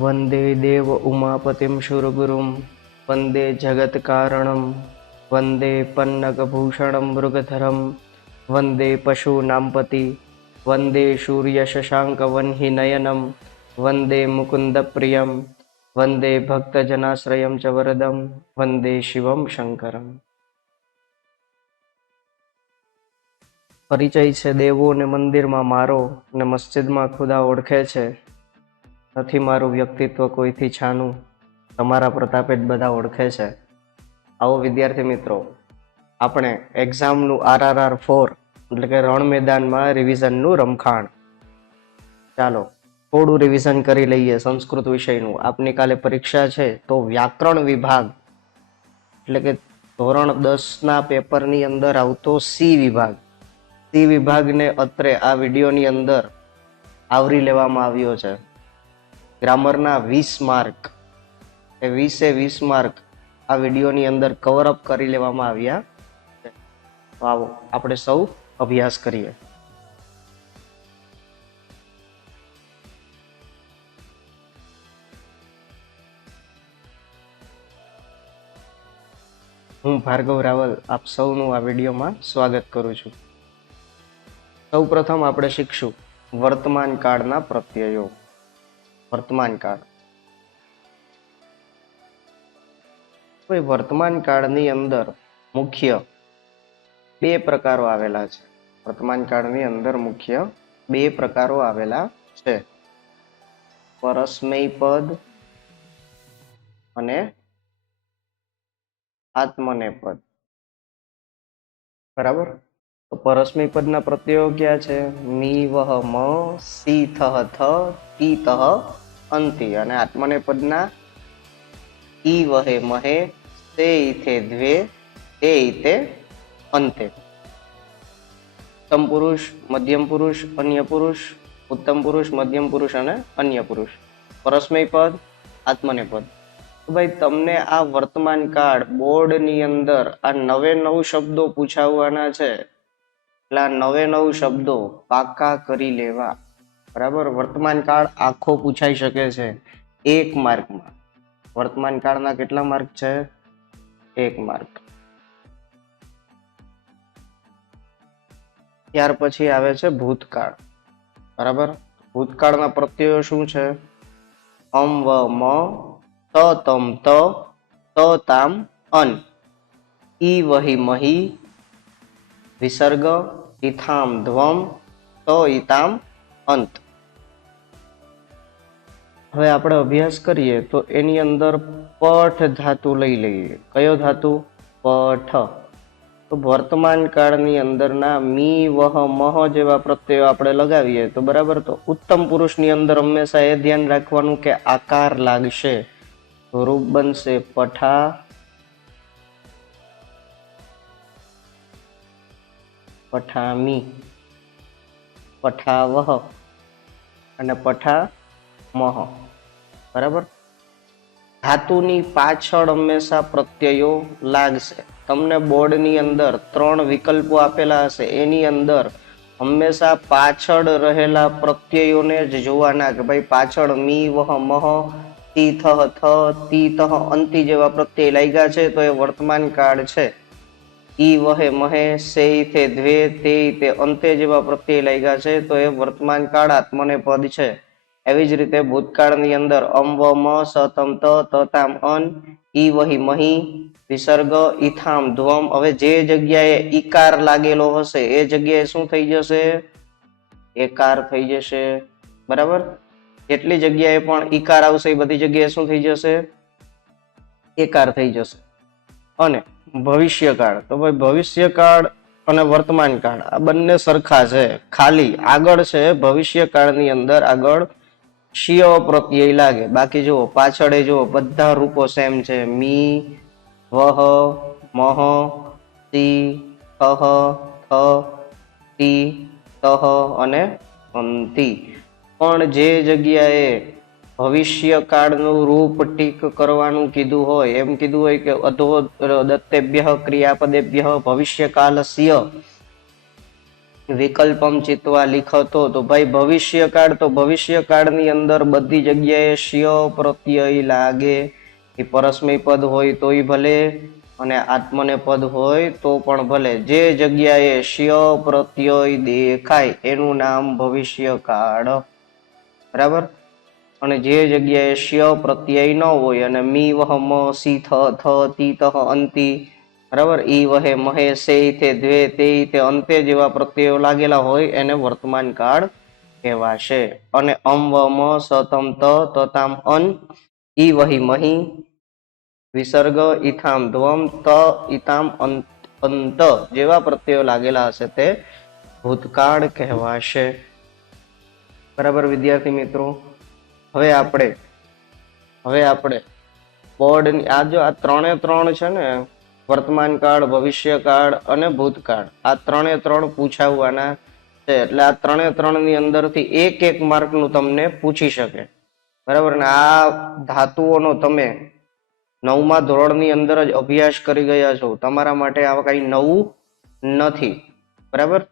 वंदे देव उमापतिं शूरगुरुं वंदे जगत्कारणं वंदे पन्नगभूषणं मृगधरं वंदे पशूनां पति वंदे सूर्यशशाङ्कवह्निनयनं वंदे मुकुन्दप्रियं वंदे भक्तजनाश्रयं च वरदं वंदे शिवं शंकरं। પરિચય છે દેવો ને મંદિરમાં મારો ને મસ્જિદમાં ખુદા ઓળખે છે, નથી મારું વ્યક્તિત્વ કોઈથી છાનું, તમારા પ્રતાપે જ બધા ઓળખે છે। આવો વિદ્યાર્થી મિત્રો, આપણે એક્ઝામનું RRR 4 એટલે કે રણ મેદાનમાં રિવિઝનનું રમખાણ, ચાલો થોડું રિવિઝન કરી લઈએ સંસ્કૃત વિષયનું। આપની કાલે પરીક્ષા છે તો વ્યાકરણ વિભાગ એટલે કે ધોરણ 10ના પેપરની અંદર આવતો સી વિભાગને અત્રે આ વિડીયોની અંદર આવરી લેવામાં આવ્યો છે। ગ્રામરના 20 માર્ક, એ 20 માર્ક આ વિડીયોની અંદર કવર અપ કરી લેવામાં આવ્યા છે। તો આવો આપણે સૌ અભ્યાસ કરીએ। હું ભાર્ગવ રાવલ આપ સૌનું આ વિડીયોમાં સ્વાગત કરું છું। સૌ પ્રથમ આપણે શીખશું વર્તમાન કાળના પ્રત્યયો। વર્તમાન કાળ, કોઈ વર્તમાન કાળની અંદર મુખ્ય બે પ્રકારો આવેલા છે। વર્તમાન કાળની અંદર મુખ્ય બે પ્રકારો આવેલા છે, પરસ્મૈ પદ અને આત્મનેપદ, બરાબર। તો પરસ્મૈ પદના પ્રત્યયો ક્યાં છે? મી વહ મ, સી થહ થ, તી તહ અંતિ। અને આત્મનેપદના ઈ વહે મહે, સે ઇથે દ્વે, તે ઇતે અંતે। ઉત્તમ પુરુષ, મધ્યમ પુરુષ, અન્ય પુરુષ, ઉત્તમ પુરુષ, મધ્યમ પુરુષ અને અન્ય પુરુષ, પરસ્મૈ પદ, આત્મનેપદ। ભાઈ તમને આ વર્તમાન કાળ બોર્ડની અંદર આ 9 શબ્દો પૂછાવવાના છે, એટલે આ 9 શબ્દો પાકા કરી લેવા, બરાબર। વર્તમાન કાળ આખો પૂછાઈ શકે છે 1 માર્કમાં। વર્તમાન કાળના કેટલા માર્ક છે? 1 માર્ક। ત્યાર પછી આવે છે ભૂતકાળ, બરાબર। ભૂતકાળના પ્રત્યયો શું છે? અમ વ મ, ત તમ ત, ત તામ અન, ઈ વહી મહી, વિસર્ગ, ઇથામ ધ્વમ, ત ઇતામ અંત। હવે આપણે અભ્યાસ કરીએ તો એની અંદર પઠ ધાતુ લઈ લઈએ। કયો ધાતુ? પઠ। તો વર્તમાન કાળની અંદરના મી વહ મહ જેવા પ્રત્યયો આપણે લગાવીએ તો બરાબર। તો ઉત્તમ પુરુષની અંદર હંમેશા એ ધ્યાન રાખવાનું કે આકાર લાગશે, તો રૂપ બનશે પઠા, પઠામી, પઠાવહ અને પઠામહ, બરાબર। ધાતુની પાછળ હંમેશા પ્રત્યયો લાગશે। તમને બોર્ડની અંદર 3 વિકલ્પો આપેલા હશે, એની અંદર હંમેશા પાછળ રહેલા પ્રત્યયોને જ જોવાના કે ભાઈ પાછળ મી વહ મહ, તી થહ થ, તી તહ અંતિ જેવા પ્રત્યય લાગ્યા છે તો એ વર્તમાન કાળ છે। ઈ વહે મહે, સે ઇથે દ્વે, તે ઇતે અંતે જેવા પ્રત્યય લાગ્યા છે તો એ વર્તમાન કાળ આત્મનેપદ છે। એવી જ રીતે ભૂતકાળની અંદર અમ વ મ, સ તમ ત, ત તામ અન, ઈ વહી મહી, વિસર્ગ, ઇથામ ધ્વમ। હવે જે જગ્યાએ ઈકાર લાગેલો હશે એ જગ્યાએ શું થઈ જશે? એકાર થઈ જશે, બરાબર। જેટલી જગ્યાએ પણ ઈકાર આવશે એ બધી જગ્યાએ શું થઈ જશે? એકાર થઈ જશે। અને ભવિષ્યકાળ, તો ભાઈ ભવિષ્યકાળ અને વર્તમાન કાળ આ બંને સરખા છે, ખાલી આગળ છે ભવિષ્યકાળની અંદર આગળ શિય પ્રત્યય લાગે, બાકી જુઓ પાછળ જુઓ બધા રૂપો સેમ છે। મી વહ મહ, તી થહ થ, તી તહ અને અંતિ। પણ જે જગ્યાએ ભવિષ્યકાળનું રૂપ ટીક કરવાનું કીધું હોય, એમ કીધું હોય કે અધો દત્તેભ્ય ક્રિયાપદેભ્ય ભવિષ્યકાલસ્ય, વિકલ્પમ ચિત્વા લિખતો, તો ભાઈ ભવિષ્યકાળ, તો ભવિષ્યકાળની અંદર બધી જગ્યાએ શ્ય પ્રત્યય લાગે. એ પરસ્મય પદ હોય તોય ભલે અને આત્મને પદ હોય તો પણ ભલે. જે જગ્યાએ શ્ય પ્રત્યય દેખાય એનું નામ ભવિષ્યકાળ. બરાબર. અને જે જગ્યાએ શ્ય પ્રત્યય ન હોય અને મી વહ મ સી થ તી તહ અંતિ, બરાબર, ઈ વહે મહે સે તે દ્વે તે અંતે જેવા પ્રત્યયો લાગેલા હોય એને વર્તમાન કાળ કહેવાશે. અને અમ વ મ સતમ ત તામ અન, ઈ વહી મહી, વિસર્ગ ઈથામ ધ્વમ ત ઈતામ અંત જેવા પ્રત્યયો લાગેલા હશે તે ભૂતકાળ કહેવાશે. બરાબર વિદ્યાર્થી મિત્રો. હવે આપણે બોર્ડની આ જો આ 3 છે ને, વર્તમાન કાળ, ભવિષ્યકાળ અને ભૂતકાળ, આ 3 પૂછાવવાના છે. એટલે આ 3 ની અંદરથી એક માર્કનું તમને પૂછી શકે. બરાબર ને. આ ધાતુઓનો તમે 9મા ધોરણની અંદર જ અભ્યાસ કરી ગયા છો. તમારા માટે આ કઈ નવું નથી. બરાબર.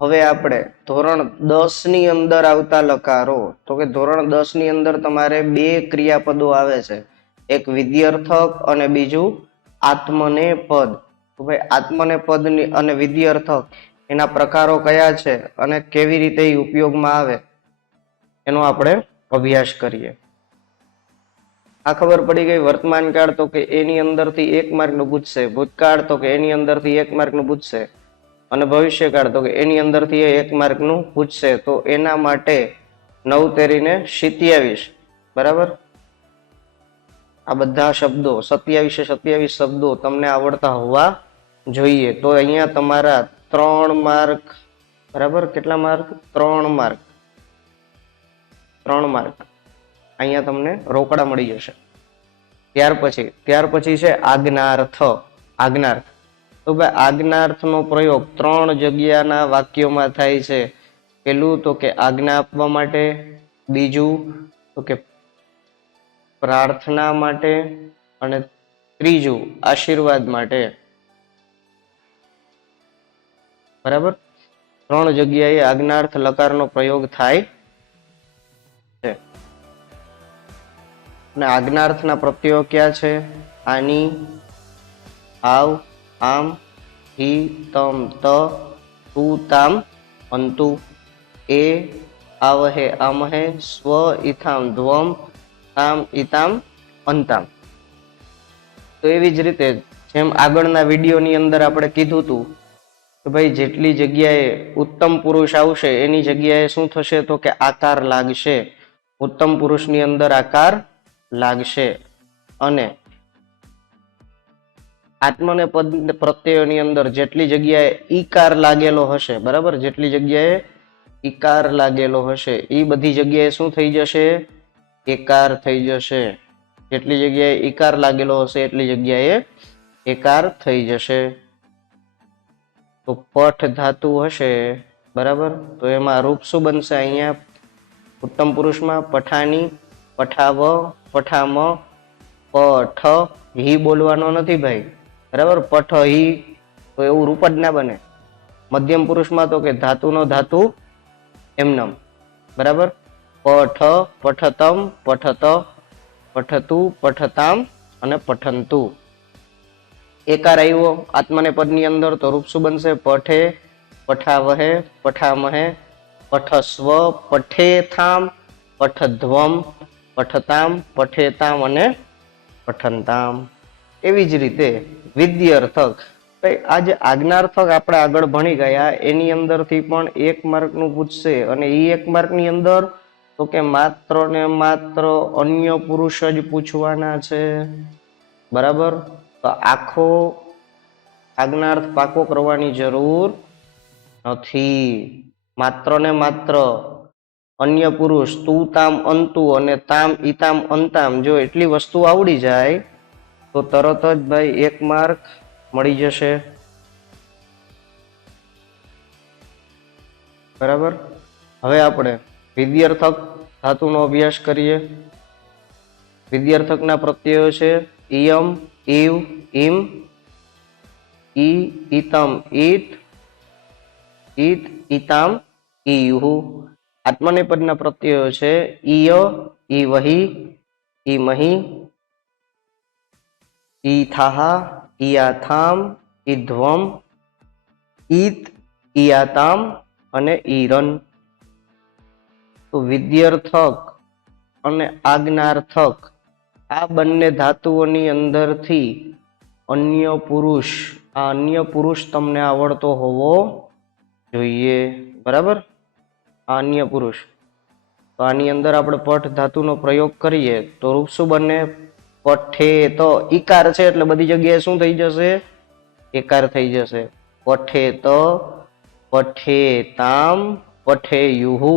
હવે આપણે ધોરણ 10 ની અંદર આવતા લકારો, તો કે ધોરણ 10 ની અંદર તમારે 2 ક્રિયાપદો આવે છે. એક વિધ્યર્થક અને બીજું આત્મને પદ. તો ભાઈ આત્મને પદ અને વિધ્યર્થક એના પ્રકારો કયા છે અને કેવી રીતે ઉપયોગમાં આવે એનો આપણે અભ્યાસ કરીએ. આ ખબર પડી ગઈ. વર્તમાન કાળ તો કે એની અંદરથી 1 માર્કનું પૂછશે. ભૂતકાળ તો કે એની અંદરથી 1 માર્કનું પૂછશે. અને ભવિષ્યકાળ તો કે એની અંદરથી 1 માર્કનું પૂછશે. તો એના માટે 9 તેરીને 27, બરાબર, આ બધા શબ્દો 27 શબ્દો તમને આવડતા હોવા જોઈએ. તો અહીંયા તમારા 3 માર્ક, બરાબર, કેટલા માર્ક? 3 માર્ક. 3 માર્ક અહીંયા તમને રોકડા મળી જશે. ત્યાર પછી છે આજ્ઞાર્થ. આજ્ઞાર્થ, તો ભાઈ આજ્ઞાર્થનો પ્રયોગ 3 જગ્યાના વાક્યોમાં થાય છે. પેલું તો કે આજ્ઞા આપવા માટે, બીજું તો કે પ્રાર્થના માટે, અને ત્રીજું આશીર્વાદ માટે. બરાબર. 3 જગ્યાએ આજ્ઞાર્થ લકારનો પ્રયોગ થાય છે. અને આજ્ઞાર્થના પ્રત્યયો ક્યાં છે? આની, આવ, આમ, હી, તમ, ત, તું, તામ, અંતુ, એ, આવહે, આમહે, સ્વ, ઈથામ, ધ્વમ, તામ, ઈતામ, અંતામ. તો એવી જ રીતે જેમ આગળના વિડીયોની અંદર આપણે કીધું હતું કે ભાઈ જેટલી જગ્યાએ ઉત્તમ પુરુષ આવશે એની જગ્યાએ શું થશે? તો કે આકાર લાગશે. ઉત્તમ પુરુષની અંદર આકાર લાગશે. અને આત્મને પદ પ્રત્યયોની અંદર જેટલી જગ્યાએ ઈકાર લાગેલો હશે, બરાબર, જેટલી જગ્યાએ ઈકાર લાગેલો હશે એ બધી જગ્યાએ શું થઈ જશે? એકાર થઈ જશે. જેટલી જગ્યાએ ઈકાર લાગેલો હશે એટલી જગ્યાએ એકાર થઈ જશે. તો પઠ ધાતુ હશે, બરાબર, તો એમાં રૂપ શું બનશે? અહીંયા ઉત્તમ પુરુષમાં પઠાની, પઠાવ, પઠામ, પઠ, હી બોલવાનો નથી ભાઈ, બરાબર, પઠ હી, તો એવું રૂપ જ ના બને. મધ્યમ પુરુષમાં તો કે ધાતુનો ધાતુ એમનમ, બરાબર, પઠ, પઠતમ, પઠત, પઠતુ, પઠતામ અને પઠંતુ. એકાર આવ્યો આત્મને પદની અંદર તો રૂપ શું બનશે? પઠે, પઠાવહે, પઠામહે, પઠસ્વ, પઠેથામ, પઠધ્વમ, પઠતામ, પઠેતામ અને પઠનતામ. એવી જ રીતે વિધ્યર્થક, આ જે આજ્ઞાર્થક આપણે આગળ ભણી ગયા એની અંદરથી પણ 1 માર્કનું પૂછશે. અને એ 1 માર્કની અંદર તો કે માત્ર ને માત્ર અન્ય પુરુષ જ પૂછવાના છે. બરાબર. તો આખો આજ્ઞાર્થ પાકો કરવાની જરૂર નથી. માત્ર ને માત્ર અન્ય પુરુષ તું, તામ, અંતુ અને તામ, ઈતામ, અંતામ, જો એટલી વસ્તુ આવડી જાય તો તરત જ ભાઈ 1 માર્ક મળી જશે. બરાબર. હવે આપણે વિધ્યર્થક ધાતુનો અભ્યાસ કરીએ. વિધ્યર્થકના પ્રત્યયો છે ઇયમ, ઈવ, ઈમ, ઈ, ઈતમ, ઈત, ઈત, ઈતામ, ઈયુહુ. આત્મનેપદના પ્રત્યયો છે ઈય, ઈવહી, ઈમહી, ઈથાહ, ઈયાથામ, ઈધ્વમ, ઈત, ઈયાતામ અને ઈરન. તો વિદ્યાર્થક અને આજ્ઞાર્થક આ બંને ધાતુઓની અંદરથી અન્ય પુરુષ, આ અન્ય પુરુષ તમને આવડતો હોવો જોઈએ. બરાબર, આ અન્ય પુરુષ. તો આની અંદર આપણે પઠ ધાતુનો પ્રયોગ કરીએ તો રૂપ શું બને? પઠે. તો ઈકાર છે એટલે બધી જગ્યાએ શું થઈ જશે? એકાર થઈ જશે. પઠે તો, પઠેતામ, પઠેયુહુ,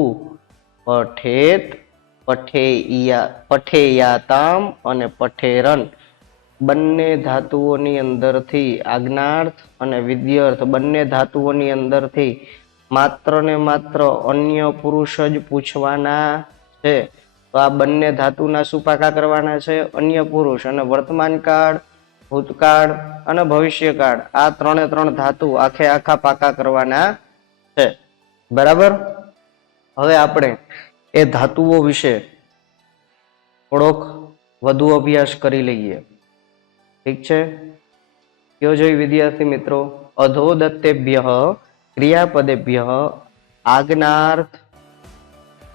પઠેત, પઠેયાતામ અને પઠેરન. બંને ધાતુઓની અંદરથી આજ્ઞાર્થ અને વિદ્યાર્થ બંને ધાતુઓની અંદરથી માત્ર ને માત્ર અન્ય પુરુષ જ પૂછવાના છે. તો આ બંને ધાતુના શું પાકા કરવાના છે? અન્ય પુરુષ. અને વર્તમાન કાળ, ભૂતકાળ અને ભવિષ્યકાળ આ ત્રણે ત્રણ ધાતુ આખે આખા પાકા કરવાના છે. બરાબર. હવે આપણે એ ધાતુઓ વિશે થોડોક વધુ અભ્યાસ કરી લઈએ. ઠીક છે? કયો જોઈ વિદ્યાર્થી મિત્રો? અધોદત્તેભ્ય ક્રિયાપદેભ્ય આજ્ઞાર્થ,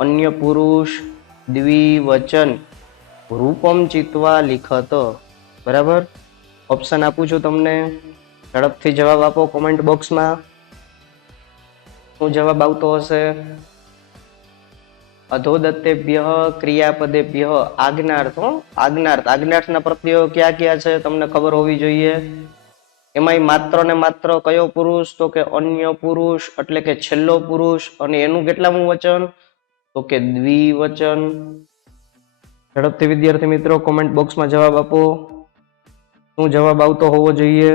અન્ય પુરુષ, દ્વિવચન રૂપમ ચિત્વા લિખત. બરાબર. ઓપ્શન આપું છું તમને, ઝડપથી જવાબ આપો કોમેન્ટ બોક્સમાં. શું જવાબ આવતો હશે? અધોદત્તેભ્ય ક્રિયાપદેભ્ય આજ્ઞાર્થ. આજ્ઞાર્થ. આજ્ઞાર્થના પ્રત્યયો ક્યાં ક્યાં છે તમને ખબર હોવી જોઈએ. એમાંય માત્ર ને માત્ર કયો પુરુષ? તો કે અન્ય પુરુષ, એટલે કે છેલ્લો પુરુષ. અને એનું કેટલામું વચન? તો કે દ્વિવચન. ઝડપથી વિદ્યાર્થી મિત્રો કોમેન્ટ બોક્સમાં જવાબ આપો. શું જવાબ આવતો હોવો જોઈએ?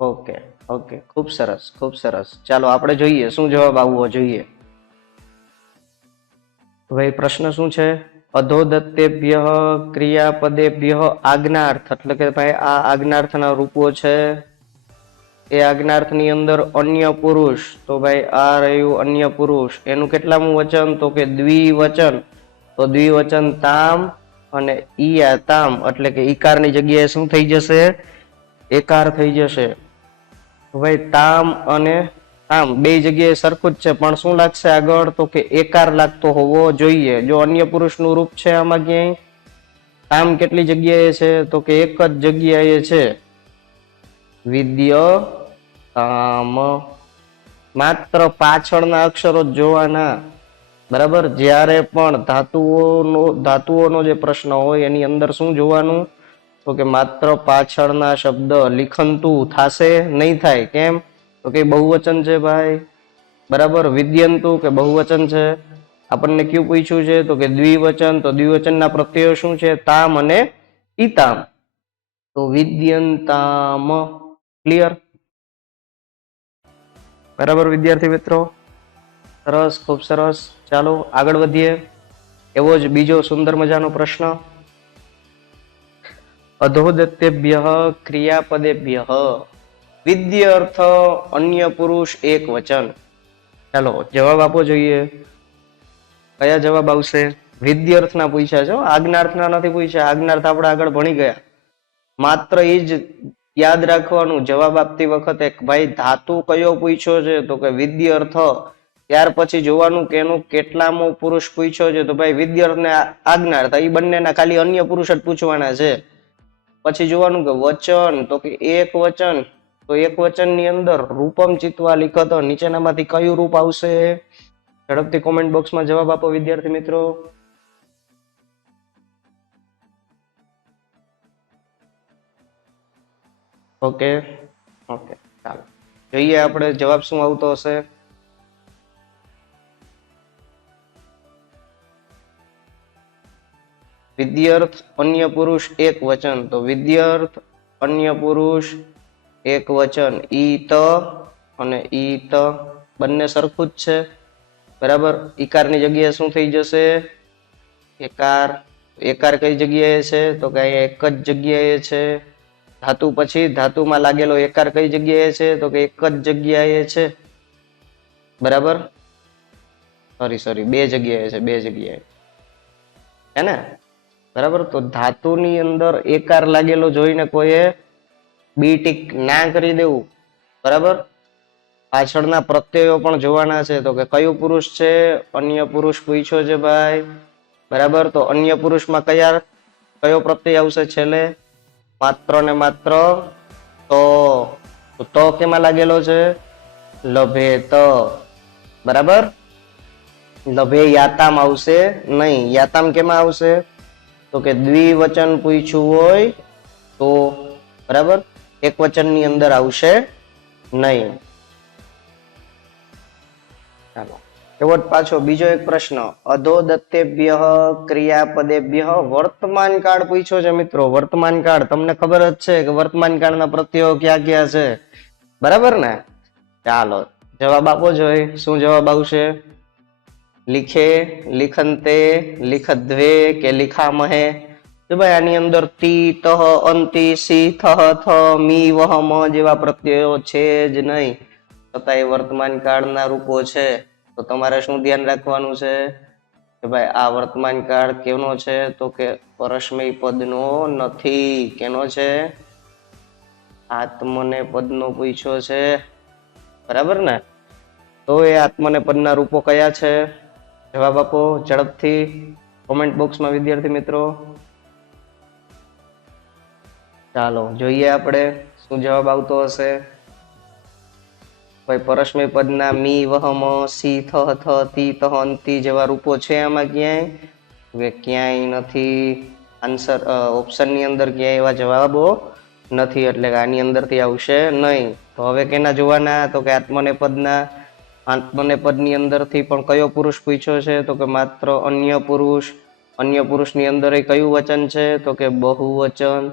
ઓકે, ઓકે, ખૂબ સરસ, ખૂબ સરસ. ચાલો આપણે જોઈએ શું જવાબ આવવો જોઈએ. ભાઈ પ્રશ્ન શું છે? અધોદત્તેભ્ય ક્રિયાપદેભ્ય આજ્ઞાર્થ, એટલે કે ભાઈ આ આજ્ઞાર્થના રૂપો છે. એ આજ્ઞાર્થની અંદર અન્ય પુરુષ, તો ભાઈ આ રહ્યું અન્ય પુરુષ. એનું કેટલામું વચન? તો કે દ્વિવચન. તો દ્વિવચન તામ અને ઈયા તામ, એટલે કે ઈકારની જગ્યાએ શું થઈ જશે? એકાર થઈ જશે. ભાઈ તામ અને તામ બે જગ્યાએ સરખું જ છે, પણ શું લાગશે આગળ? તો કે એકાર લાગતો હોવો જોઈએ. જો અન્ય પુરુષનું રૂપ છે આમાં ક્યાંય તામ કેટલી જગ્યાએ છે? તો કે એક જ જગ્યાએ છે, વિદ્યતામ. માત્ર પાછળના અક્ષરો જ જોવાના. બરાબર. જ્યારે પણ ધાતુઓનો જે પ્રશ્ન હોય એની અંદર શું જોવાનું? તો કે માત્ર પાછળના શબ્દ. લિખંતું થશે નહીં થાય. કેમ? તો કે બહુવચન છે ભાઈ. બરાબર. વિદ્યંતુ કે બહુવચન છે. આપણને કયું પૂછ્યું છે? તો કે દ્વિવચન. તો દ્વિવચનના પ્રત્યયો શું છે? તામ અને ઈતામ. તો વિદ્યંતામ. ક્લિયર? બરાબર વિદ્યાર્થી મિત્રો? સરસ, ખૂબ સરસ. ચાલો આગળ વધીએ. એવો જ બીજો સુંદર મજાનો પ્રશ્ન. અધોદત્તેભ્ય ક્રિયાપદેભ્ય વિદ્યાર્થ અન્ય પુરુષ એક વચન. ચાલો જવાબ આપવો જોઈએ. કયા જવાબ આવશે? વિદ્યાર્થના પૂછ્યા છે, આજ્ઞાર્થના નથી પૂછ્યા. આજ્ઞાર્થ આપણે આગળ ભણી ગયા. માત્ર એ જ યાદ રાખવાનું જવાબ આપતી વખતે, ભાઈ ધાતુ કયો પૂછ્યો છે? તો કે વિદ્યાર્થ. ત્યાર પછી જોવાનું કે એનું કેટલામો પુરુષ પૂછ્યો છે? તો ભાઈ વિદ્યાર્થ ને આજ્ઞાર્થ એ બંનેના ખાલી અન્ય પુરુષ જ પૂછવાના છે. પછી જોવાનું કે વચન, તો કે એક વચન. તો એક વચન ની અંદર રૂપમ ચિત્વા લિખત, નીચેનામાંથી કયું રૂપ આવશે? ઝડપથી કોમેન્ટ બોક્સમાં જવાબ આપો વિદ્યાર્થી મિત્રો. ઓકે, ઓકે, ચાલો જોઈએ આપણે જવાબ શું આવતો હશે. વિદ્યાર્થ અન્ય પુરુષ એક વચન. તો વિદ્યાર્થ અન્ય પુરુષ એક વચન. ઈત અને ઈત બંને સરખું જ છે. બરાબર. ઈકારની જગ્યાએ શું થઈ જશે? એકાર. એકાર કઈ જગ્યાએ છે? તો કે એક જ જગ્યાએ છે. ધાતુ પછી ધાતુમાં લાગેલો એકાર કઈ જગ્યાએ છે? તો કે એક જ જગ્યાએ છે. બરાબર, સોરી બે જગ્યાએ છે, બે જગ્યાએ હે ને. બરાબર, તો ધાતુની અંદર એકાર લાગેલો જોઈને કોઈએ બી ટીક ના કરી દેવું. બરાબર, પાછળના પ્રત્યયો પણ જોવાના છે. તો કે કયું પુરુષ છે? અન્ય પુરુષ પૂછ્યો છે ભાઈ. બરાબર, તો અન્ય પુરુષમાં કયો પ્રત્યય આવશે છેલ્લે? માત્ર ને માત્ર તો કેમાં લાગેલો છે? લભે ત. બરાબર, લભે યાતામ આવશે નહીં. યાતામ કેમાં આવશે? તો કે દ્વિવચન પૂછ્યું હોય તો. બરાબર, એક વચન ની અંદર આવશે નહીં. ચાલો, એવો પાછો બીજો એક પ્રશ્ન. અધોદત્તેભ્ય ક્રિયાપદેભ્ય વર્તમાન કાળ પૂછ્યો છે મિત્રો. વર્તમાન કાળ તમને ખબર જ છે કે વર્તમાન કાળના પ્રત્યયો ક્યાં ક્યાં છે. બરાબર ને. ચાલો જવાબ આપો જોઈ. શું જવાબ આવશે? લીખે, લિખંતે, લિખદ્વે કે લિખામહે? તો ભાઈ આની અંદર તી, તહ, અંતિ, સી, થહ, થ, મી, વહ, મ જેવા પ્રત્યયો છે જ નહીં. છતાં એ વર્તમાન કાળના રૂપો છે. તો તમારે શું ધ્યાન રાખવાનું છે કે ભાઈ આ વર્તમાન કાળ કેનો છે? તો કે પરસ્મય પદનો નથી. કેનો છે? આત્મને પદનો પૂછ્યો છે. બરાબર ને. તો એ આત્મને પદના રૂપો કયા છે? જવાબ આપો ઝડપથી કોમેન્ટ બોક્સમાં વિદ્યાર્થી મિત્રો. ચાલો જોઈએ આપણે શું જવાબ આવતો હશે. ભાઈ પરસ્મય પદના મી, વહ, મ, સી, થ, થ, તી, તહ, અંતિ જેવા રૂપો છે આમાં ક્યાંય? ક્યાંય નથી. આન્સર ઓપ્શન ની અંદર ક્યાંય એવા જવાબો નથી, એટલે કે આની અંદરથી આવશે નહીં. તો હવે કેના જોવાના? તો કે આત્મને પદના. આત્મને પદની અંદરથી પણ કયો પુરુષ પૂછ્યો છે? તો કે માત્ર અન્ય પુરુષ. અન્ય પુરુષની અંદર એ કયું વચન છે? તો કે બહુવચન.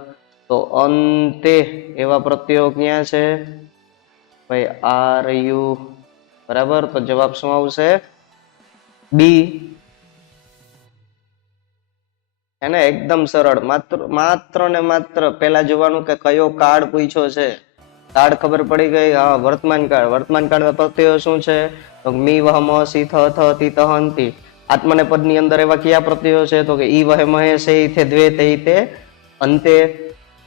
તો અંતે એવા પ્રત્યયો ક્યાં છે? ભાઈ આર યુ. બરાબર, તો જવાબ શું આવશે? બી. એને એકદમ સરળ. માત્ર ને માત્ર પેલા જોવાનું કે કયો કાળ પૂછ્યો છે. કાળ ખબર પડી ગઈ. હા, વર્તમાન કાળ. વર્તમાન કાળના પ્રત્યયો શું છે? તો મી, વહ, મ, સી, થ, થ, તી, તહ, અંતિ. આત્મને પદની અંદર એવા કયા પ્રત્યયો છે? તો કે ઈ, વહે, મહે, સે, ઇથે, દ્વે, તે, ઇતે, અંતે.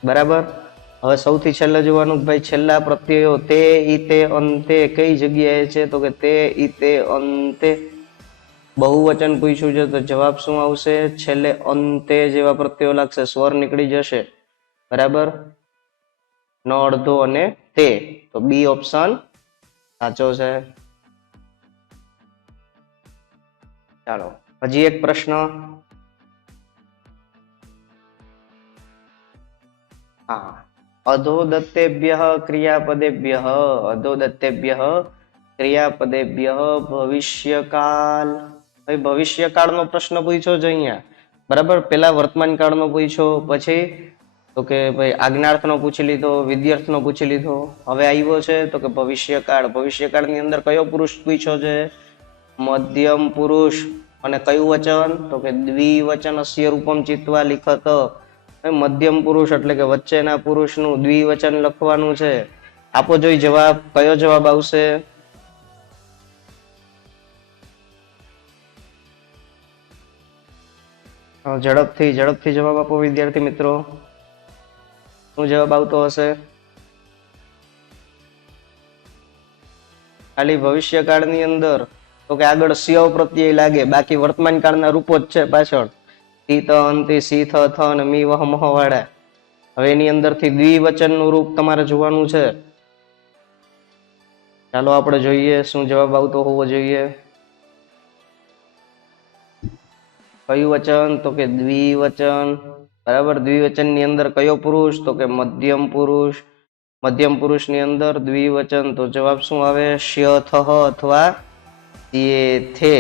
બરાબર, હવે સૌથી છેલ્લે જોવાનું ભાઈ છેલ્લા પ્રત્યયો તે, ઇતે, અંતે કઈ જગ્યાએ છે? તો કે તે, ઇતે, અંતે. બહુવચન પૂછ્યું છે તો જવાબ શું આવશે? છેલ્લે અંતે જેવા પ્રત્યયો લાગશે, સ્વર નીકળી જશે. બરાબર, ન અડધો અને તે. તો બી ઓપ્શન સાચો છે. ચાલો હજી એક પ્રશ્ન. હા, અધોદત્તેભ્ય ક્રિયાપદેભ્ય. અધોદત્તેભ્ય ક્રિયાપદેભ્ય ભવિષ્યકાલ. ભાઈ ભવિષ્યકાળનો પ્રશ્ન પૂછ્યો છે અહીંયા. બરાબર, પેલા વર્તમાન કાળનો પૂછ્યો, પછી તો કે ભાઈ આજ્ઞાર્થનો પૂછી લીધો, વિદ્યાર્થનો પૂછી લીધો. હવે આવ્યો છે તો કે ભવિષ્યકાળ. ભવિષ્યકાળની અંદર કયો પુરુષ પૂછ્યો છે? મધ્યમ પુરુષ. અને કયું વચન? તો કે દ્વિવચનસ્ય રૂપમ ચિત્વા લિખત. મધ્યમ પુરુષ એટલે કે વચ્ચેના પુરુષનું દ્વિવચન લખવાનું છે. આપો જોઈ જવાબ. કયો જવાબ આવશે? ઝડપથી જવાબ આપો વિદ્યાર્થી મિત્રો. શું જવાબ આવતો હશે? ખાલી ભવિષ્યકાળની અંદર તો કે આગળ સ્ય પ્રત્યય લાગે, બાકી વર્તમાન કાળના રૂપો જ છે પાછળ. તી, ત, અંતિ, સી, થ, થ અને મી, વહ, મહ વાળા. હવે એની અંદરથી દ્વિવચનનું રૂપ તમારે જોવાનું છે. ચાલો આપણે જોઈએ શું જવાબ આવતો હોવો જોઈએ. કયું વચન? તો કે દ્વિવચન. બરાબર, દ્વિવચન ની અંદર કયો પુરુષ? તો કે મધ્યમ પુરુષ. મધ્યમ પુરુષની અંદર દ્વિવચન. તો જવાબ શું આવે? શ્ય, થહ અથવા સિયે થે.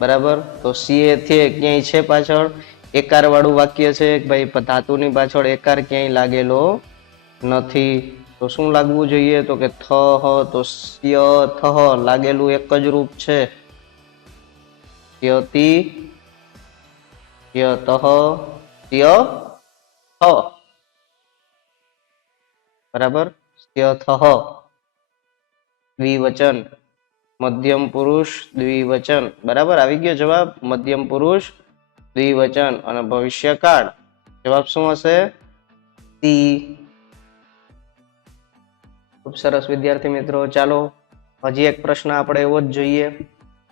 બરાબર, તો સિયે થે ક્યાંય છે પાછળ? એકાર વાળું વાક્ય છે. ભાઈ ધાતુની પાછળ એકાર ક્યાંય લાગેલો નથી. તો શું લાગવું જોઈએ? તો કે થ, તો સ્ય, થહ લાગેલું એક જ રૂપ છે. સ્યતિ, સ્યતઃ, સ્ય, થ. બરાબર. સ્યથઃ દ્વિવચન, મધ્યમ પુરુષ દ્વિવચન. બરાબર, આવી ગયો જવાબ. મધ્યમ પુરુષ દ્વિવચન. અને ભવિષ્યકાળ જવાબ શું હશે? તી. ખૂબ સરસ વિદ્યાર્થી મિત્રો. ચાલો હજી એક પ્રશ્ન આપણે એવો જ જોઈએ.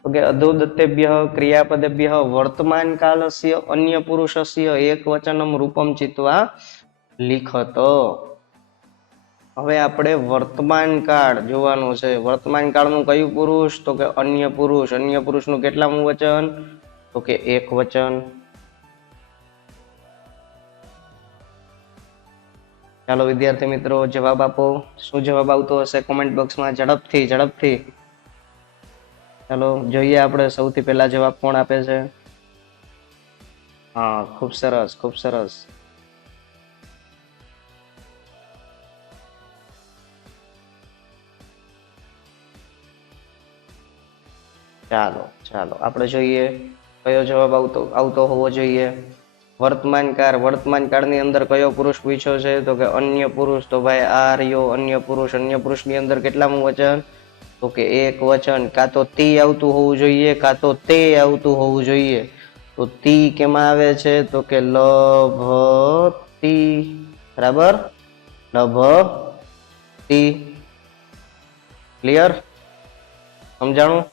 તો કે અધોદત્તેભ્ય ક્રિયાપદેભ્ય વર્તમાન કાલસ્ય અન્ય પુરુષસ્ય એકવચનમ રૂપમ ચિત્વા લિખત. હવે આપણે વર્તમાન કાળ જોવાનું છે. વર્તમાન કાળનું કયું પુરુષ? તો કે અન્ય પુરુષ. અન્ય પુરુષનું કેટલામું વચન? તો કે એક વચન. ચાલો વિદ્યાર્થી મિત્રો જવાબ આપો. શું જવાબ આવતો હશે કોમેન્ટ બોક્સમાં? ઝડપથી. ચાલો જોઈએ આપણે સૌથી પહેલા જવાબ કોણ આપે છે. હા, ખૂબ સરસ. ચાલો આપણે જોઈએ કયો જવાબ આવતો હોવો જોઈએ. વર્તમાન કાળની અંદર કયો પુરુષ પૂછ્યો છે? તો કે અન્ય પુરુષ. તો ભાઈ આ રહ્યો અન્ય પુરુષ. અન્ય પુરુષની અંદર કેટલામું વચન? તો કે એક વચન. કાં તો તી આવતું હોવું જોઈએ, કાં તો તે આવતું હોવું જોઈએ. તો તી કેમાં આવે છે? તો કે લભતી. બરાબર, લભતી. ક્લિયર? સમજાણું?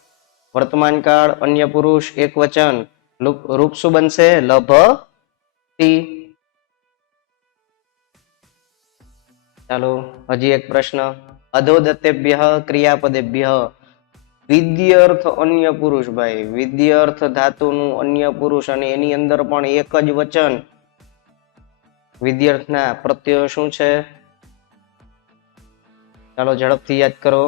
વર્તમાન કાળ અન્ય પુરુષ એક વચન. રૂપ શું બનશે? લભતી. ચાલો હજી એક પ્રશ્ન. અધોદત્તેભ્ય ક્રિયાપદેભ્ય વિદ્યર્થ અન્ય પુરુષ. ભાઈ વિદ્યર્થ ધાતુનું અન્ય પુરુષ અને એની અંદર પણ એક જ વચન. વિદ્યાર્થના પ્રત્યય શું છે? ચાલો ઝડપથી યાદ કરો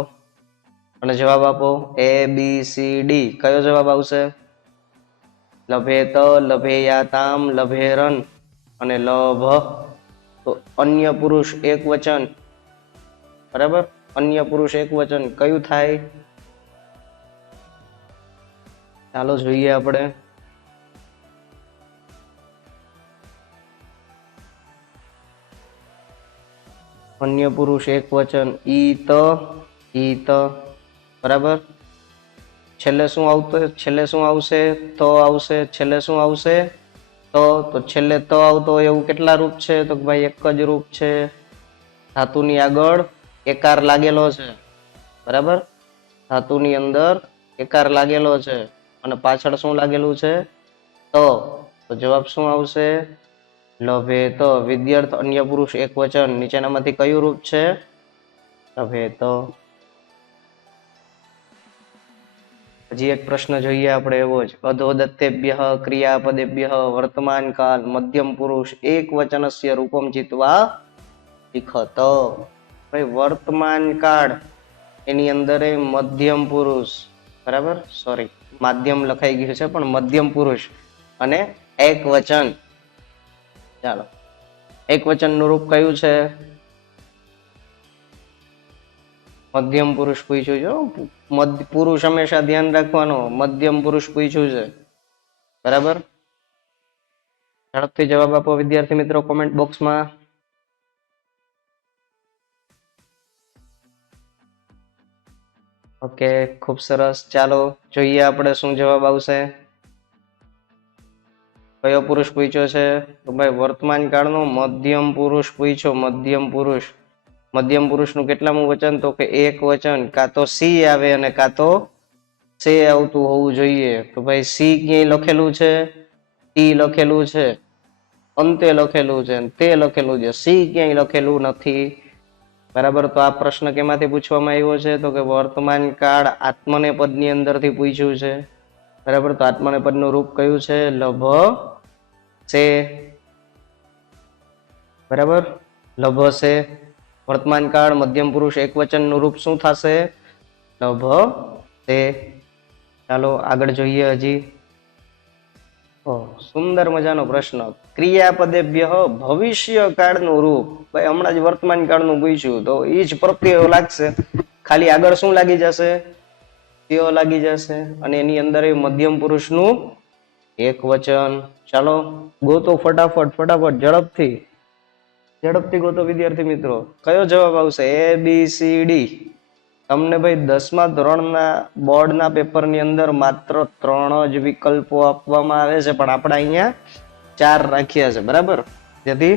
અને જવાબ આપો. A B C D. કયો જવાબ આવશે? લભેત, લભેયાતામ, લભેરન અને લભ. તો અન્ય પુરુષ એક વચન. બરાબર, અન્ય પુરુષ એક વચન કયું થાય? ચાલો જોઈએ આપણે. અન્ય પુરુષ એક વચન ઈત. બરાબર. છેલ્લે શું આવશે? તો આવશે. છેલ્લે શું આવશે? તો છેલ્લે તો આવતો એવું કેટલા રૂપ છે? તો ભાઈ એક જ રૂપ છે. ધાતુની આગળ એકાર લાગેલો છે. બરાબર, ધાતુની અંદર એકાર લાગેલો છે અને પાછળ શું લાગેલું છે? તો જવાબ શું આવશે? લભેત. વિદ્યાર્થ અન્ય પુરુષ એક વચન. નીચેનામાંથી કયું રૂપ છે? લભેત. હજી એક પ્રશ્ન જોઈએ આપણે એવો જ. અધોદત્તેભ્ય ક્રિયાપદેભ્ય વર્તમાન કાલ મધ્યમ પુરુષ એક વચનસ્ય રૂપમ ચિત્વા લિખત. ભાઈ વર્તમાન કાળ એની અંદર મધ્યમ પુરુષ. બરાબર, સોરી માધ્યમ લખાઈ ગયું છે પણ મધ્યમ પુરુષ અને એક વચન. ચાલો એક વચનનું રૂપ કયું છે? મધ્યમ પુરુષ પૂછ્યું છે. પુરુષ હંમેશા ધ્યાન રાખવાનો. મધ્યમ પુરુષ પૂછ્યું છે. બરાબર, ઝડપથી જવાબ આપો વિદ્યાર્થી મિત્રો કોમેન્ટ બોક્સમાં. ઓકે, ખૂબ સરસ. ચાલો જોઈએ આપણે શું જવાબ આવશે. કયો પુરુષ પૂછ્યો છે? તો ભાઈ વર્તમાન કાળનો મધ્યમ પુરુષ પૂછ્યો. મધ્યમ પુરુષનું કેટલામું વચન? તો કે એક વચન. કાં તો સી આવે અને કાં તો સે આવતું હોવું જોઈએ. તો ભાઈ સી ક્યાંય લખેલું છે? ટી લખેલું છે, અંતે લખેલું છે, તે લખેલું છે. સી ક્યાંય લખેલું નથી. બરાબર, તો આ પ્રશ્ન કેમાંથી પૂછવામાં આવ્યો છે? તો કે વર્તમાન કાળ આત્મનેપદની અંદરથી પૂછ્યું છે. બરાબર, તો આત્મનેપદનું રૂપ કયું છે? લભ સે. બરાબર, લભ સે. વર્તમાન કાળ મધ્યમ પુરુષ એક વચનનું રૂપ શું થશે? લભ સે. ચાલો આગળ જોઈએ હજી. સુંદર મજાનો પ્રશ્ન. ક્રિયાપદેભ્ય ભવિષ્ય કાળનું રૂપ. ભાઈ હમણાં જ વર્તમાન કાળનું પૂછ્યું તો એ જ પ્રત્યય લાગશે. ખાલી આગળ શું લાગી જશે? ત્ય લાગી જશે અને એની અંદર એ મધ્યમ પુરુષનું એક વચન. ચાલો ગોતો ફટાફટ ઝડપથી. ઝડપથી ગોતો વિદ્યાર્થી મિત્રો. કયો જવાબ આવશે? A B C D. તમને ભાઈ 10મા ધોરણના બોર્ડના પેપરની અંદર માત્ર 3 જ વિકલ્પો આપવામાં આવે છે, પણ આપણે અહીંયા 4 રાખ્યા છે, બરાબર, જેથી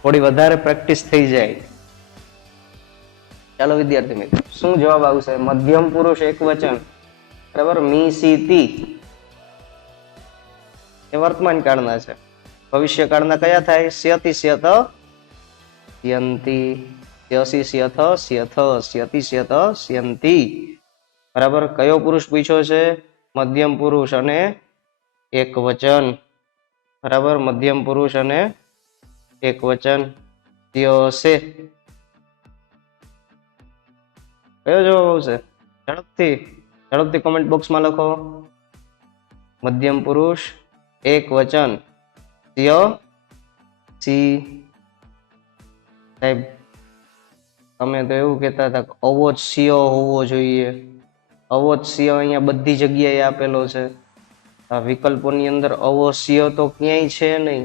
થોડી વધારે પ્રેક્ટિસ થઈ જાય. ચાલો વિદ્યાર્થી મિત્રો, શું જવાબ આવશે? મધ્યમ પુરુષ એકવચન, બરાબર. મી સી તી એ વર્તમાન કાળના છે. ભવિષ્ય કાળના કયા થાય? સ્યતિ સ્યત સ્યંતી, સ્યસી સ્યથ સ્યથ, સ્યતિ સ્યત સ્યંતી, બરાબર. કયો પુરુષ પૂછ્યો છે? મધ્યમ પુરુષ અને એકવચન, બરાબર. મધ્યમ પુરુષ અને એકવચન. સ્યસે. કયો જવાબ આવશે? ઝડપથી કોમેન્ટ બોક્સમાં લખો. મધ્યમ પુરુષ એકવચન સ્ય સી. સાહેબ તમે તો એવું કહેતા હતા કે અવો જ સિયો હોવો જોઈએ. અવો જ સિયો અહીંયા બધી જગ્યાએ આપેલો છે. આ વિકલ્પોની અંદર અવો સિયો તો ક્યાંય છે નહીં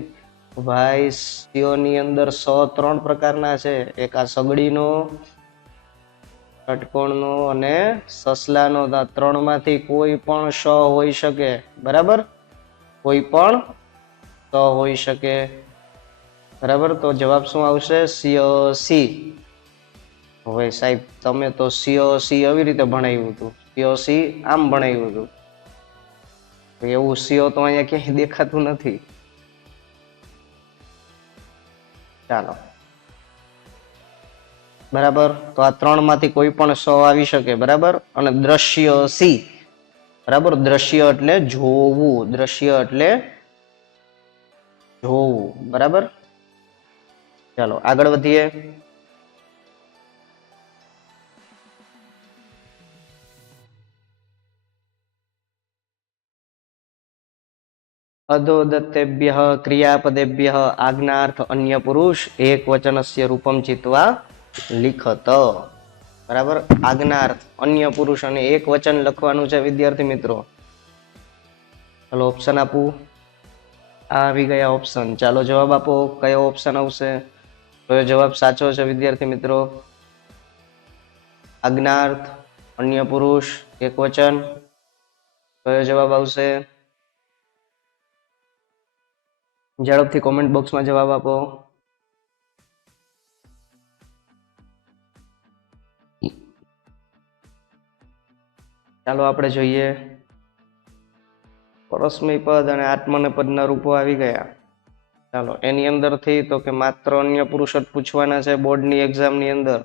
ભાઈ. સિયોની અંદર 3 પ્રકારના છે. એક આ સગડીનો, ષટકોણનો અને સસલાનો. 3 માંથી કોઈ પણ સ હોઈ શકે, બરાબર. કોઈ પણ સ હોઈ શકે, બરાબર. તો જવાબ શું આવશે? સ્યસી. હવે સાહેબ તમે તો સ્યસી આવી રીતે ભણાવ્યું હતું, સ્યસી આમ ભણાવ્યું હતું. એવું સ્યો તો અહીંયા ક્યાંય દેખાતું નથી. ચાલો, બરાબર. તો આ 3 માંથી કોઈ પણ સ આવી શકે, બરાબર. અને દ્રશ્ય સી, બરાબર. દ્રશ્ય એટલે જોવું, દ્રશ્ય એટલે જોવું, બરાબર. ચાલો આગળ વધીએ. અધોદત્તેભ્યઃ ક્રિયાપદેભ્યઃ આજ્ઞાર્થ અન્ય પુરુષ એકવચનસ્ય રૂપમ ચિત્વા લિખત, બરાબર. આજ્ઞાર્થ અન્ય પુરુષ અને એકવચન લખવાનું છે વિદ્યાર્થી મિત્રો. ચાલો ઓપ્શન આપું. આવી ગયા ઓપ્શન. ચાલો જવાબ આપો. કયો ઓપ્શન આવશે? કયો જવાબ સાચો છે વિદ્યાર્થી મિત્રો? આજ્ઞાર્થ અન્ય પુરુષ એકવચન. કયો જવાબ આવશે? ઝડપથી કોમેન્ટ બોક્સમાં જવાબ આપો. ચાલો આપણે જોઈએ. પરસ્મય પદ અને આત્મનેપદના રૂપો આવી ગયા. ચાલો એની અંદરથી તો કે માત્ર અન્ય પુરુષ જ પૂછવાના છે બોર્ડની એક્ઝામની અંદર.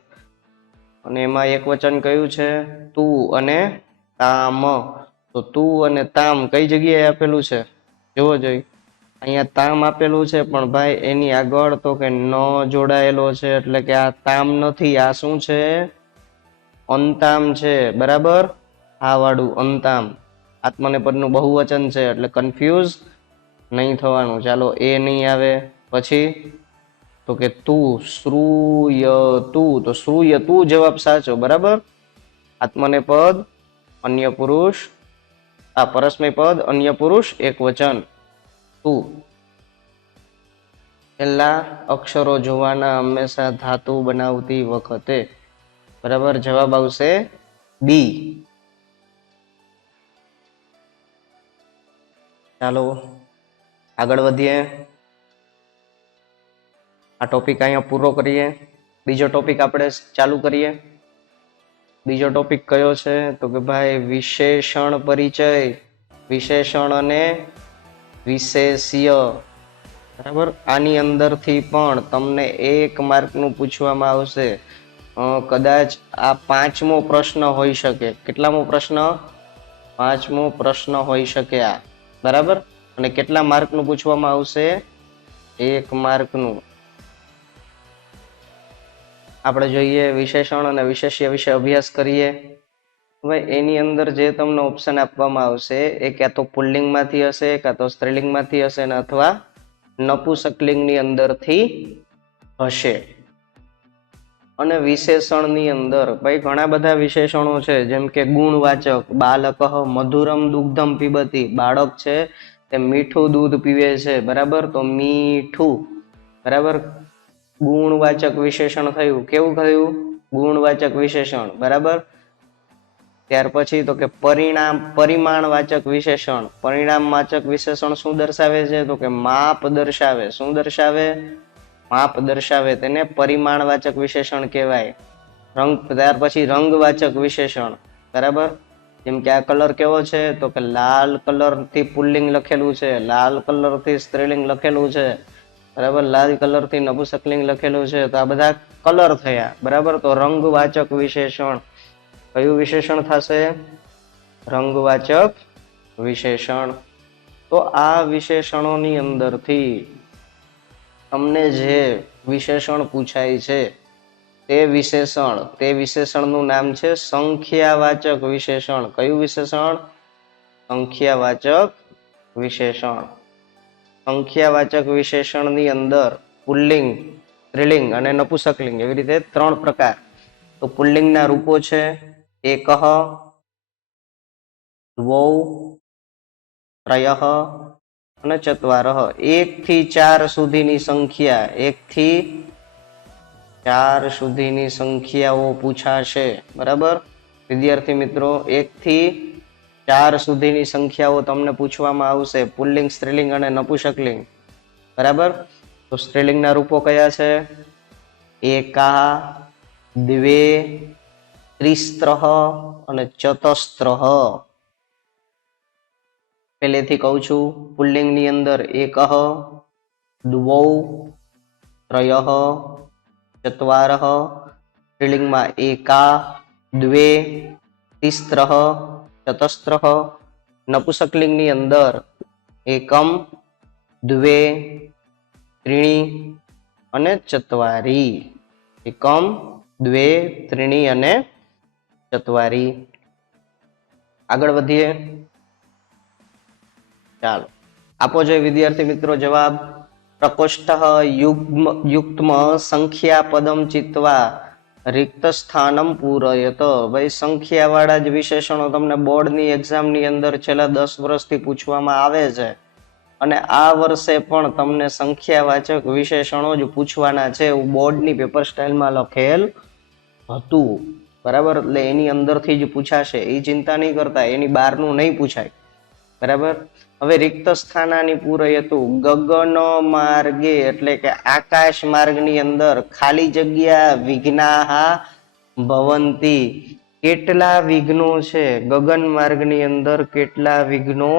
અને એમાં એકવચન કયું છે? તું અને તામ. તો તું અને તામ કઈ જગ્યાએ આપેલું છે? જોવો જોઈએ. અહીંયા તામ આપેલું છે, પણ ભાઈ એની આગળ તો કે ન જોડાયેલો છે, એટલે કે આ તામ નથી. આ શું છે? અંતામ છે, બરાબર. આ વાળું અંતામ. આત્મનેપદનું બહુવચન છે, એટલે કન્ફ્યુઝ નહીં થવાનું. ચાલો એ નહીં આવે. પછી તો કે તું, શ્રુયતું. તો શ્રુયતું જવાબ સાચો, બરાબર. આત્મનેપદ અન્ય પુરુષ, આ પરસ્મય પદ અન્ય પુરુષ એકવચન તું. છેલ્લા અક્ષરો જોવાના હંમેશા ધાતુ બનાવતી વખતે, બરાબર. જવાબ આવશે બી. ચાલો આગળ વધીએ. આ ટોપિક અહીંયા પૂરો કરીએ. બીજો ટોપિક આપણે ચાલુ કરીએ. બીજો ટોપિક કયો છે? તો કે ભાઈ વિશેષણ પરિચય. વિશેષણ અને વિશેષ્ય, બરાબર. આની અંદરથી પણ તમને 1 માર્કનું પૂછવામાં આવશે. કદાચ આ 5મો પ્રશ્ન હોઈ શકે. કેટલામો પ્રશ્ન? 5મો પ્રશ્ન હોઈ શકે આ, બરાબર. અને કેટલા માર્કનું પૂછવામાં આવશે? 1 માર્કનું. આપણે જોઈએ વિશેષણ અને વિશેષ્ય વિશે અભ્યાસ કરીએ. હવે એની અંદર જે તમને ઓપ્શન આપવામાં આવશે એ ક્યાં તો પુલ્લિંગમાંથી હશે, કાં તો સ્ત્રીલિંગમાંથી હશે, ને અથવા નપુંસકલિંગની અંદરથી હશે. અને વિશેષણની અંદર ભાઈ ઘણા બધા વિશેષણો છે, જેમ કે ગુણવાચક. બાલકઃ મધુરમ દુગ્ધમ પીબતી. બાળક છે તે મીઠું દૂધ પીવે છે, બરાબર. તો મીઠું, બરાબર. ગુણવાચક વિશેષણ થયું. કેવું થયું? ગુણવાચક વિશેષણ. બરાબર. ત્યાર પછી તો કે પરિમાણવાચક વિશેષણ. પરિણામવાચક વિશેષણ શું દર્શાવે છે? તો કે માપ દર્શાવે. શું દર્શાવે? માપ દર્શાવે. તેને પરિમાણવાચક વિશેષણ કહેવાય. ત્યાર પછી રંગવાચક વિશેષણ. બરાબર. જેમ કે આ કલર કેવો છે? તો કે લાલ કલર થી પુલ્લિંગ લખેલું છે, લાલ કલર થી સ્ત્રીલિંગ લખેલું છે. બરાબર. લાલ કલર થી નપુંસકલિંગ લખેલું છે. તો આ બધા કલર થયા. બરાબર. તો રંગવાચક વિશેષણ. કયું વિશેષણ થશે? રંગવાચક વિશેષણ. તો આ વિશેષણોની અંદરથી તમને જે વિશેષણ પૂછાય છે તે વિશેષણનું નામ છે સંખ્યાવાચક વિશેષણ. કયું વિશેષણ? સંખ્યાવાચક વિશેષણ. સંખ્યાવાચક વિશેષણની અંદર પુલ્લિંગ, સ્ત્રીલિંગ અને નપુંસકલિંગ એવી રીતે 3 પ્રકાર. તો પુલ્લિંગના રૂપો છે એકઃ, દ્વૌ, ત્રયઃ અને ચત્વારઃ. 1 થી 4 સુધીની સંખ્યા, 1 થી 4 સુધીની સંખ્યાઓ પૂછાશે. બરાબર. વિદ્યાર્થી મિત્રો, 1 થી 4 સુધીની સંખ્યાઓ તમને પૂછવામાં આવશે. પુલ્લિંગ, સ્ત્રીલિંગ અને નપુંસકલિંગ. બરાબર. તો સ્ત્રીલિંગના રૂપો કયા છે? એકા, દ્વે, ત્રિસ્ત્રઃ અને ચતસ્ત્રઃ. પહેલેથી કહું છું. પુલ્લિંગની અંદર એકઃ, દ્વૌ, ત્રયઃ, ચત્વારઃ. સ્ત્રીલિંગમાં એકા, દ્વે, ત્રિસ્ત્રઃ, ચતસ્ત્રઃ. નપુંસકલિંગની અંદર એકમ, દ્વે, ત્રીણી અને ચત્વારી. એકમ, દ્વે, ત્રીણી અને ચત્વારી. આગળ વધીએ. ચાલો આપો જોઈએ વિદ્યાર્થી મિત્રો જવાબ. પ્રકોષ્ઠ યુક્તમ સંખ્યા પદમ ચિત્વા રિક્ત સ્થાનમ પૂરયત. ભાઈ સંખ્યાવાળા જ વિશેષણો તમને બોર્ડની એક્ઝામની અંદર છેલ્લા 10 વર્ષથી પૂછવામાં આવે છે અને આ વર્ષે પણ તમને સંખ્યાવાચક વિશેષણો જ પૂછવાના છે એવું બોર્ડની પેપર સ્ટાઇલમાં લખેલ હતું. બરાબર. એટલે એની અંદરથી જ પૂછાશે. એ ચિંતા નહીં કરતા, એની બહારનું નહીં પૂછાય. બરાબર. હવે રિક્ત સ્થાનાની પૂરયતુ. ગગન માર્ગે એટલે કે આકાશ માર્ગની અંદર ખાલી જગ્યા વિઘ્નાહા ભવંતી. કેટલા વિઘ્નો છે ગગન માર્ગની અંદર? કેટલા વિઘ્નો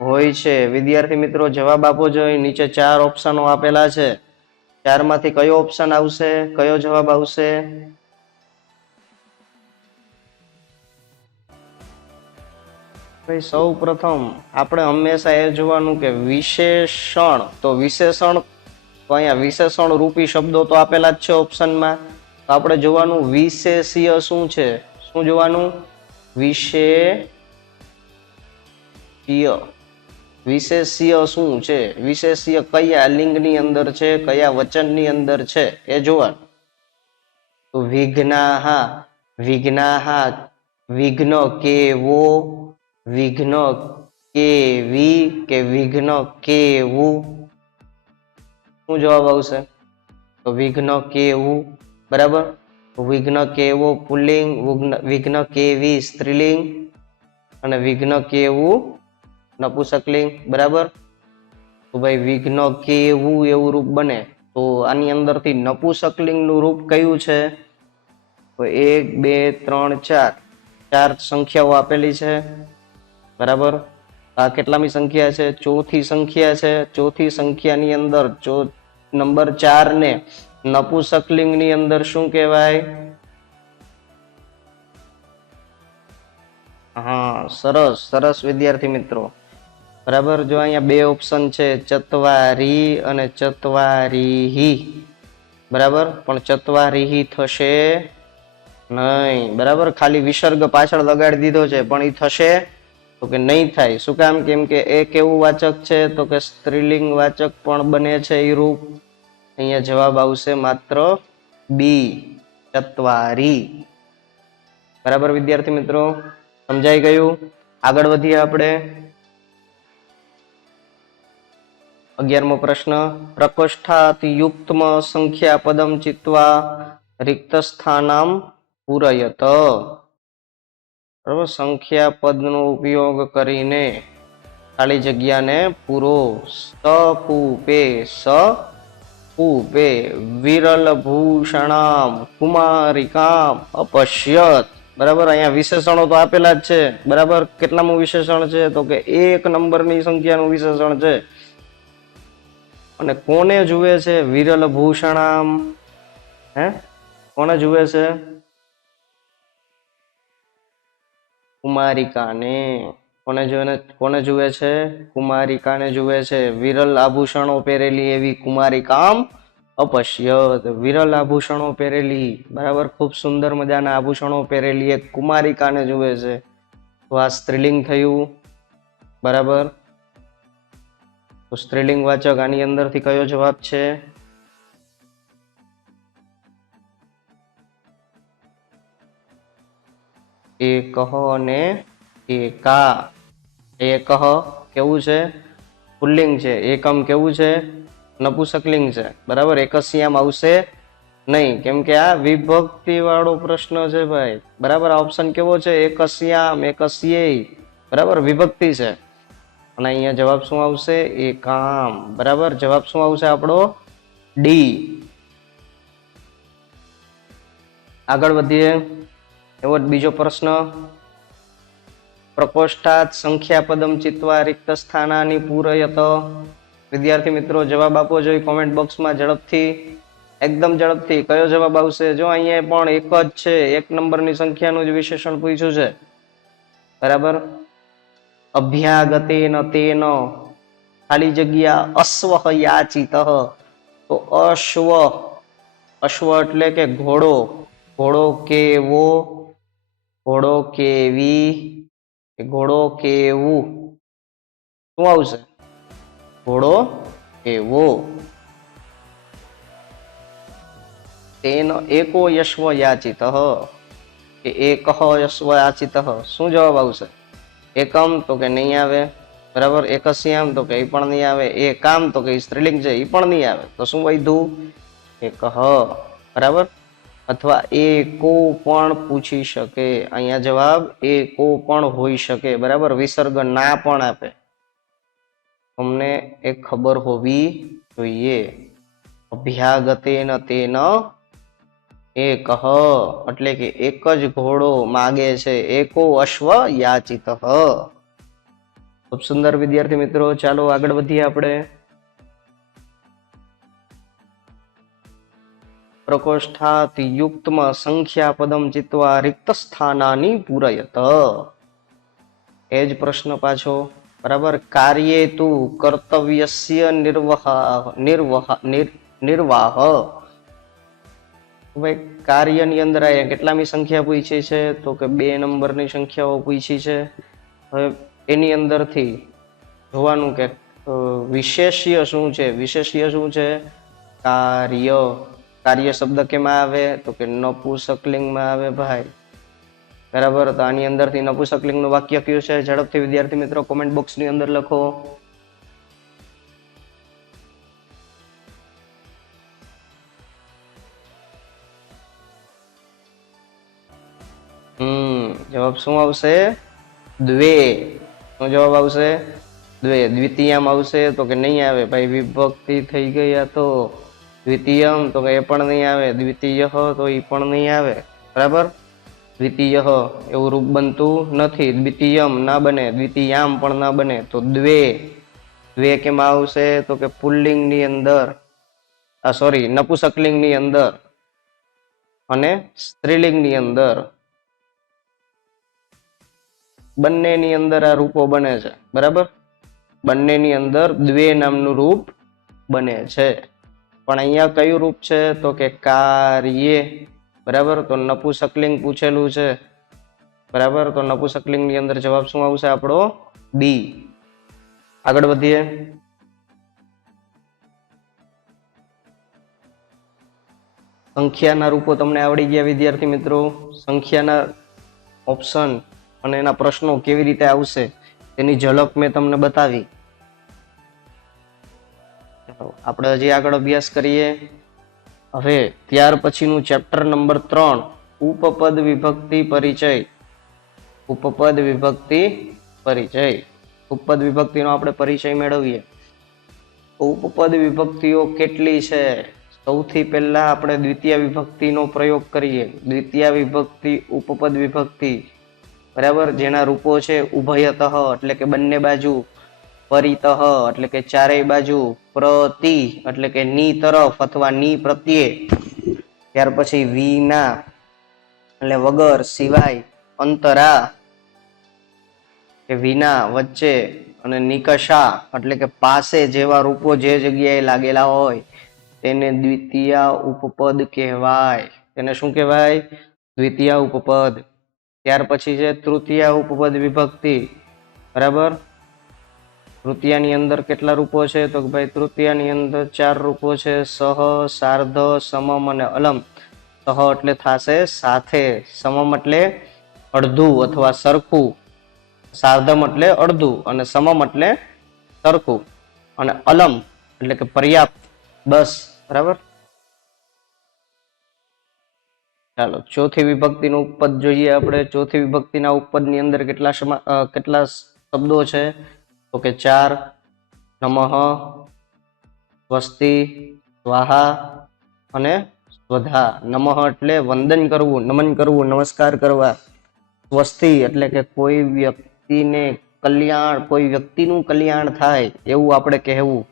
હોય છે? વિદ્યાર્થી મિત્રો જવાબ આપો જોઈએ. નીચે 4 ઓપ્શનો આપેલા છે. 4 માંથી કયો ઓપ્શન આવશે? કયો જવાબ આવશે? સૌ પ્રથમ આપણે હંમેશા એ જોવાનું કે વિશેષણ. તો વિશેષણ તો અહીંયા વિશેષણ રૂપી શબ્દો તો આપેલા જ છે ઓપ્શનમાં. તો આપણે જોવાનું વિશેષીય શું છે. શું જોવાનું? વિશેષીય. વિશેષીય શું છે? વિશેષીય કયા લિંગની અંદર છે, કયા વચનની અંદર છે એ જોવાનું. તો વિઘ્નાહા. વિઘ્નાહા. વિઘ્ન કેવો, વિઘ્ન કેવી કે વિઘ્ન કેવું? શું જવાબ આવશે? તો વિઘ્ન કેવું. બરાબર. વિઘ્ન કેવો પુલ્લિંગ, વિઘ્ન કેવી સ્ત્રીલિંગ અને વિઘ્ન કેવું નપુંસકલિંગ. બરાબર. તો ભાઈ વિઘ્ન કેવું એવું રૂપ બને. તો આની અંદરથી નપુંસકલિંગનું રૂપ કયું છે? તો 1 2 3 4 4 સંખ્યાઓ આપેલી છે. બરાબર. આ કેટલામી સંખ્યા છે? ચોથી સંખ્યા છે. ચોથી સંખ્યાની અંદર નંબર 4 ને નપુંસકલિંગની અંદર શું કહેવાય? હા, સરસ સરસ વિદ્યાર્થી મિત્રો. બરાબર. જો અહીંયા 2 ઓપ્શન છે, ચત્વારી અને ચત્વારીહી. બરાબર. પણ ચત્વારીહી થશે નહીં. બરાબર. ખાલી વિસર્ગ પાછળ લગાડી દીધો છે પણ એ થશે તો કે નહીં થાય. શું કામ? કેમ કે એ કેવું વાચક છે? તો કે સ્ત્રીલિંગ વાચક પણ બને છે એ રૂપ. અહીંયા જવાબ આવશે માત્ર બી, ચત્વારી. બરાબર વિદ્યાર્થી મિત્રો, સમજાઈ ગયું? આગળ વધીએ આપણે. 11મો પ્રશ્ન પ્રકોષ્ઠાત યુક્તમ સંખ્યા પદમ ચિત્વા રિક્ત સ્થાનમ પૂરયત. બરાબર, સંખ્યા પદનો ઉપયોગ કરીને ખાલી જગ્યાને પૂરો. સપૂપે સપૂપે વિરલ ભૂષણામ કુમારિકામ અપશ્યત. બરાબર, અહીંયા વિશેષણો તો આપેલા જ છે. બરાબર, કેટલામું વિશેષણ છે તો કે 1 નંબરની સંખ્યાનું વિશેષણ છે. અને કોને જુએ છે? વિરલ ભૂષણામ. હે, કોને જુએ છે? કુમારિકાને. કોને જુએ છે? કુમારિકાને જુએ છે. વિરલ આભૂષણો પહેરેલી એવી કુમારિકામ અપશ્યત. વિરલ આભૂષણો પહેરેલી, બરાબર, ખૂબ સુંદર મજાના આભૂષણો પહેરેલી એક કુમારિકાને જુએ છે. તો આ સ્ત્રીલિંગ થયું. બરાબર, તો સ્ત્રીલિંગ વાચક આની અંદરથી કયો જવાબ છે? એકહ અને એકા. એકહ કેવું છે? પુલ્લિંગ છે. એકમ કેવું છે? નપુંસકલિંગ છે. બરાબર, એકસ્યામ આવશે નહીં, કેમ કે આ વિભક્તિ વાળો પ્રશ્ન છે ભાઈ. બરાબર, આ ઓપ્શન કેવો છે? એકસ્યામ, એકસ્યેય. બરાબર, વિભક્તિ છે. અને અહીંયા જવાબ શું આવશે? એકામ. બરાબર, જવાબ શું આવશે આપણો? ડી. આગળ વધીએ. એવો બીજો પ્રશ્ન પ્રકોષ્ઠાત સંખ્યા પદમ ચિત્વા રિક્ત સ્થાનાની પૂરયત. વિદ્યાર્થી મિત્રો જવાબ આપો જોઈએ કોમેન્ટ બોક્સમાં ઝડપથી, એકદમ ઝડપથી. કયો જવાબ આવશે? જો અહીંયા પણ એક જ છે, 1 નંબરની સંખ્યાનું જ વિશેષણ પૂછ્યું છે. બરાબર, અભ્યાગતેન તેન ખાલી જગ્યા અશ્વ યાચિત. તો અશ્વ, અશ્વ એટલે કે ઘોડો. ઘોડો કેવો? ઘોડો કેવી? ઘોડો કેવું? શું આવશે? ઘોડો કેવો. તેન એકો યશ્વ યાચિત કે એકહ યશ્વ યાચિત. શું જવાબ આવશે? એકમ તો કે નહીં આવે. બરાબર, એકસ્યામ તો કે એ પણ નહીં આવે. એકામ તો કે સ્ત્રીલિંગ છે, એ પણ નહીં આવે. તો શું વધ્યું? એકહ. બરાબર, અથવા એકો પણ પૂછી શકે. અહીંયા જવાબ એકો પણ હોઈ શકે. બરાબર, વિસર્ગ ના પણ આપે. તમને એક ખબર હોવી જોઈએ. અભ્યાગતેન તેન એકહ એટલે કે એક જ ઘોડો માગે છે. એકો અશ્વ યાચિત. ખૂબ સુંદર વિદ્યાર્થી મિત્રો. ચાલો આગળ વધીએ આપણે. પ્રકોષ્ઠાત યુક્તમ સંખ્યા પદમ ચિત્વા રિક્ત સ્થાનાની પૂરયત. એ જ પ્રશ્ન પાછો. બરાબર, કાર્યે તુ કર્તવ્યસ્ય નિર્વાહ. ભાઈ, કાર્યની અંદર અહીંયા કેટલામી સંખ્યા પૂછી છે તો કે 2 નંબરની સંખ્યાઓ પૂછી છે. હવે એની અંદરથી જોવાનું કે વિશેષ્ય શું છે. વિશેષ્ય શું છે? કાર્ય. કાર્ય શબ્દ કેમાં આવે તો કે નપુંસકલિંગમાં આવે ભાઈ. બરાબર, તો આની અંદરથી નપુંસકલિંગનું વાક્ય કયું છે? ઝડપથી વિદ્યાર્થી મિત્રો કોમેન્ટ બોક્સની અંદર લખો. જવાબ શું આવશે? દ્વે. શું જવાબ આવશે? દ્વે. દ્વિતીયમ આવશે તો કે નહીં આવે ભાઈ, વિભક્તિ થઈ ગયા. તો દ્વિતીયમ તો કે એ પણ નહીં આવે. દ્વિતીય તો એ પણ નહીં આવે. બરાબર, દ્વિતીય એવું રૂપ બનતું નથી. દ્વિતીયમ ના બને, દ્વિતીયામ પણ ના બને. તો દ્વે. દ્વે કેમાં આવશે તો કે પુલ્લિંગની અંદર, સોરી, નપુંસકલિંગની અંદર અને સ્ત્રીલિંગની અંદર. બંનેની અંદર આ રૂપો બને છે. બરાબર, બંનેની અંદર દ્વે નામનું રૂપ બને છે. પણ અહીંયા કયું રૂપ છે તો કે કાર્ય. બરાબર, તો નપુંસકલિંગ પૂછેલું છે. બરાબર, તો નપુંસકલિંગની અંદર જવાબ શું આવશે આપણો? બી. આગળ વધીએ. સંખ્યાના રૂપો તમને આવડી ગયા વિદ્યાર્થી મિત્રો. સંખ્યાના ઓપ્શન અને એના પ્રશ્નો કેવી રીતે આવશે તેની ઝલક મેં તમને બતાવી. આપણે હજી આગળ અભ્યાસ કરીએ. હવે ત્યાર પછીનું ચેપ્ટર નંબર 3, ઉપપદ વિભક્તિ પરિચય. ઉપપદ વિભક્તિ પરિચય. ઉપપદ વિભક્તિનો આપણે પરિચય મેળવીએ. ઉપપદ વિભક્તિઓ કેટલી છે? સૌથી પહેલા આપણે દ્વિતીય વિભક્તિનો પ્રયોગ કરીએ. દ્વિતીય વિભક્તિ, ઉપપદ વિભક્તિ, બરાબર, જેના રૂપો છે ઉભયતઃ એટલે કે બંને બાજુ, પરિતઃ એટલે કે ચારેય બાજુ, પ્રતિ એટલે કે ની તરફ અથવા ની પ્રત્યે, ત્યાર પછી વિના એટલે વગર, સિવાય, અંતરા કે વિના, વચ્ચે, અને નિકષા એટલે કે પાસે જેવા રૂપો જે જગ્યાએ લાગેલા હોય તેને દ્વિતીય ઉપપદ કહેવાય. તેને શું કહેવાય? દ્વિતીય ઉપપદ. ત્યાર પછી છે તૃતીય ઉપપદ વિભક્તિ, બરાબર. તૃતીયાની અંદર કેટલા રૂપો છે? તો ભાઈ તૃતીયાની અંદર 4 રૂપો છે: સહ, સાર્ધ, સમમ અને અલમ. સહ એટલે થશે સાથે, સમમ એટલે અડધું અથવા સરખું, સાર્ધમ એટલે અડધું, અને સમમ એટલે સરખું, અને અલમ એટલે કે પર્યાપ્ત, બસ, બરાબર. ચાલો ચોથી વિભક્તિનું ઉપપદ જોઈએ આપણે. ચોથી વિભક્તિના ઉપપદની અંદર કેટલા શબ્દો છે? તો કે 4. નમઃ, સ્વસ્તિ, સ્વાહા અને સ્વધા. નમઃ એટલે વંદન કરવું, નમન કરવું, નમસ્કાર કરવા. સ્વસ્તિ એટલે કે કોઈ વ્યક્તિને કલ્યાણ, કોઈ વ્યક્તિનું કલ્યાણ થાય એવું આપણે કહેવું,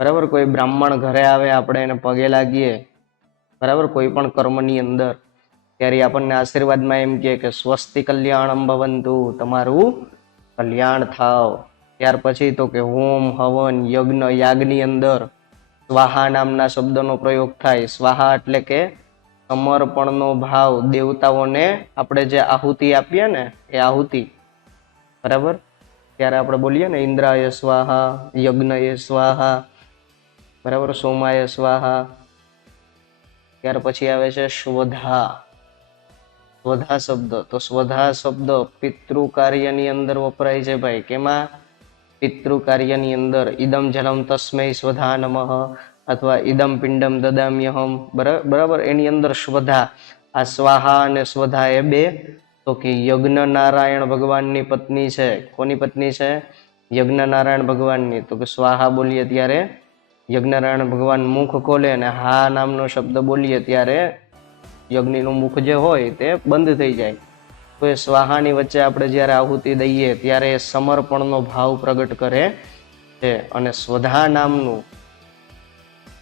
બરાબર. કોઈ બ્રાહ્મણ ઘરે આવે, આપણે એને પગે લાગીએ, બરાબર, કોઈ પણ કર્મની અંદર, ત્યારે આપણને આશીર્વાદમાં એમ કહે કે સ્વસ્તિ કલ્યાણમ ભવંતુ, તમારું કલ્યાણ થાવ. ત્યાર પછી તો કે હોમ, હવન, યજ્ઞ, યાગની અંદર સ્વાહા નામના શબ્દનો પ્રયોગ થાય. સ્વાહા એટલે કે સમર્પણનો ભાવ, દેવતાઓને આપણે જે આહુતિ આપીએ ને એ આહુતિ, બરાબર. ત્યારે આપણે બોલીએ ને ઇન્દ્રાય સ્વાહા, યજ્ઞય સ્વાહા, બરાબર, સોમાય સ્વાહા. ત્યાર પછી આવે છે સ્વધા. સ્વધા શબ્દ. તો સ્વધા શબ્દ પિતૃ કાર્યની અંદર વપરાય છે ભાઈ. કેમાં? પિતૃ કાર્યની અંદર. ઇદમ જલમ તસ્મૈ સ્વધા નમઃ અથવા ઇદમ પિંડમ દદામ્યહમ, બરાબર. એની અંદર સ્વધા, આ સ્વાહા અને સ્વધા એ બે તો કે યજ્ઞ નારાયણ ભગવાનની પત્ની છે. કોની પત્ની છે? યજ્ઞ નારાયણ ભગવાનની. તો કે સ્વાહા બોલીએ ત્યારે યજ્ઞનારાયણ ભગવાન મુખ ખોલે, અને હા નામનો શબ્દ બોલીએ ત્યારે યજ્ઞનું મુખ જે હોય તે બંધ થઈ જાય. તો એ સ્વાહાની વચ્ચે આપણે જ્યારે આહુતિ દઈએ ત્યારે સમર્પણનો ભાવ પ્રગટ કરે છે. અને સ્વધા નામનું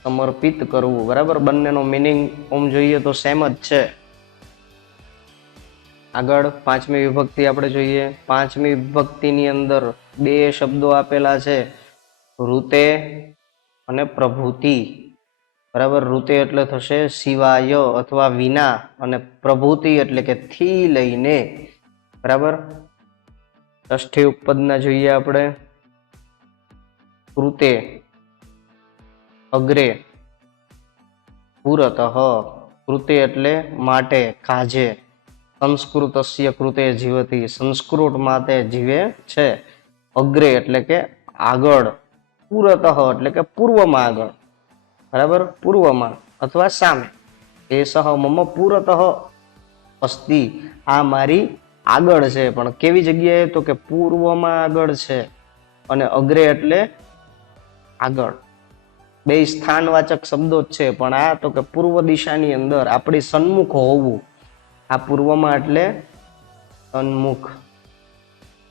સમર્પિત કરવું, બરાબર. બંનેનો મિનિંગ ઓમ જોઈએ તો સેમ જ છે. આગળ પાંચમી વિભક્તિ આપણે જોઈએ. પાંચમી વિભક્તિની અંદર 2 શબ્દો આપેલા છે, ઋતે અને પ્રભુતિ, બરાબર. ઋતે એટલે થશે સિવાય અથવા વિના, અને પ્રભુતિ એટલે કે થી લઈને, બરાબર. ષષ્ઠી ઉપપદના જોઈએ આપણે. કૃતે, અગ્રે, પુરતઃ. કૃતે એટલે માટે, કાજે. સંસ્કૃતસ્ય કૃતે જીવતી, સંસ્કૃત માટે જીવે છે. અગ્રે એટલે કે આગળ. પુરતઃ એટલે કે પૂર્વમાં આગળ, બરાબર, પૂર્વમાં અથવા સામે. એ સહ મમ પુરતઃ અસ્તિ, આ મારી આગળ છે. પણ કેવી જગ્યાએ? તો કે પૂર્વમાં આગળ છે. અને અગ્રે એટલે આગળ. બે સ્થાનવાચક શબ્દો જ છે, પણ આ તો કે પૂર્વ દિશાની અંદર આપણી સન્મુખ હોવું. આ પૂર્વમાં એટલે સન્મુખ,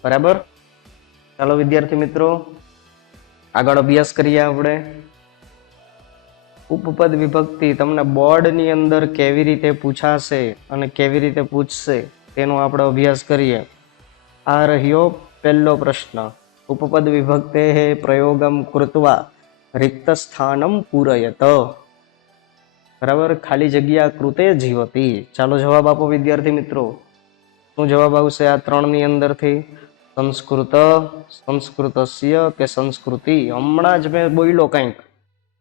બરાબર. ચાલો વિદ્યાર્થી મિત્રો આગળ અભ્યાસ કરીએ આપણે. ઉપપદ વિભક્તિ તમને બોર્ડની અંદર કેવી રીતે પૂછાશે અને કેવી રીતે પૂછશે તેનો આપણે અભ્યાસ કરીએ. આ રહ્યો પહેલો પ્રશ્ન. ઉપપદ વિભક્તે પ્રયોગમ કૃત્વા રિક્ત સ્થાનમ પૂરયત, બરાબર. ખાલી જગ્યા કૃતે જીવતી. ચાલો જવાબ આપો વિદ્યાર્થી મિત્રો. શું જવાબ આવશે આ 3ની અંદરથી? સંસ્કૃત, સંસ્કૃતસ્ય કે સંસ્કૃતિ? હમણાં જ મેં બોલ્યો કંઈક,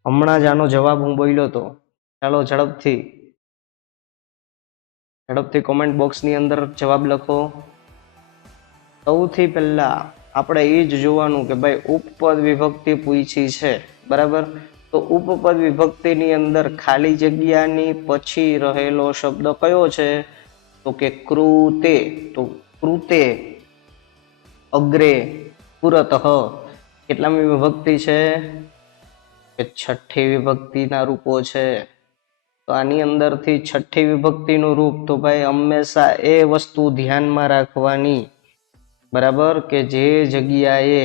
હમણાં જ આનો જવાબ હું બોલ્યો તો. ચાલો ઝડપથી કોમેન્ટ બોક્સની અંદર જવાબ લખો. સૌથી પહેલા આપણે એ જ જોવાનું કે ભાઈ ઉપપદ વિભક્તિ પૂછી છે, બરાબર. તો ઉપપદ વિભક્તિની અંદર ખાલી જગ્યાની પછી રહેલો શબ્દ કયો છે? તો કે કૃતે. તો કૃતે, અગ્રે, પુરતઃ કેટલામી વિભક્તિ છે? કે છઠ્ઠી વિભક્તિના રૂપો છે. તો આની અંદરથી છઠ્ઠી વિભક્તિનું રૂપ, તો ભાઈ હંમેશા એ વસ્તુ ધ્યાનમાં રાખવાની, બરાબર, કે જે જગ્યાએ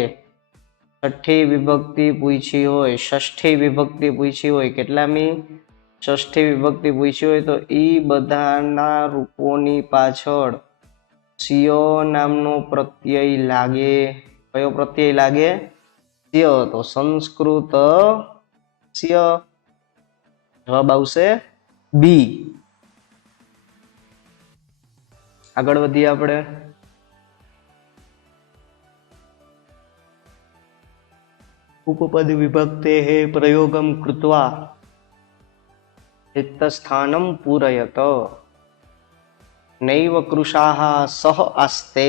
છઠ્ઠી વિભક્તિ પૂછી હોય, ષષ્ઠી વિભક્તિ પૂછી હોય, કેટલામી? ષષ્ઠી વિભક્તિ પૂછી હોય, તો ઈ બધાના રૂપોની પાછળ સ્ય નામનો પ્રત્યય લાગે. કયો પ્રત્યય લાગે? સ્ય. તો સંસ્કૃત સ્ય. જવાબ આવશે બી. આગળ વધીએ આપણે. उपपद विभक्ते प्रयोगं कृत्वा रिक्तस्थानं पूरयत. नैव कृशाः सह आस्ते.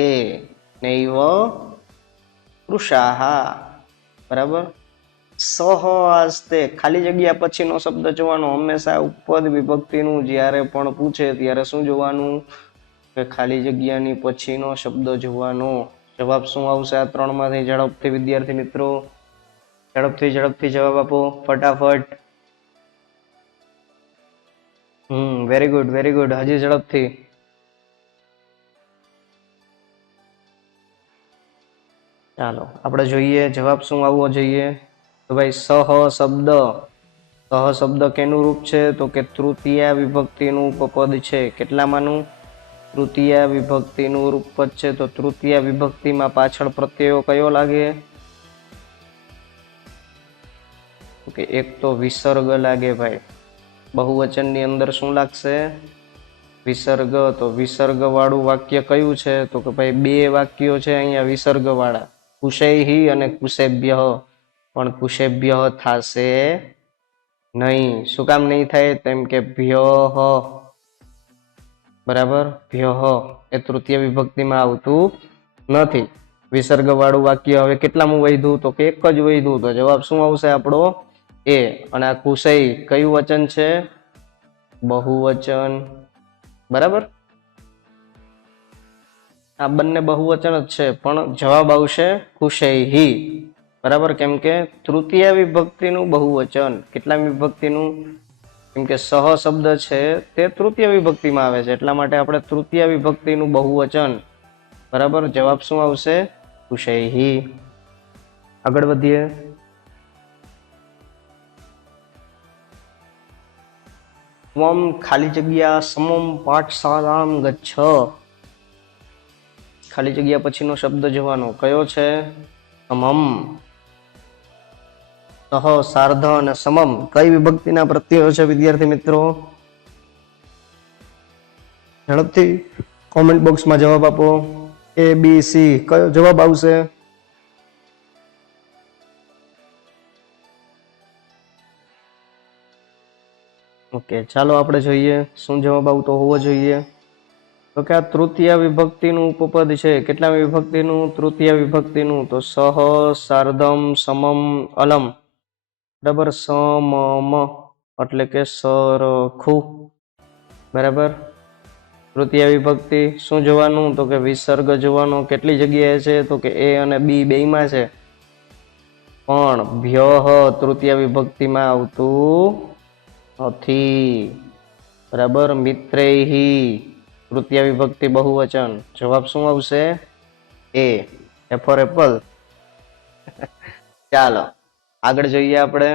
नैव कृशाः, बराबर. સહ આસ્તે, ખાલી જગ્યા પછીનો શબ્દ જોવાનો. હંમેશા ઉપપદ વિભક્તિનું જ્યારે પણ પૂછે ત્યારે શું જોવાનું? કે ખાલી જગ્યાની પછીનો શબ્દ જોવાનો. જવાબ શું આવશે આ ત્રણમાંથી? ઝડપથી વિદ્યાર્થી મિત્રો, ઝડપથી જવાબ આપો ફટાફટ. Very good, very good. હજી ઝડપથી. ચાલો આપણે જોઈએ જવાબ શું આવવો જોઈએ. તો ભાઈ સહ શબ્દ કેનું રૂપ છે? તો કે તૃતીય વિભક્તિનું ઉપપદ છે. કેટલામાંનું? તૃતીય વિભક્તિનું રૂપપદ છે. તો તૃતીય વિભક્તિમાં પાછળ પ્રત્યયો કયો લાગે? કે એક તો વિસર્ગ લાગે ભાઈ. બહુવચનની અંદર શું લાગશે? વિસર્ગ. તો વિસર્ગ વાળું વાક્ય કયું છે? તો કે ભાઈ બે વાક્યો છે અહીંયા વિસર્ગ વાળા, કુશૈહિ અને કુશેભ્ય. પણ કુશેભ્ય થશે નહીં. શું કામ નહીં થાય? તેમ કે ભ્ય, બરાબર, ભ્ય એ તૃતીય વિભક્તિમાં આવતું નથી. વિસર્ગ વાળું વાક્ય હવે કેટલામાં વધ્યું? તો કે એક જ વધ્યું. તો જવાબ શું આવશે આપણો? એ. અને આ કુશૈ કયું વચન છે? બહુવચન, બરાબર. આ બંને બહુવચન જ છે, પણ જવાબ આવશે કુશૈહિ, બરાબર. કેમ કે તૃતીય વિભક્તિનું બહુવચન. કેટલા વિભક્તિનું? કેમ કે સહ શબ્દ છે તે તૃતીય વિભક્તિમાં આવે છે, એટલા માટે આપણે તૃતીય વિભક્તિનું બહુવચન, બરાબર. જવાબ શું આવશે? કુશૈહિ. આગળ વધીએ. ત્વમ ખાલી જગ્યા સમમ પાઠશાળામ ગચ્છ. ખાલી જગ્યા પછીનો શબ્દ જોવાનો કયો છે? સમમ. સહ, સાર્ધ અને સમમ કઈ વિભક્તિના પ્રત્યયો છે વિદ્યાર્થી મિત્રો? ઝડપથી કોમેન્ટ બોક્સમાં જવાબ આપો. એ, બી, સી કયો જવાબ આવશે? ઓકે, ચાલો આપણે જોઈએ શું જવાબ આવતો હોવો જોઈએ. તો કે આ તૃતીય વિભક્તિનું ઉપપદ છે. કેટલા વિભક્તિનું? તૃતીય વિભક્તિનું. તો સહ, સાર્ધમ, સમમ, અલમ, બરાબર. સમમ એટલે કે સરખું, બરાબર. તૃતીય વિભક્તિ શું જોવાનું? તો કે વિસર્ગ જોવાનો. કેટલી જગ્યાએ છે? તો કે એ અને બી બેયમાં છે, પણ ભ્ય તૃતીય વિભક્તિમાં આવતું નથી, બરાબર. મિત્રૈહિ તૃતીય વિભક્તિ બહુવચન. જવાબ શું આવશે? એ ફોર એપલ. ચાલો આગળ જોઈએ આપણે.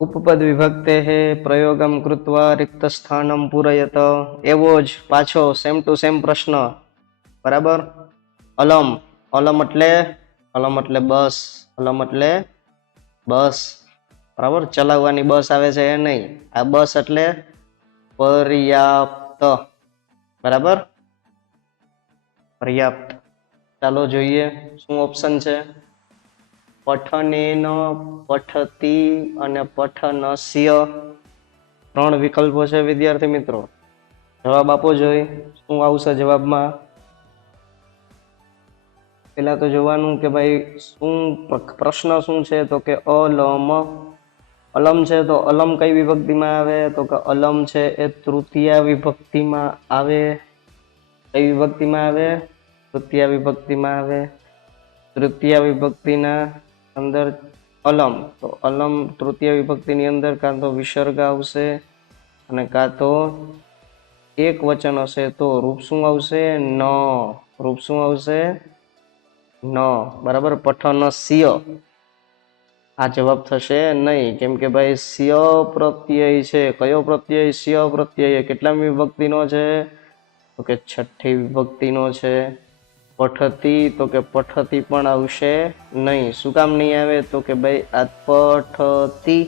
ઉપપદ વિભક્તે પ્રયોગમ કૃત્વા રિક્ત સ્થાનમ પૂરયત. એવો જ પાછો સેમ ટુ સેમ પ્રશ્ન, બરાબર. અલમ. અલમ એટલે બસ. અલમ એટલે બસ, બરાબર. ચલાવવાની બસ આવે છે એ નહીં. આ બસ એટલે પર્યાપ્ત, બરાબર. પર્યાપ્ત. ચાલો જોઈએ શું ઓપ્શન છે. પઠનેન, પઠતી અને પઠનસ્ય ત્રણ વિકલ્પો છે વિદ્યાર્થી મિત્રો. જવાબ આપો જોઈએ શું આવશે જવાબમાં. પેલા તો જોવાનું કે ભાઈ શું પ્રશ્ન શું છે, તો કે અલમ. અલમ છે તો અલમ કઈ વિભક્તિમાં આવે, તો કે અલમ છે એ તૃતીય વિભક્તિમાં આવે. કઈ વિભક્તિમાં આવે? તૃતીય વિભક્તિમાં આવે. તૃતીય વિભક્તિના અંદર અલમ, તો અલમ તૃતીય વિભક્તિની અંદર કાં તો વિસર્ગ આવશે અને કાં તો એક વચન હશે તો રૂપ શું આવશે? ન. રૂપ શું આવશે? ન. બરાબર. પઠનસ્ય આ જવાબ થશે નહીં, કેમ કે ભાઈ સ્ય પ્રત્યય છે. કયો પ્રત્યય? સ્ય પ્રત્યય. કેટલા વિભક્તિનો છે? તો કે છઠ્ઠી વિભક્તિનો છે. પઠતી, તો કે પઠતી પણ આવશે નહીં. શું કામ નહીં આવે? તો કે ભાઈ આ પઠતી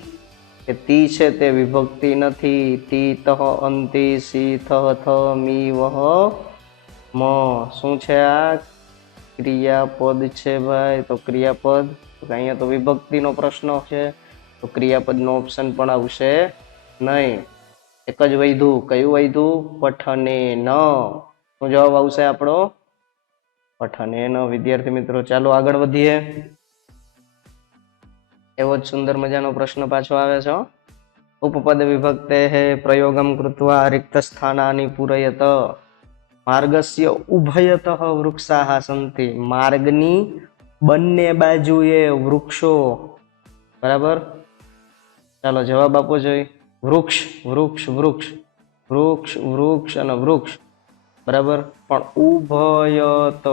કે તી છે તે વિભક્તિ નથી. તી તહ અંતિ સી થહ થ મી વહ મ. શું છે આ? ક્રિયાપદ છે ભાઈ. તો ક્રિયાપદ, અહીંયા તો વિભક્તિનો પ્રશ્ન છે તો ક્રિયાપદનો ઓપ્શન પણ આવશે નહીં. એક જ વૈધું. કયું વૈધું? પઠને ન. શું જવાબ આવશે આપણો? પઠને ન. વિદ્યાર્થી મિત્રો ચાલો આગળ વધીએ. એવો જ સુંદર મજાનો પ્રશ્ન પાછો આવે છે. ઉપપદ વિભક્તે પ્રયોગમ કૃત્વા રિક્ત સ્થાનાની પૂરયત. માર્ગસ્ય ઉભયતઃ વૃક્ષાઃ સંતિ. માર્ગની બંને બાજુએ વૃક્ષો. બરાબર. ચાલો જવાબ આપો જોઈએ. વૃક્ષ, વૃક્ષ, વૃક્ષ, વૃક્ષ, વૃક્ષ અને વૃક્ષ. બરાબર. પણ ઉભયતઃ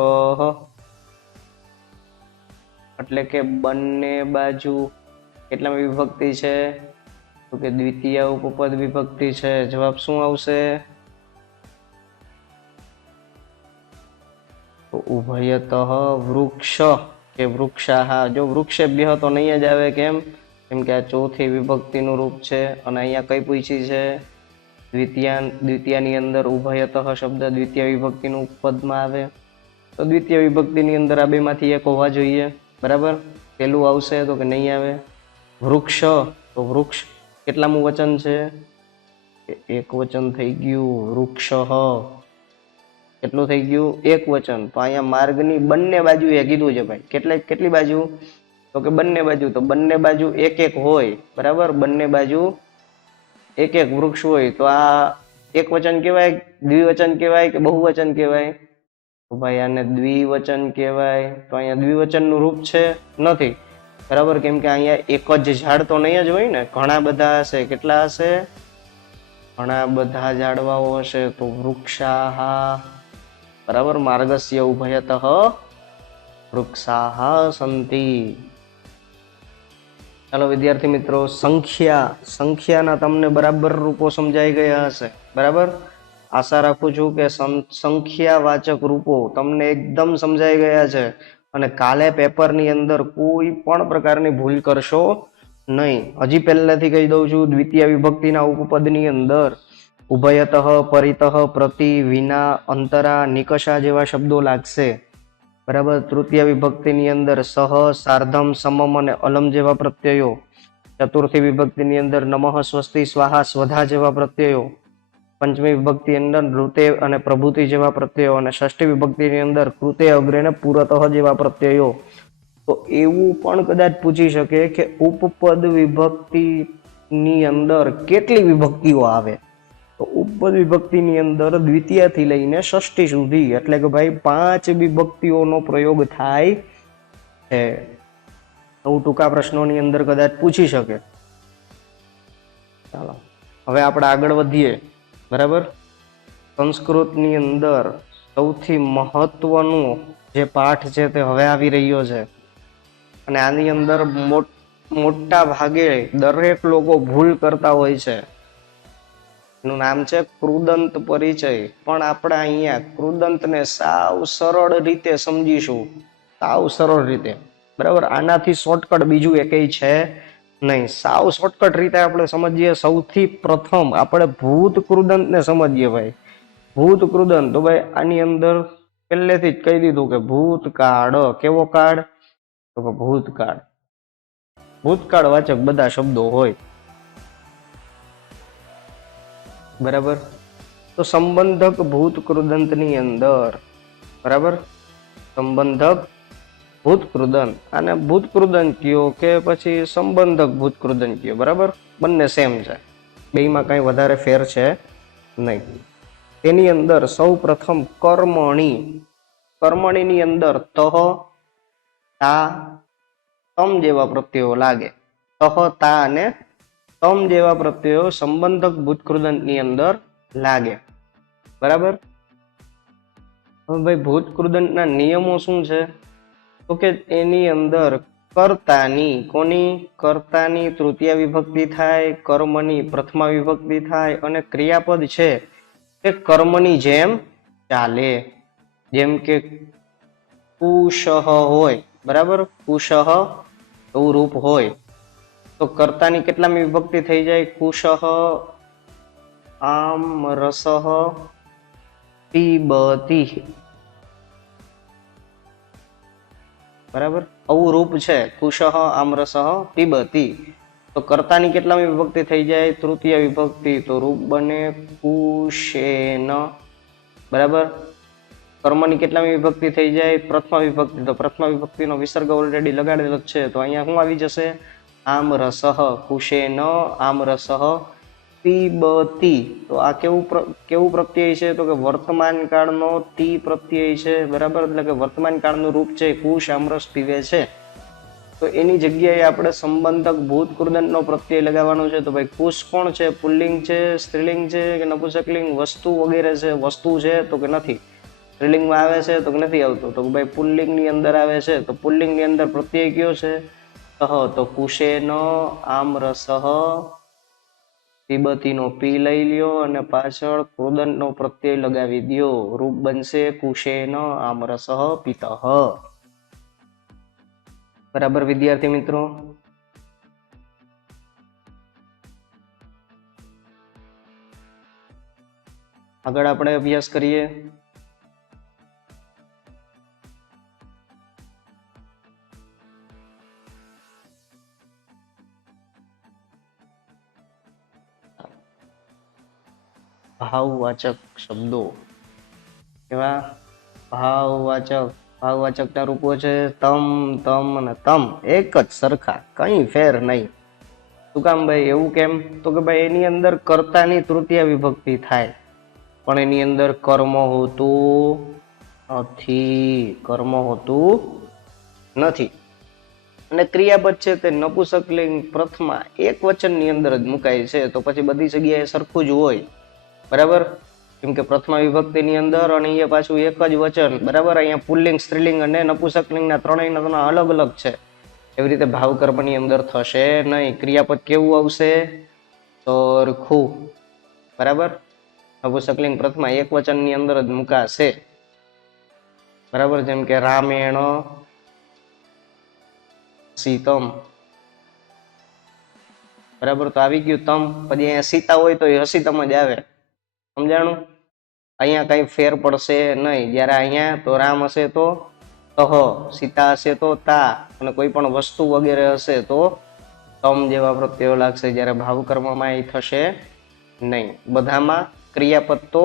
એટલે કે બંને બાજુ કેટલામાં વિભક્તિ છે? તો કે દ્વિતીય ઉપપદ વિભક્તિ છે. જવાબ શું આવશે? તો ઉભયતઃ વૃક્ષ કે વૃક્ષાઃ. જો વૃક્ષેભ્ય તો નહીં જ આવે. કેમ? કેમ કે આ ચોથી વિભક્તિનું રૂપ છે અને અહીંયા કઈ પૂછી છે? દ્વિતીયાની અંદર ઉભયતઃ શબ્દ દ્વિતીય વિભક્તિનું પદમાં આવે. તો દ્વિતીય વિભક્તિની અંદર આ બેમાંથી એક હોવા જોઈએ. બરાબર. પેલું આવશે તો કે નહીં આવે. વૃક્ષ, તો વૃક્ષ કેટલામું વચન છે? એક વચન થઈ ગયું. વૃક્ષ કેટલું થઈ ગયું? એક વચન. તો અહીંયા માર્ગની બંને બાજુ એ કીધું છે ભાઈ. કેટલી બાજુ? તો કે બંને બાજુ. તો બંને બાજુ એક એક હોય. બરાબર. બંને બાજુ એક એક વૃક્ષ હોય તો આ એક વચન કહેવાય, દ્વિવચન કહેવાય કે બહુવચન કહેવાય? તો ભાઈ આને દ્વિવચન કહેવાય. તો અહીંયા દ્વિવચનનું રૂપ છે નથી. બરાબર. કેમ કે અહીંયા એક જ ઝાડ તો નહીં જ હોય ને, ઘણા બધા હશે. કેટલા હશે? ઘણા બધા ઝાડવાઓ હશે. તો વૃક્ષાઃ. બરાબર. માર્ગસ્ય ઉભયતઃ વૃક્ષાઃ સંતિ. ચાલો વિદ્યાર્થી મિત્રો, સંખ્યાના તમને બરાબર રૂપો સમજાઈ ગયા હશે. બરાબર. આશા રાખું છું કે સંખ્યાવાચક રૂપો તમને એકદમ સમજાઈ ગયા છે અને કાલે પેપરની અંદર કોઈ પણ પ્રકારની ભૂલ કરશો નહીં. હજી પહેલાથી કહી દઉં છું, દ્વિતીય વિભક્તિના ઉપપદની અંદર ઉભયતઃ, પરિતઃ, પ્રતિ, વિના, અંતરા, નિકષા જેવા શબ્દો લાગશે. બરાબર. તૃતીય વિભક્તિની અંદર સહ, સાર્ધમ, સમમ અને અલમ જેવા પ્રત્યયો. ચતુર્થી વિભક્તિની અંદર નમઃ, સ્વસ્તિ, સ્વાહા, સ્વધા જેવા પ્રત્યયો. પંચમી વિભક્તિ અંદર નૃતે અને પ્રભુતિ જેવા પ્રત્યયો અને ષષ્ઠી વિભક્તિની અંદર કૃતે, અગ્રે ને પુરતઃ જેવા પ્રત્યયો. તો એવું પણ કદાચ પૂછી શકે કે ઉપપદ વિભક્તિની અંદર કેટલી વિભક્તિઓ આવે? તો ઉપપદ વિભક્તિની અંદર દ્વિતીયથી લઈને ષષ્ઠી સુધી એટલે કે ભાઈ 5 વિભક્તિઓનો પ્રયોગ થાય છે. એવું ટૂંકા પ્રશ્નોની અંદર કદાચ પૂછી શકે. ચાલો હવે આપણે આગળ વધીએ. બરાબર. સંસ્કૃતની અંદર સૌથી મહત્વનું જે પાઠ છે તે હવે આવી રહ્યો છે અને આની અંદર મોટા ભાગે દરેક લોકો ભૂલ કરતા હોય છે. એનું નામ છે કૃદંત પરિચય. પણ આપણે અહીંયા કૃદંતને સાવ સરળ રીતે સમજીશું. સાવ સરળ રીતે. બરાબર. આનાથી શોર્ટકટ બીજું એકેય છે નહીં. સાવ શોર્ટકટ રીતે આપણે સમજીએ. સૌથી પ્રથમ આપણે ભૂત કૃદંતને સમજીએ ભાઈ. ભૂત કૃદંત. તો ભાઈ આની અંદર પહેલેથી જ કહી દીધું કે ભૂતકાળ. કેવો કાળ? તો કે ભૂતકાળ. ભૂતકાળ વાચક બધા શબ્દો હોય. બરાબર. તો સંબંધક ભૂત કૃદંતની અંદર, બરાબર, સંબંધક ભૂતકૃદન, આને ભૂતકૃદન કયો કે પછી સંબંધક ભૂતકૃદન કયો, બરાબર, બંને સેમ છે, બેયમાં કઈ વધારે ફેર છે નહીં. તેની અંદર સૌ પ્રથમ કર્મણી, કર્મણીની અંદર તહ, તા, તમ જેવા પ્રત્યયો લાગે. તહ, તા અને તમ જેવા પ્રત્યયો સંબંધક ભૂતકૃદનની અંદર લાગે, બરાબર. હવે ભાઈ ભૂતકૃદનના નિયમો શું છે? તો કે એની અંદર કર્તાની, કોની? કર્તાની તૃતીય વિભક્તિ થાય, કર્મની પ્રથમા વિભક્તિ થાય અને ક્રિયાપદ છે તે કર્મની જેમ ચાલે. જેમ કે કુશહ હોય, બરાબર, કુશહ એવું રૂપ હોય તો કર્તાની કેટલામી વિભક્તિ થઈ જાય? કુશહ આમ રસહ પીબતી, બરાબર, આવું રૂપ છે કુશહ આમરસહ પીબતી. તો કર્તાની કેટલામી વિભક્તિ થઈ જાય? તૃતીય વિભક્તિ, તો રૂપ બને કુશેન, બરાબર. કર્મની કેટલામી વિભક્તિ થઈ જાય? પ્રથમા વિભક્તિ, તો પ્રથમા વિભક્તિનો વિસર્ગ ઓલરેડી લગાડેલો જ છે, તો અહીંયા શું આવી જશે? આમરસહ, કુશેન આમરસહ પીબતી. તો આ કેવું પ્રત્યય છે? તો કે વર્તમાન કાળનો તી પ્રત્યય છે, બરાબર, એટલે કે વર્તમાન કાળનું રૂપ છે કુશ આમરસ પીવે છે. તો એની જગ્યાએ આપણે સંબંધક ભૂતકૃદનનો પ્રત્યય લગાવવાનો છે. તો ભાઈ કુશ કોણ છે? પુલ્લિંગ છે, સ્ત્રીલિંગ છે કે નપુંસકલિંગ? વસ્તુ વગેરે છે, વસ્તુ છે તો કે નથી. સ્ત્રીલિંગમાં આવે છે તો કે નથી આવતું. તો ભાઈ પુલ્લિંગની અંદર આવે છે, તો પુલ્લિંગની અંદર પ્રત્યય કયો છે? તહ, તો કુશેન આમરસહ પીબતીનો પી લઈ લ્યો અને પાછળ કૃદનનો પ્રત્યય લગાવી દો, રૂપ બનશે કુશેન આમરસહ પિતઃ. બરાબર વિદ્યાર્થી મિત્રો? આગળ આપણે અભ્યાસ કરીએ. ભાવવાચક શબ્દો. એવા ભાવવાચકના રૂપો છે તમ, તમ અને તમ, એક જ સરખા, કઈ ફેર નહીં. શું કામ ભાઈ? એવું કેમ? તો કે ભાઈ એની અંદર કર્તાની તૃતીય વિભક્તિ થાય પણ એની અંદર કર્મ હોતું નથી, કર્મ હોતું નથી. અને ક્રિયાપદ છે તે નપુંસકલિંગ પ્રથમા એક વચનની અંદર જ મુકાય છે, તો પછી બધી જગ્યાએ સરખું જ હોય, બરાબર. કેમ કે પ્રથમા વિભક્તિની અંદર અને અહીંયા પાછું એક જ વચન, બરાબર. અહીંયા પુલ્લિંગ, સ્ત્રીલિંગ અને નપુંસકલિંગના ત્રણેયના અલગ અલગ છે. એવી રીતે ભાવકર્મની અંદર થશે નહીં. ક્રિયાપદ કેવું આવશે? સરખું, બરાબર. નપુંસકલિંગ પ્રથમા એક વચનની અંદર જ મુકાશે, બરાબર. જેમ કે રામેણ સીતમ, બરાબર. તો આવી ગયું તમ, પછી અહીંયા સીતા હોય તો એ હસીતમ જ આવે, સમજાણું? અહીંયા કઈ ફેર પડશે નહીં. જ્યારે અહીંયા તો રામ હશે તો તહ, સીતા હશે તો તા, અને કોઈ પણ વસ્તુ વગેરે હશે તો તમ જેવા પ્રત્યયો લાગશે. જ્યારે ભાવકર્મમાં એ થશે નહીં. બધામાં ક્રિયાપદ તો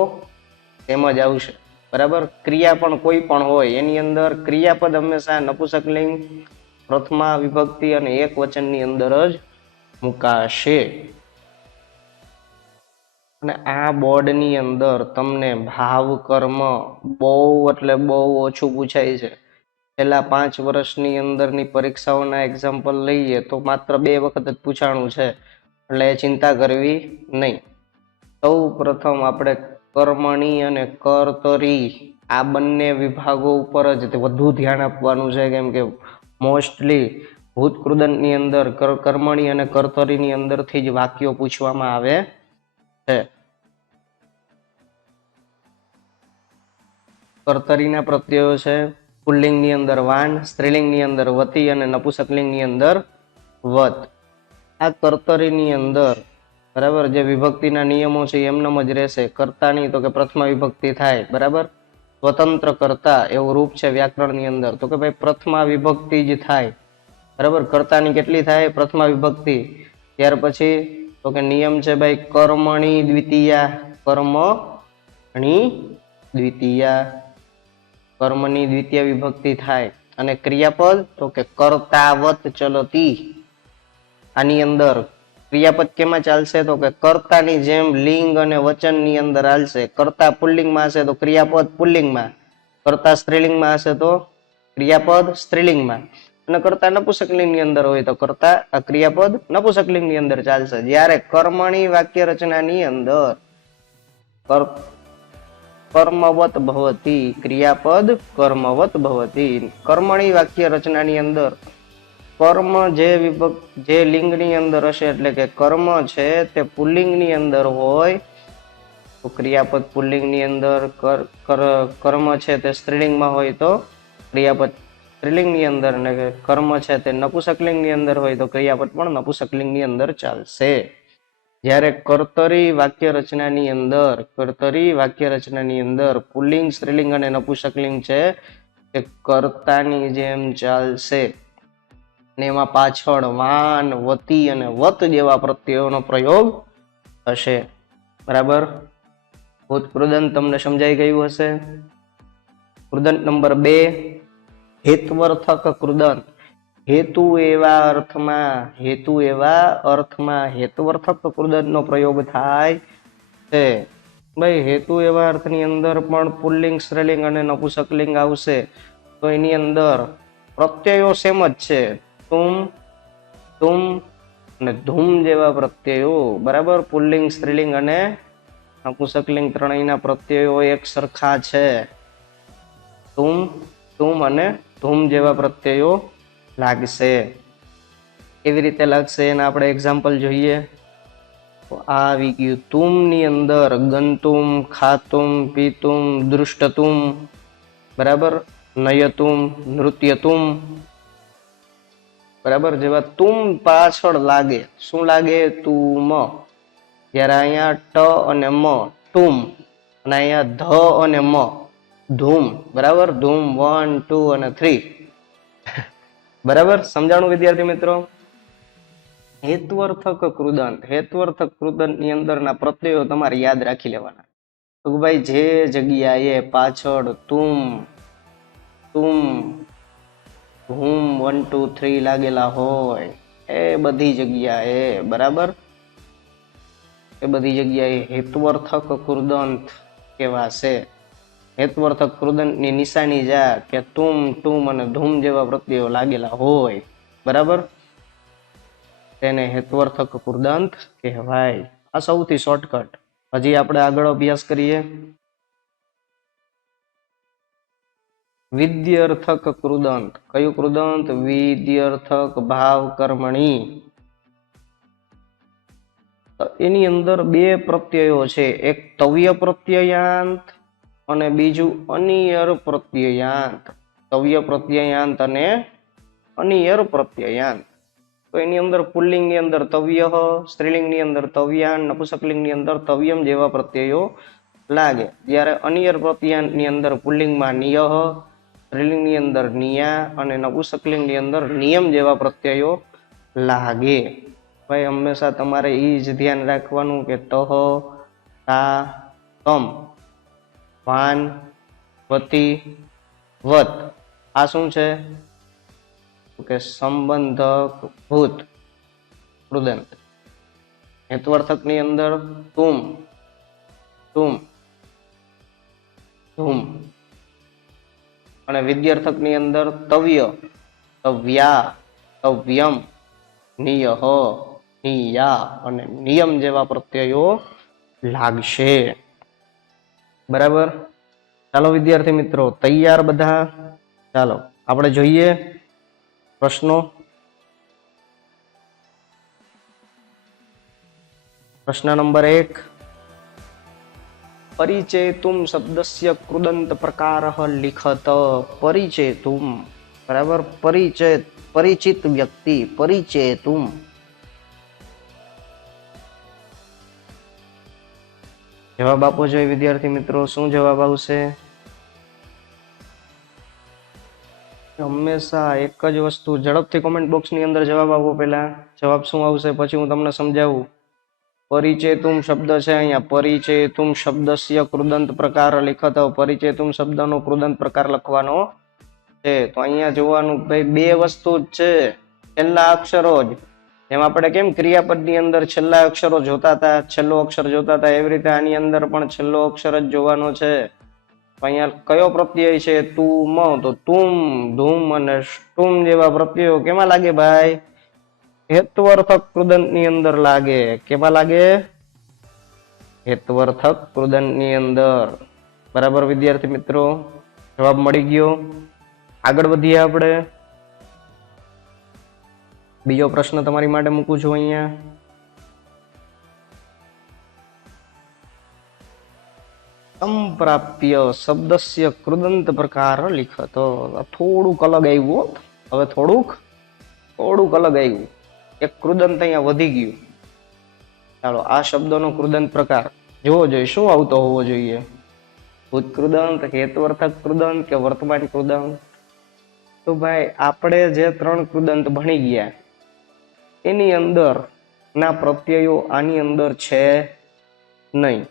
એમ જ આવશે, બરાબર. ક્રિયા પણ કોઈ પણ હોય એની અંદર ક્રિયાપદ હંમેશા નપુંસકલિંગ પ્રથમા વિભક્તિ અને એક વચનની અંદર જ મુકાશે. અને આ બોર્ડની અંદર તમને ભાવ કર્મ બહુ એટલે બહુ ઓછું પૂછાય છે. છેલ્લા 5 વર્ષની અંદરની પરીક્ષાઓના એક્ઝામ્પલ લઈએ તો માત્ર 2 વખત જ પૂછાણું છે, એટલે ચિંતા કરવી નહીં. સૌ પ્રથમ આપણે કર્મણી અને કર્તરી આ બંને વિભાગો ઉપર જ વધુ ધ્યાન આપવાનું છે. કેમ કે મોસ્ટલી ભૂતકૃદનની અંદર કર્મણી અને કર્તરીની અંદરથી જ વાક્યો પૂછવામાં આવે છે. કર્તરીના પ્રત્યયો છે પુલ્લિંગની અંદર વાન, સ્ત્રીલિંગની અંદર વતી અને નપુંસકલિંગની અંદર વત. આ કર્તરીની અંદર, બરાબર, જે વિભક્તિના નિયમો છે એમનેમ જ રહેશે. કર્તાની તો કે પ્રથમા વિભક્તિ થાય, બરાબર. સ્વતંત્ર કર્તા એવું રૂપ છે વ્યાકરણની અંદર, તો કે ભાઈ પ્રથમા વિભક્તિ જ થાય, બરાબર. કર્તાની કેટલી થાય? પ્રથમા વિભક્તિ. ત્યાર પછી તો કે નિયમ છે ભાઈ કર્મણી દ્વિતીયા, કર્મણી દ્વિતીયા, કર્મની દ્વિતીય વિભક્તિ થાય. અને ક્રિયાપદ તો કે કર્તાવત ચલતી. આની અંદર ક્રિયાપદ કેમાં ચાલશે તો કે કર્તાની જેમ લિંગ અને વચનની અંદર હાલશે. કર્તા પુલ્લિંગમાં હશે તો ક્રિયાપદ પુલ્લિંગમાં, કર્તા સ્ત્રીલિંગમાં હશે તો ક્રિયાપદ સ્ત્રીલિંગમાં, અને કર્તા નપુંસકલિંગની અંદર હોય તો કર્તા ક્રિયાપદ નપુંસકલિંગની અંદર ચાલશે. જ્યારે કર્મણી વાક્ય રચનાની અંદર કર્મવત ભવતી, ક્રિયાપદ કર્મવત ભવતી. કર્મણી વાક્ય રચનાની અંદર કર્મ જે લિંગની અંદર હશે એટલે કે કર્મ છે તે પુલ્લિંગની અંદર હોય તો ક્રિયાપદ પુલ્લિંગની અંદર, કર્મ છે તે સ્ત્રીલિંગમાં હોય તો ક્રિયાપદ સ્ત્રીલિંગની અંદર, અને કર્મ છે તે નપુંસકલિંગની અંદર હોય તો ક્રિયાપદ પણ નપુંસકલિંગની અંદર ચાલશે. જ્યારે કર્તરી વાક્ય રચનાની અંદર પુલ્લિંગ, સ્ત્રીલિંગ અને નપુંસકલિંગ છે તે કર્તાની જેમ ચાલશે, અને એમાં પાછળ વાન, વતી અને વત જેવા પ્રત્યયોનો પ્રયોગ થશે. બરાબર? ભૂત કૃદંત તમને સમજાઈ ગયું હશે. કૃદંત નંબર 2, હેત્વર્થક કૃદંત. હેતુ એવા અર્થમાં હેત્વર્થક કૃદંતનો પ્રયોગ થાય છે. ભાઈ હેતુ એવા અર્થની અંદર પણ પુલ્લિંગ, સ્ત્રીલિંગ અને નપુંસકલિંગ આવશે તો એની અંદર પ્રત્યયો સેમ જ છે. તુમ, તુમ અને ધૂમ જેવા પ્રત્યયો. બરાબર? પુલ્લિંગ, સ્ત્રીલિંગ અને નપુંસકલિંગ ત્રણેયના પ્રત્યયો એક સરખા છે. તુમ, તુમ અને ધૂમ જેવા પ્રત્યયો લાગશે. કેવી રીતે લાગશે એના આપણે એક્ઝામ્પલ જોઈએ. તો આ આવી ગયું. તુમ ની અંદર ગંતુમ, ખાતુમ, પીતુમ, દૃષ્ટતુમ. બરાબર? નયતુમ, નૃત્યતુમ. બરાબર? જેવા તુમ પાછળ લાગે, શું લાગે? તુમ. જ્યારે અહીંયા ટ અને મ, તુમ, અને અહીંયા ધ અને મ, ધૂમ. બરાબર? ધૂમ 1, 2 અને 3. બરાબર? સમજાણું વિદ્યાર્થી મિત્રો? હેત્વર્થક કૃદંત ની અંદરના પ્રત્યયો તમારે યાદ રાખી લેવાના. તો ભાઈ જે જગ્યાએ પાછળ તુમ, તુમ, ધૂમ 1, 2, 3 લાગેલા હોય એ બધી જગ્યાએ, બરાબર, એ બધી જગ્યાએ હેત્વર્થક કૃદંત કહેવાશે. હેત્વર્થક કૃદંતની નિશાની જા કે તુમ, તુમ અને ધૂમ જેવા પ્રત્યયો લાગેલા હોય, બરાબર, તેને હેત્વર્થક કૃદંત કહેવાય. આ સૌથી શોર્ટકટ. હજી આપણે આગળ અભ્યાસ કરીએ. વિદ્યર્થક કૃદંત. કયું કૃદંત? વિદ્યર્થક ભાવ કર્મણી. એની અંદર બે પ્રત્યયો છે, એક તવ્ય પ્રત્યયાંત અને બીજું અનિયર પ્રત્યયાંત. તવ્ય પ્રત્યયાંત અને અનિયર પ્રત્યયાંત. તો એની અંદર પુલ્લિંગ ની અંદર તવ્ય, સ્ત્રીલિંગ ની અંદર તવ્યાન, નપુંસકલિંગ ની અંદર તવ્યમ જેવા પ્રત્યયો લાગે. જ્યારે અનિયર પ્રત્યયાંત ની અંદર પુલ્લિંગમાં નિયહ, સ્ત્રીલિંગ ની અંદર નિયા અને નપુંસકલિંગ ની અંદર નિયમ જેવા પ્રત્યયો લાગે. ભાઈ હંમેશા તમારે એ જ ધ્યાન રાખવાનું કે તહ, તા, તમ, વાન, વતી, વત. આ શું છે? કે સંબંધક ભૂત કૃદંત. હેત્વર્થક ની અંદર તુમ, તુમ, ધૂમ, અને વિદ્યાર્થક ની અંદર તવ્ય, તવ્યા, તવ્યમ, નિયહ, નિયા અને નિયમ જેવા પ્રત્યયો લાગશે. બરાબર? ચાલો વિદ્યાર્થી મિત્રો, તૈયાર બધા? ચાલો આપણે જોઈએ પ્રશ્નો. પ્રશ્ન નંબર 1, પરિચેતુમ શબ્દસ્ય કૃદંત પ્રકારઃ લિખત. પરિચેતુમ, બરાબર, પરિચિત વ્યક્તિ, પરિચેતુમ. જવાબ આપો જોઈએ વિદ્યાર્થી મિત્રો. શું જવાબ આવશે? હંમેશા એક જ વસ્તુ, ઝડપથી કોમેન્ટ બોક્સ ની અંદર જવાબ આપો. પહેલા જવાબ શું આવશે પછી હું તમને સમજાવું. પરિચેતુમ શબ્દ છે અહીંયા, પરિચેતુમ શબ્દસ્ય કૃદંત પ્રકાર લિખત. પરિચેતુમ શબ્દનો કૃદંત પ્રકાર લખવાનો છે. તો અહીંયા જોવાનું ભાઈ બે વસ્તુ જ છે, છેલ્લા અક્ષરો જ. એમ આપણે કેમ ક્રિયાપદની અંદર છેલ્લા અક્ષરો જોતા હતા, છેલ્લો અક્ષર જોતા હતા, એવી રીતે આની અંદર પણ છેલ્લો અક્ષર જ જોવાનો છે. અહીંયા કયો પ્રત્યય છે? તુમ. તો તુમ, ધૂમ અને સ્તુમ જેવા પ્રત્યયો કેમાં લાગે ભાઈ? હેત્વર્થક કૃદંતની અંદર લાગે. કેમાં લાગે? હેત્વર્થક કૃદંતની અંદર. બરાબર વિદ્યાર્થી મિત્રો, જવાબ મળી ગયો. આગળ વધીએ આપણે. બીજો પ્રશ્ન તમારી માટે મૂકું છું અહીંયા. સંપ્રાપ્ય શબ્દસ્ય કૃદંત પ્રકાર લિખતો. થોડુંક અલગ આવ્યું. હવે થોડુંક અલગ આવ્યું. એક કૃદંત અહીંયા વધી ગયું. ચાલો આ શબ્દનો કૃદંત પ્રકાર જોવો જોઈએ. શું આવતો હોવો જોઈએ? ભૂત કૃદંત, હેત્વર્થક કૃદંત કે વર્તમાન કૃદંત? તો ભાઈ આપણે જે 3 કૃદંત ભણી ગયા એની અંદર ના પ્રત્યયો આની અંદર છે નહીં.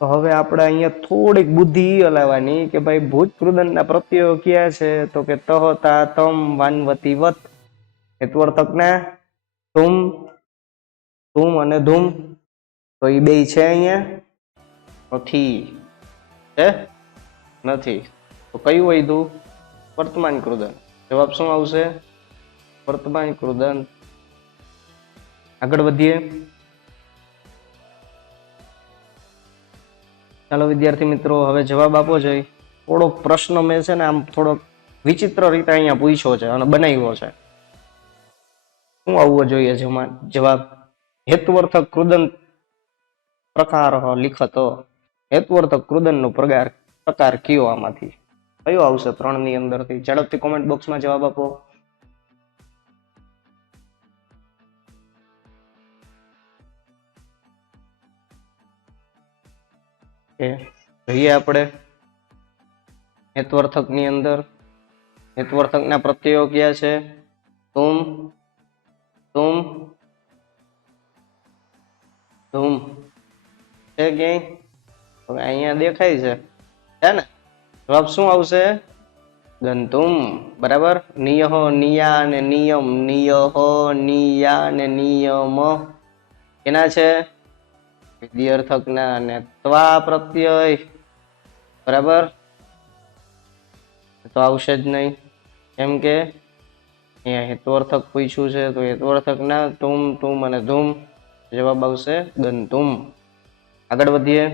તો હવે આપણે અહીંયા થોડીક બુદ્ધિ હલાવવાની કે ભાઈ ભૂત કૃદંતના પ્રત્યયો ક્યાં છે? તો કે તહ, તા, તમ, વાનવતી, વત. હેત્વર્થક ના તુમ, અને ધૂમ. તો એ બે છે અહીંયા? નથી. તો કયું વધ્યું? વર્તમાન કૃદંત. જવાબ શું આવશે? વર્તમાન કૃદંત. આગળ વધીએ. ચાલો વિદ્યાર્થી મિત્રો હવે જવાબ આપો જોઈએ. થોડોક પ્રશ્ન મેં છે ને આમ થોડોક વિચિત્ર રીતે અહીંયા પૂછ્યો છે અને બનાવ્યો છે. શું આવવો જોઈએ જવાબ? હેત્વર્થક કૃદંત પ્રકાર લિખતો. હેત્વર્થક કૃદંત નો પ્રકાર કયો આમાંથી? કયો આવશે 3 ની અંદરથી? ઝડપથી કોમેન્ટ બોક્સમાં જવાબ આપો. જોઈએ આપણે હેત્વર્થક ની અંદર. હેત્વર્થક ના પ્રત્યયો ક્યાં છે? તુમ, ધૂમ છે ક્યાંય? હવે અહીંયા દેખાય છે ને? જવાબ શું આવશે? ગંતુમ. બરાબર. નિયહ, નિયા અને નિયમ. નિયહ, નિયા અને નિયમ એના છે? વિદ્યાર્થક ના. અને ત્વા પ્રત્યય. બરાબર. તો આવશે જ નહીં, કેમ કે અહીંયા હેત્વર્થક પૂછ્યું છે. તો હેત્વર્થક ના તુમ, અને ધૂમ. જવાબ આવશે ગંતુમ. આગળ વધીએ.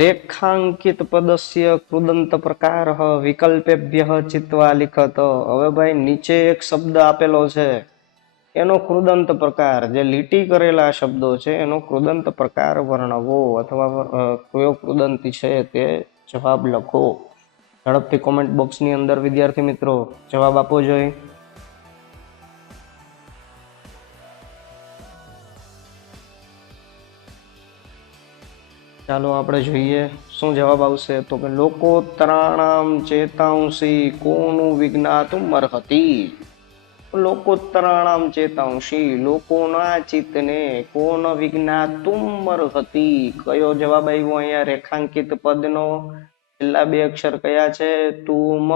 રેખાંકિત પદસ્ય કૃદંત પ્રકાર વિકલ્પેભ્ય ચિત્વા લિખતો. હવે ભાઈ નીચે એક શબ્દ આપેલો છે, એનો કૃદંત પ્રકાર, જે લીટી કરેલા શબ્દો છે એનો કૃદંત પ્રકાર વર્ણવો, અથવા કયો કૃદંત છે તે જવાબ લખો. ઝડપથી કોમેન્ટ બોક્સની અંદર વિદ્યાર્થી મિત્રો જવાબ આપવો જોઈએ. ચાલો આપણે જોઈએ શું જવાબ આવશે. તો કે લોકોત્તરાણામ ચેતાંસી કોનું વિજ્ઞાતુમ અર્હતિ. લોકોત્તરાણામ ચેતાંસી, લોકોના ચિત્તને કોણ વિજ્ઞાતુમ અર્હતિ. કયો જવાબ આવ્યો અહીંયા? રેખાંકિત પદનો છેલ્લા 2 અક્ષર કયા છે? તુમ.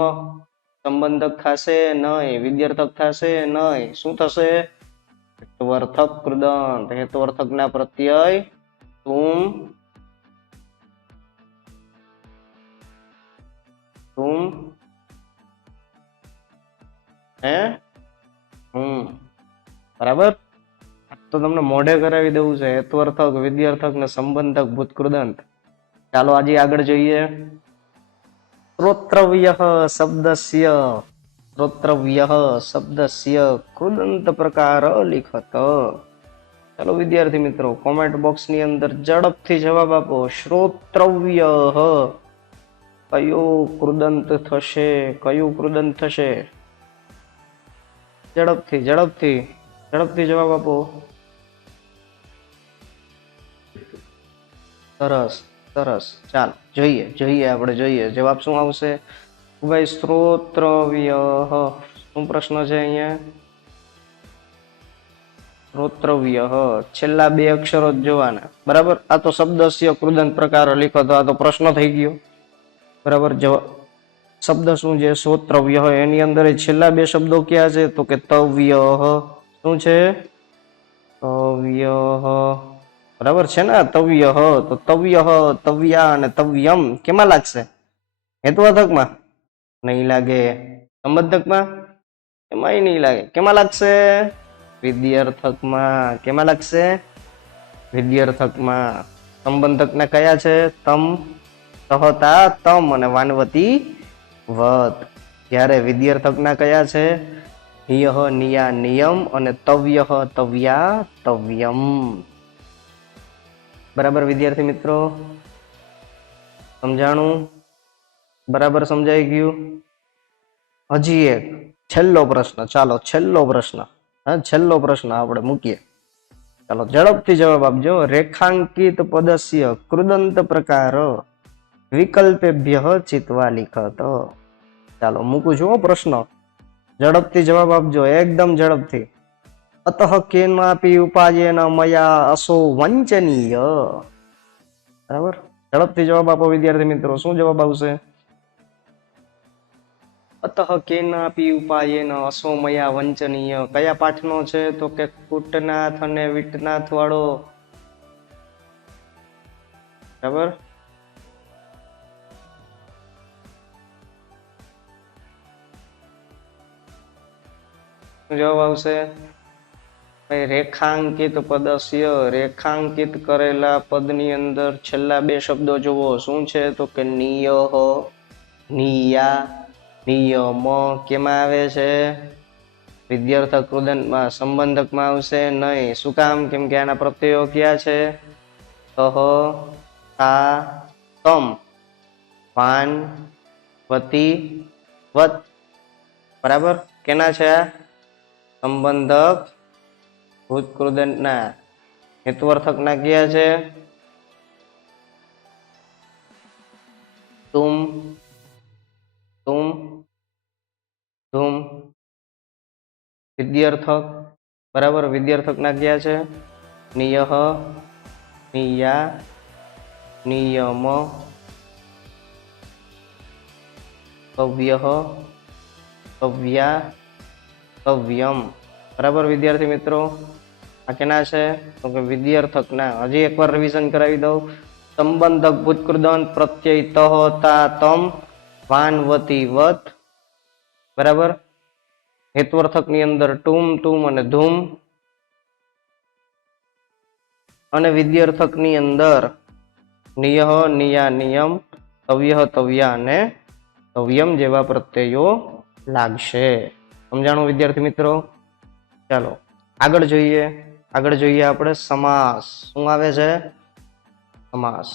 સંબંધક થશે નહીં, વિદ્યાર્થક થશે નહીં. શું થશે? હેત્વર્થક કૃદંત. હેત્વર્થક ના પ્રત્યય તુમ, બરાબર. તો તમને મોઢે કરાવી દેવું છે. હેત્વર્થક, વિદ્યાર્થક ને સંબંધક, ભૂતકૃદંત. ચાલો આજે આગળ જોઈએ. શ્રોત્રવ્ય શબ્દસ્ય કૃદંત પ્રકાર લિખત. ચાલો વિદ્યાર્થી મિત્રો કોમેન્ટ બોક્સ ની અંદર ઝડપથી જવાબ આપો. શ્રોત્રવ્ય કયું કૃદંત થશે? કયું કૃદંત થશે? ઝડપથી જવાબ આપો. સરસ. ચાલો જોઈએ આપણે જોઈએ જવાબ શું આવશે. ભાઈ શ્રોત્રવ્ય. શું પ્રશ્ન છે અહીંયા? શ્રોત્રવ્ય છેલ્લા બે અક્ષરો જ જોવાના. બરાબર, આ તો શબ્દસ્ય કૃદંત પ્રકાર લીખો તો આ તો પ્રશ્ન થઈ ગયો. બરાબર, શબ્દ શું છે? શ્રોત્રવ્ય. એની અંદર છેલ્લા બે શબ્દો ક્યાં છે? તો કે તવ્ય. શું છે? તવ્ય. બરાબર છે ને? તવ્ય. તો તવ્ય, તવ્યા અને તવ્યમ કેમાં લાગશે? હેતુવાચકમાં નહીં લાગે, સંબંધકમાં એમાંય નહીં લાગે. કેમાં લાગશે? વિધ્યર્થકમાં. કેમાં લાગશે? વિધ્યર્થકમાં. સંબંધકના કયા છે? તમ, સહતા, તમ અને વાનવતી વત. જ્યારે વિધ્યર્થકના કયા છે? હિયઃ, નિયા, નિયમ અને તવ્યઃ, તવ્યા, તવ્યમ. બરાબર વિદ્યાર્થી મિત્રો, સમજાણું? બરાબર સમજાઈ ગયું? હજી એક છેલ્લો પ્રશ્ન. ચાલો છેલ્લો પ્રશ્ન. હા, છેલ્લો પ્રશ્ન આપણે મૂકીએ. ચાલો ઝડપથી જવાબ આપજો. રેખાંકિત પદસ્ય કૃદંત પ્રકાર વિકલ્પેભ્ય ચિત્વા લિખત. ચાલો મૂકું છું પ્રશ્ન, ઝડપથી જવાબ આપજો, એકદમ ઝડપથી. અતઃ કેનાપી ઉપાયેન મયા અસો વંચનીય. બરાબર, ઝડપથી જવાબ આપો વિદ્યાર્થી મિત્રો. શું જવાબ આવશે? અતઃ કેનાપી ઉપાયેન અસો મયા વંચનીય. કયા પાઠનો છે? તો કે કુટનાથ અને વિટનાથ વાળો. બરાબર, જવાબ આવશે રેખાંકિત પદસ્ય. રેખાંકિત કરેલા પદની અંદર છેલ્લા બે શબ્દો જુઓ. શું છે? તો કે નિયહ, નિયા, નિયમ. કેમાં આવે છે? વિધ્યર્થક કૃદંતમાં. સંબંધકમાં આવશે નહીં. શું કામ? કેમ કે આના પ્રત્યયો ક્યાં છે? સહ, તા, તમ, વાન, વતી, વત. બરાબર, કેના છે આ? સંબંધક ભૂતકૃદંતના. હેતુઅર્થકના કયા છે? તુમ, તુમ, ધૂમ. વિધ્યર્થક. બરાબર, વિધ્યર્થકના કયા છે? નિયહ, નિયા, નિયમ, તવ્યઃ, તવ્યા, તવ્યમ. બરાબર વિદ્યાર્થી મિત્રો, આ કેના છે? તો કે વિધ્યર્થકના. હજી એકવાર રિવિઝન કરાવી દઉં. સંબંધક ભૂતકૃદંત પ્રત્યય તહ, તા, તમ, વાન, વતી, વત. બરાબર, હેત્વર્થકની અંદર ટુમ, તુમ અને ધૂમ. અને વિધ્યર્થકની અંદર નિયહ, નિયા, નિયમ, તવ્યઃ, તવ્યા અને તવ્યમ જેવા પ્રત્યયો લાગશે. સમજાણું વિદ્યાર્થી મિત્રો? ચાલો આગળ જોઈએ. આગળ જોઈએ આપણે સમાસ. શું આવે છે? સમાસ.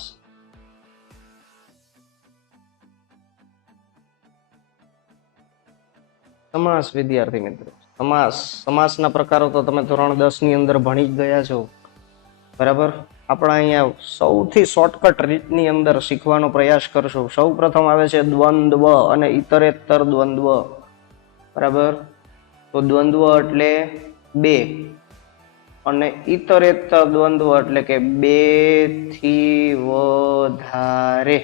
સમાસ વિદ્યાર્થી મિત્રો, સમાસ. સમાસના પ્રકારો તો તમે ધોરણ 10 ની અંદર ભણી જ ગયા છો. બરાબર, આપણે અહીંયા સૌથી શોર્ટકટ રીતની અંદર શીખવાનો પ્રયાસ કરશું. સૌ પ્રથમ આવે છે દ્વંદ્વ અને ઇતરેતર દ્વંદ્વ. બરાબર, તો દ્વંદ્વ એટલે બે અને ઇતરેતર દ્વંદ્વ એટલે કે બે થી વધારે.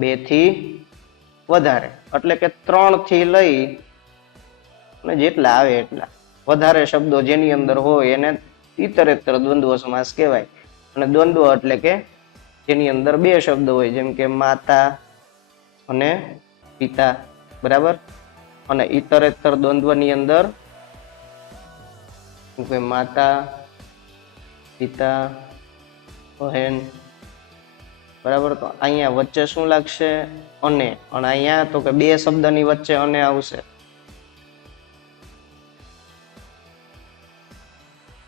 બે થી વધારે એટલે કે 3 થી લઈ અને જેટલા આવે એટલા વધારે શબ્દો જેની અંદર હોય એને ઇતરેતર દ્વંદ્વ સમાસ કહેવાય. અને દ્વંદ્વ એટલે કે જેની અંદર બે શબ્દો હોય, જેમ કે માતા અને પિતા. બરાબર, અને ઇતરેતર દ્વંદ્વની અંદર માતા, પિતા, બહેન. બરાબર, તો અહીંયા વચ્ચે શું લાગશે? અને. અને અહીંયા તો કે બે શબ્દની વચ્ચે અને આવશે.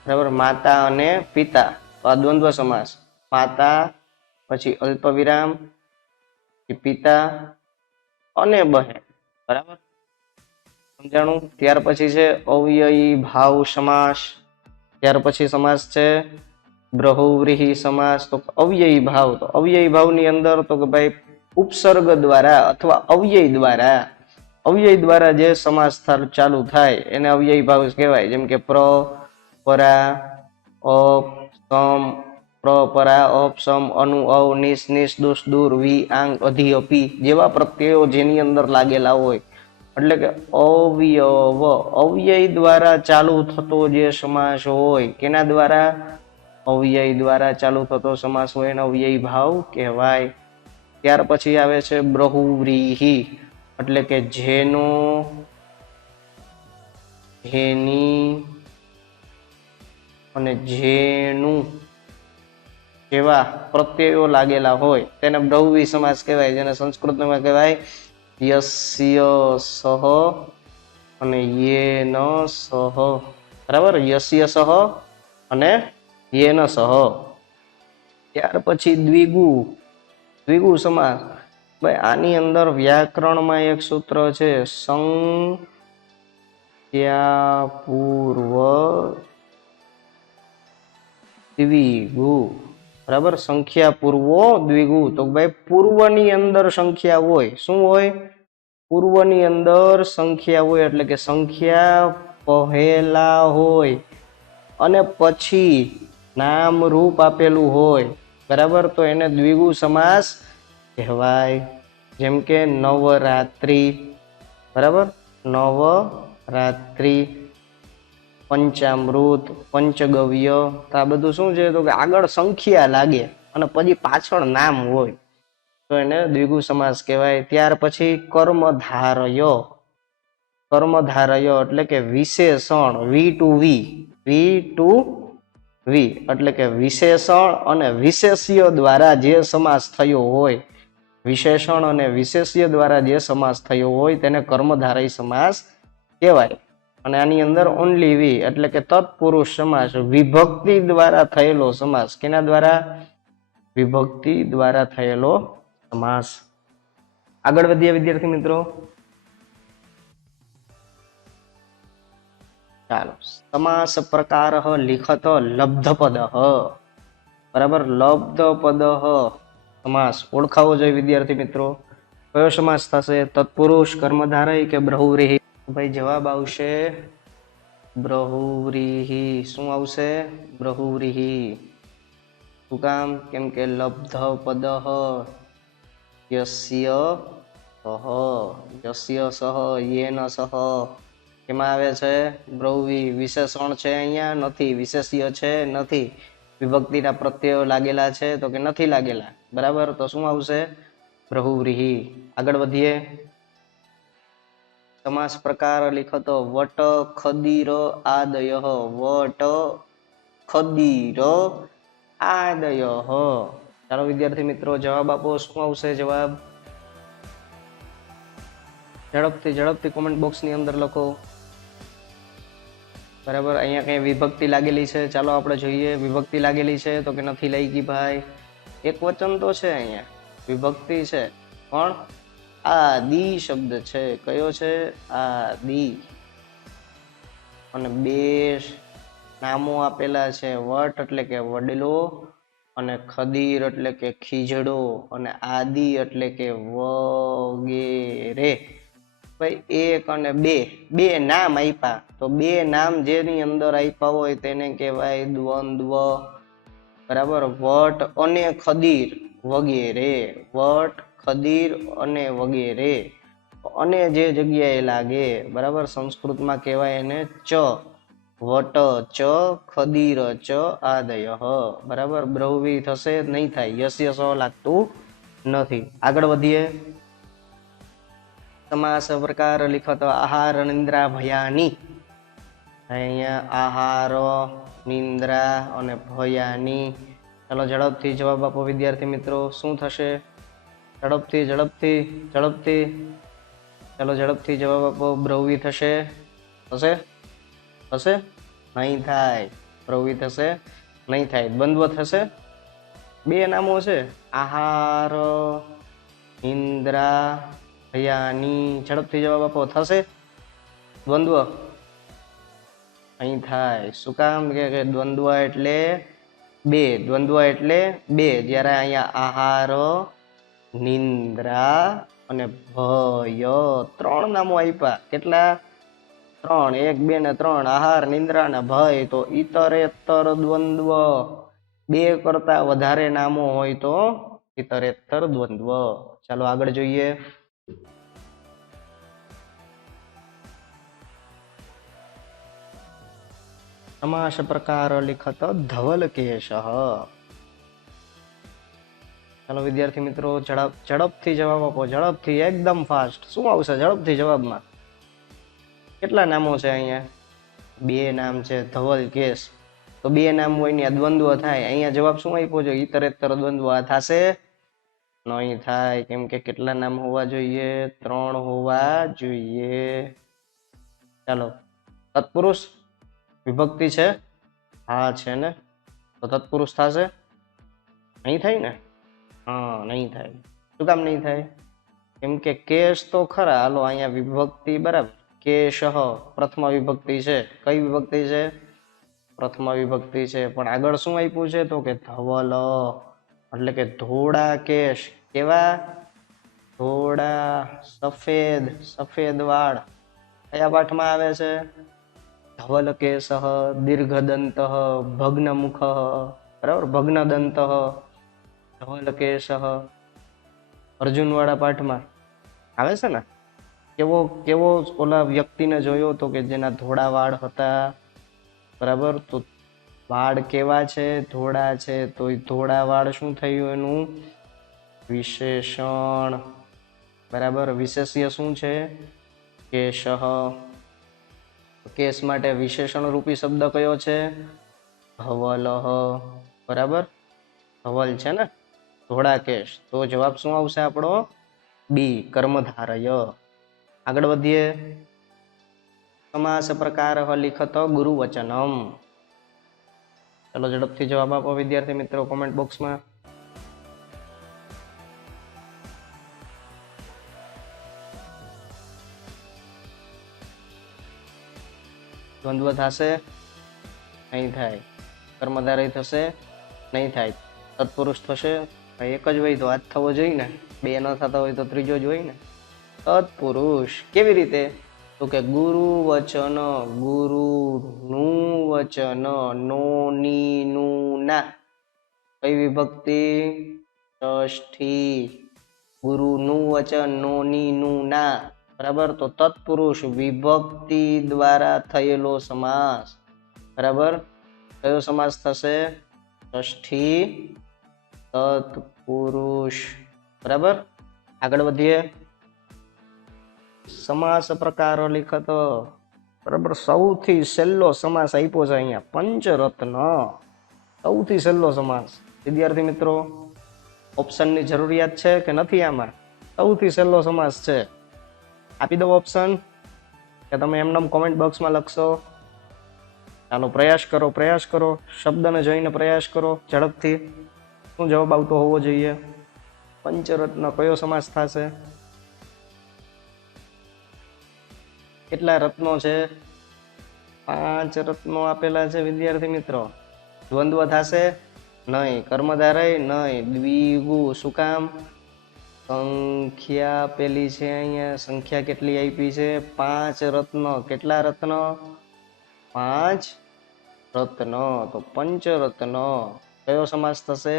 બરાબર, માતા અને પિતા, તો આ દ્વંદ્વ સમાસ. માતા પછી અલ્પ વિરામ, પિતા અને બહેન. બરાબર, સમજાણું? ત્યાર પછી છે અવ્યયી ભાવ સમાસ. ત્યાર પછી સમાસ છે બ્રહુવ્રીહી સમાસ. તો અવ્યયી ભાવ, તો અવ્યયી ભાવની અંદર તો કે ભાઈ ઉપસર્ગ દ્વારા અથવા અવ્યય દ્વારા, અવ્યય દ્વારા જે સમાસ ચાલુ થાય એને અવ્યયી ભાવ કહેવાય. જેમ કે પ્ર, પરા, અપ, સમ, પ્ર, પરા, અપ, સમ, અનુ, અવ, નિસ, નિસ, દુસ, દૂર, વી, આંગ, અધિ, અપી જેવા પ્રત્યયો જેની અંદર લાગેલા હોય, એટલે કે અવયવ, અવ્યય દ્વારા ચાલુ થતો જે સમાસ હોય, કેના દ્વારા? અવ્યય દ્વારા ચાલુ થતો સમાસ હોય એને અવ્યય ભાવ કહેવાય. ત્યાર પછી આવે છે બ્રહુવ્રીહી, એટલે કે જેનો, જેની અને જેનું જેવા પ્રત્યયો લાગેલા હોય તેને બ્રહુવ્રીહી સમાસ કહેવાય, જેને સંસ્કૃતમાં કહેવાય યસ્ય સહ અને યેન સહ. બરાબર, યસ્ય સહ અને યેન સહ. ત્યાર પછી દ્વિગુ, દ્વિગુ સમાસ. ભાઈ આની અંદર વ્યાકરણમાં એક સૂત્ર છે, સંખ્યાપૂર્વ દ્વિગુ. બરાબર, સંખ્યા પૂર્વો દ્વિગુ. તો ભાઈ પૂર્વની અંદર સંખ્યા હોય, શું હોય? પૂર્વની અંદર સંખ્યા હોય, એટલે કે સંખ્યા પહેલા હોય અને પછી નામ રૂપ આપેલું હોય, બરાબર, તો એને દ્વિગુ સમાસ કહેવાય. જેમ કે નવરાત્રિ, બરાબર, નવરાત્રિ, પંચામૃત, પંચગવ્ય. તો આ બધું શું છે? તો કે આગળ સંખ્યા લાગે અને પછી પાછળ નામ હોય, તો એને દ્વિગુ સમાસ કહેવાય. ત્યાર પછી કર્મધારય, કર્મધારય એટલે કે વિશેષણ, વી ટુ વી, વી ટુ વી એટલે કે વિશેષણ અને વિશેષ્ય દ્વારા જે સમાસ થયો હોય, વિશેષણ અને વિશેષ્ય દ્વારા જે સમાસ થયો હોય તેને કર્મધારય સમાસ કહેવાય. અને આની અંદર ઓનલી વી એટલે કે તત્પુરુષ સમાસ, વિભક્તિ દ્વારા થયેલો સમાસ. કેના દ્વારા? વિભક્તિ દ્વારા થયેલો સમાસ. આગળ વધીએ વિદ્યાર્થી મિત્રો. ચાલો, સમાસ પ્રકાર લિખત લબ્ધપદ. બરાબર, લબ્ધપદ સમાસ ઓળખાવો જોઈએ વિદ્યાર્થી મિત્રો. કયો સમાસ થશે? તત્પુરુષ, કર્મધારય કે બ્રહુવ્રીહી? ભાઈ જવાબ આવશે બ્રહુવ્રીહી. શું આવશે? બ્રહુવ્રીહી. શું કામ? કેમ કે લબ્ધપદ યસ્ય સહ, યસ્ય સહ, યેન સહ કેમાં આવે છે? બ્રહુવ્રીહી. વિશેષણ છે અહીંયા? નથી. વિશેષ્ય છે? નથી. વિભક્તિના પ્રત્યયો લાગેલા છે? તો કે નથી લાગેલા. બરાબર, તો શું આવશે? બ્રહુવ્રીહી. આગળ વધીએ. સમાસ પ્રકાર લિખતો વટ, ખદીર, આદય. વટ, ખદીર, આદય. ચાલો વિદ્યાર્થી મિત્રો જવાબ આપો. શું આવશે જવાબ? ઝડપથી ઝડપથી કોમેન્ટ બોક્સની અંદર લખો. બરાબર, અહીંયા કઈ વિભક્તિ લાગેલી છે? ચાલો આપણે જોઈએ. વિભક્તિ લાગેલી છે તો કે નથી લાગી ભાઈ. એક વચન તો છે અહીંયા, વિભક્તિ છે પણ આદિ શબ્દ છે. કયો છે? આદિ. અને બે નામો આપેલા છે. વટ એટલે કે વડલો અને ખદીર એટલે કે ખીજડો અને આદિ એટલે કે વગેરે. ભાઈ એક અને બે, બે નામ આપ્યા, તો બે નામ જેની અંદર આપ્યા હોય તેને કહેવાય દ્વંદ્વ. બરાબર, વટ અને ખદીર વગેરે, વટ, ખદીર અને વગેરે. અને જે જગ્યાએ લાગે, બરાબર, સંસ્કૃતમાં કહેવાય એને ચ. વટ ચ, ખદીર ચ, આદય. બરાબર, બ્રહુવ્રીહી થશે? નહીં થાય. યસ્ય સ લાગતું નથી. આગળ વધીએ. સમાસ પ્રકાર લિખત આહાર, નિંદ્રા, ભયાની. અહીંયા આહાર, નિંદ્રા અને ભયાની. ચાલો ઝડપથી જવાબ આપો વિદ્યાર્થી મિત્રો. શું થશે? ઝડપથી ઝડપથી ઝડપથી. ચાલો ઝડપથી જવાબ આપો. બ્રહુવ્રીહી થશે? થશે? થશે? નહીં થાય. બ્રહુવ્રીહી થશે? નહીં થાય. દ્વંદ્વ થશે? બે નામો છે, આહાર, નિંદ્રા, ભયાની. ઝડપથી જવાબ આપો. થશે? દ્વંદ્વ અહીં થાય. શું કામ? કે દ્વંદ્વ એટલે બે. દ્વંદ્વ એટલે બે. જ્યારે અહીંયા આહાર, નિંદ્રા અને ભય ત્રણ નામો આપ્યા. કેટલા? ત્રણ, 1, 2 ને 3, આહાર, નિંદ્રા ને ભય. તો ઇતરેતર દ્વંદ્વ, બે કરતા વધારે નામો હોય તો ઇતરેતર દ્વંદ્વ. ચાલો આગળ જોઈએ. સમાસ પ્રકાર લિખત ધવલ કેશ. ચાલો વિદ્યાર્થી મિત્રો, ઝડપથી જવાબ આપો, ઝડપથી, એકદમ ફાસ્ટ. શું આવશે ઝડપથી જવાબમાં? કેટલા નામો છે અહીંયા? બે નામ છે, ધવલ કેશ. તો બે નામ હોય ને દ્વંદ્વ થાય. અહીંયા જવાબ શું આપ્યો છે? ઇતરેતર દ્વંદ્વ. આ થશે? નહીં થાય. કેમ કે કેટલા નામ હોવા જોઈએ? 3 હોવા જોઈએ. ચાલો, તત્પુરુષ વિભક્તિ છે? હા છે ને. તો તત્પુરુષ થશે? નહીં થાય ને. હા, નહીં થાય. શું કામ નહીં થાય? કેમ કે કેશ તો ખરા. હાલો, અહીંયા વિભક્તિ બરાબર. કેશ પ્રથમ વિભક્તિ છે. કઈ વિભક્તિ છે? પ્રથમ વિભક્તિ છે. પણ આગળ શું આપ્યું છે? તો કે ધવલ, એટલે કે ધોળા કેશ. કેવા? ધોળા, સફેદ, સફેદ વાળ. કયા પાઠમાં આવે છે? ધવલ કેશ, દીર્ઘદંત, ભગ્ન મુખ. બરાબર, ભગ્ન દંત, ધવલ કેશ. અર્જુન વાળા પાઠમાં આવે છે ને. કેવો કેવો ઓલા વ્યક્તિને જોયો તો કે જેના ધોળા વાળ હતા. બરાબર, તો વાળ કેવા છે? ધોળા છે. તો એ ધોળા વાળ શું થયું? એનું વિશેષણ. બરાબર, વિશેષ્ય શું છે? કેશ. કેશ માટે વિશેષણ રૂપી શબ્દ કયો છે? ધવલ. બરાબર, ધવલ છે ને, ધોળા કેશ. તો જવાબ શું આવશે આપણો? બી, કર્મધારય. આગળ વધીએ. સમાસ પ્રકાર લિખત ગુરુવચનમ. ચલો ઝડપથી જવાબ આપો વિદ્યાર્થી મિત્રો કોમેન્ટ બોક્સમાં. દ્વંદ્વ થશે? નહીં થાય. કર્મધારય થશે? નહીં થાય. તત્પુરુષ થશે? એક જ હોય તો આ જ થવો જોઈએ ને. બે ન થતા હોય તો ત્રીજો જ હોય ને. તત્પુરુષ. કેવી રીતે? તો કે ગુરુ વચન, ગુરુ નું વચન, નો ની નું ના. કઈ વિભક્તિ? ષષ્ઠી. ગુરુ નું વચન, નો ની નું ના. બરાબર, તો તત્પુરુષ વિભક્તિ દ્વારા થયેલો સમાસ. બરાબર, કયો સમાસ થશે? ષષ્ઠી તત્પુરુષ. બરાબર, આગળ વધીએ. સમાસ પ્રકાર લિખત. બરાબર, સૌથી છેલ્લો સમાસ આપ્યો છે અહીંયા, પંચરત્ન. સૌથી છેલ્લો સમાસ. વિદ્યાર્થી મિત્રો, ઓપ્શનની જરૂરિયાત છે કે નથી? આમાં સૌથી છેલ્લો સમાસ છે. આપી દો ઓપ્શન, કે તમે એમને કોમેન્ટ બોક્સમાં લખશો? ચાલો પ્રયાસ કરો, પ્રયાસ કરો. શબ્દને જોઈને પ્રયાસ કરો ઝડપથી. શું જવાબ આવતો હોવો જોઈએ? પંચરત્ન કયો સમાસ થશે? કેટલા રત્નો છે? 5 રત્નો આપેલા છે વિદ્યાર્થી મિત્રો. દ્વંદ્વ થશે? નહીં. કર્મધારય? નહીં. દ્વિગુ. શું કામ? સંખ્યા પેલી છે અહીંયા. સંખ્યા કેટલી આપી છે? 5 રત્ન. કેટલા રત્ન? 5 રત્ન. તો પંચરત્ન કયો સમાસ થશે?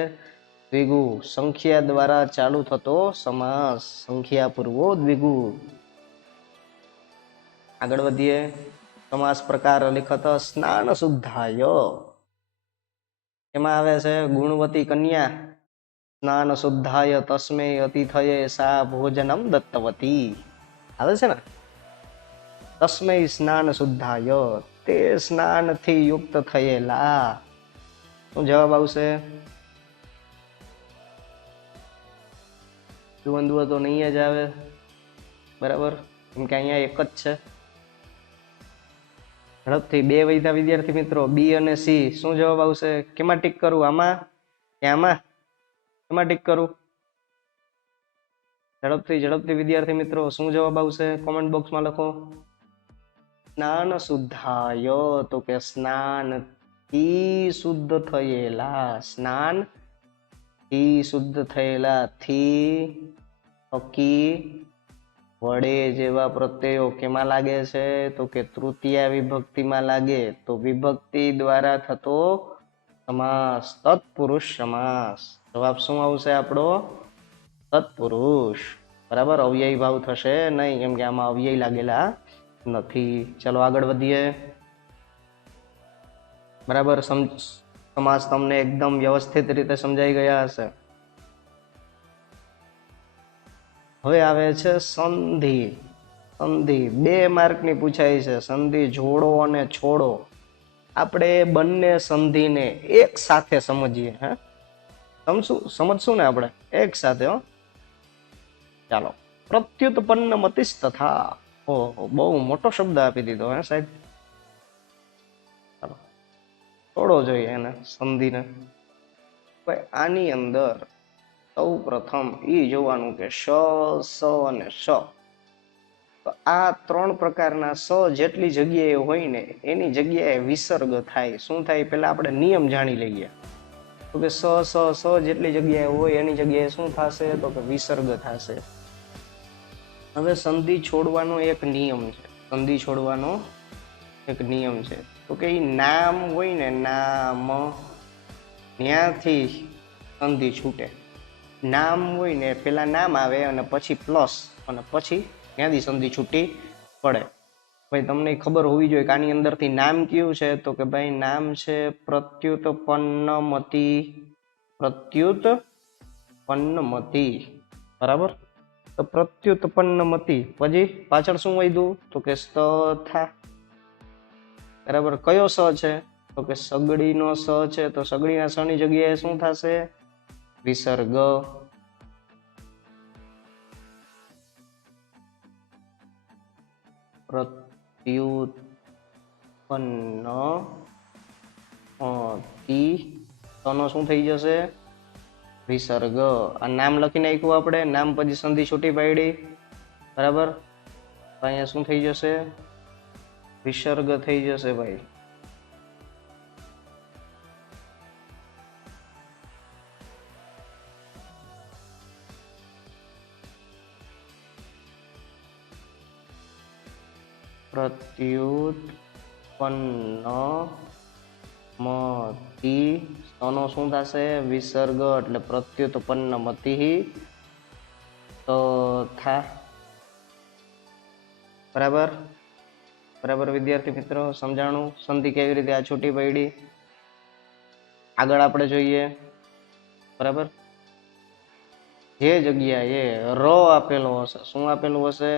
દ્વિગુ. સંખ્યા દ્વારા ચાલુ થતો સમાસ. સંખ્યા પૂર્વો દ્વિગુ. આગળ વધીએ. સમાસ પ્રકાર લિખત સ્નાન શુદ્ધાય. એમાં આવે છે ગુણવતી કન્યા. સ્નાન શુદ્ધાય તસ્મે અતિથયે સા ભોજનમ દત્તવતી. આવે છે ને. તસ્મૈ સ્નાન શુદ્ધાય, તે સ્નાનથી યુક્ત થયેલા. શું જવાબ આવશે? દ્વંદ્વ તો નહીં જ આવે. બરાબર, કેમ કે અહીંયા એક જ છે. ઝડપથી બે વૈધા વિદ્યાર્થી મિત્રો, બી અને સી. શું જવાબ આવશે? કેમાં ટીક કરું? આમાં કે આમાં? કેમાં ટીક કરું? ઝડપથી ઝડપથી વિદ્યાર્થી મિત્રો, શું જવાબ આવશે? કોમેન્ટ બોક્સમાં લખો. સ્નાન શુદ્ધાય, તો કે સ્નાન થી શુદ્ધ થયેલા. સ્નાન થી શુદ્ધ થયેલા. થી થકી વડે જેવા પ્રત્યયો કેમાં લાગે છે? તો કે તૃતીયા વિભક્તિમાં લાગે. તો વિભક્તિ દ્વારા થતો સમાસ તત્પુરુષ સમાસ. જવાબ શું આવશે આપણો? તત્પુરુષ. બરાબર, અવ્યય ભાવ થશે નહીં, કેમ કે આમાં અવ્યય લાગેલા નથી. ચલો આગળ વધીએ. બરાબર, સમાસ તમને એકદમ વ્યવસ્થિત રીતે સમજાઈ ગયા હશે. હવે આવે છે સંધિ. સંધિ 2 માર્કની પૂછાય છે. સંધિ જોડો અને છોડો. આપણે બંને સંધિને એક સાથે સમજીએ. હે, સમજશું ને આપણે એક સાથે? હો, ચાલો. પ્રત્યુત્પન્ન મતિસ તથા. ઓહો, બહુ મોટો શબ્દ આપી દીધો હે સાહેબ. ચાલો છોડો જોઈએ એને, સંધિને. આની અંદર સૌ પ્રથમ ઈ જોવાનું કે શ, સ અને શ. તો આ 3 પ્રકારના સ જેટલી જગ્યાએ હોય ને એની જગ્યાએ વિસર્ગ થાય. શું થાય પેલા આપણે નિયમ જાણી લઈએ. તો કે સ સ સ જેટલી જગ્યાએ હોય એની જગ્યાએ શું થશે? તો કે વિસર્ગ થશે. હવે સંધિ છોડવાનો એક નિયમ છે. સંધિ છોડવાનો એક નિયમ છે. તો કે ઈ નામ હોય ને, નામ, ત્યાંથી સંધિ છૂટે. નામ હોય ને પેલા નામ આવે અને પછી પ્લસ અને પછી ત્યાંથી સંધિ છૂટી પડે. ભાઈ તમને ખબર હોવી જોઈએ કે આની અંદરથી નામ કયું છે? તો કે ભાઈ નામ છે પ્રત્યુત્પન્નમતિ. પ્રત્યુત્પન્નમતિ. બરાબર, તો પ્રત્યુત્પન્નમતિ પછી પાછળ શું વધ્યું? તો કે સ્થા. બરાબર, કયો સ છે? તો કે સગડીનો સ છે. તો સગડીના સ ની જગ્યાએ શું થશે? વિસર્ગ. પ્રત્યુત્પન્નમતિ તનો શું થઈ જશે? વિસર્ગ. આ નામ લખી નાખ્યું આપણે. નામ પછી સંધિ છૂટી પાડી. બરાબર, અહીંયા શું થઈ જશે? વિસર્ગ થઈ જશે ભાઈ. પ્રત્યુત્પન્નમતિ તનો શું થશે? વિસર્ગ. એટલે પ્રત્યુત્પન્નમતિ તથા. બરાબર, બરાબર વિદ્યાર્થી મિત્રો, સમજાણું સંધિ કેવી રીતે આ છૂટી પડી? આગળ આપણે જોઈએ. બરાબર, જે જગ્યાએ ર આપેલો હશે, શું આપેલું હશે?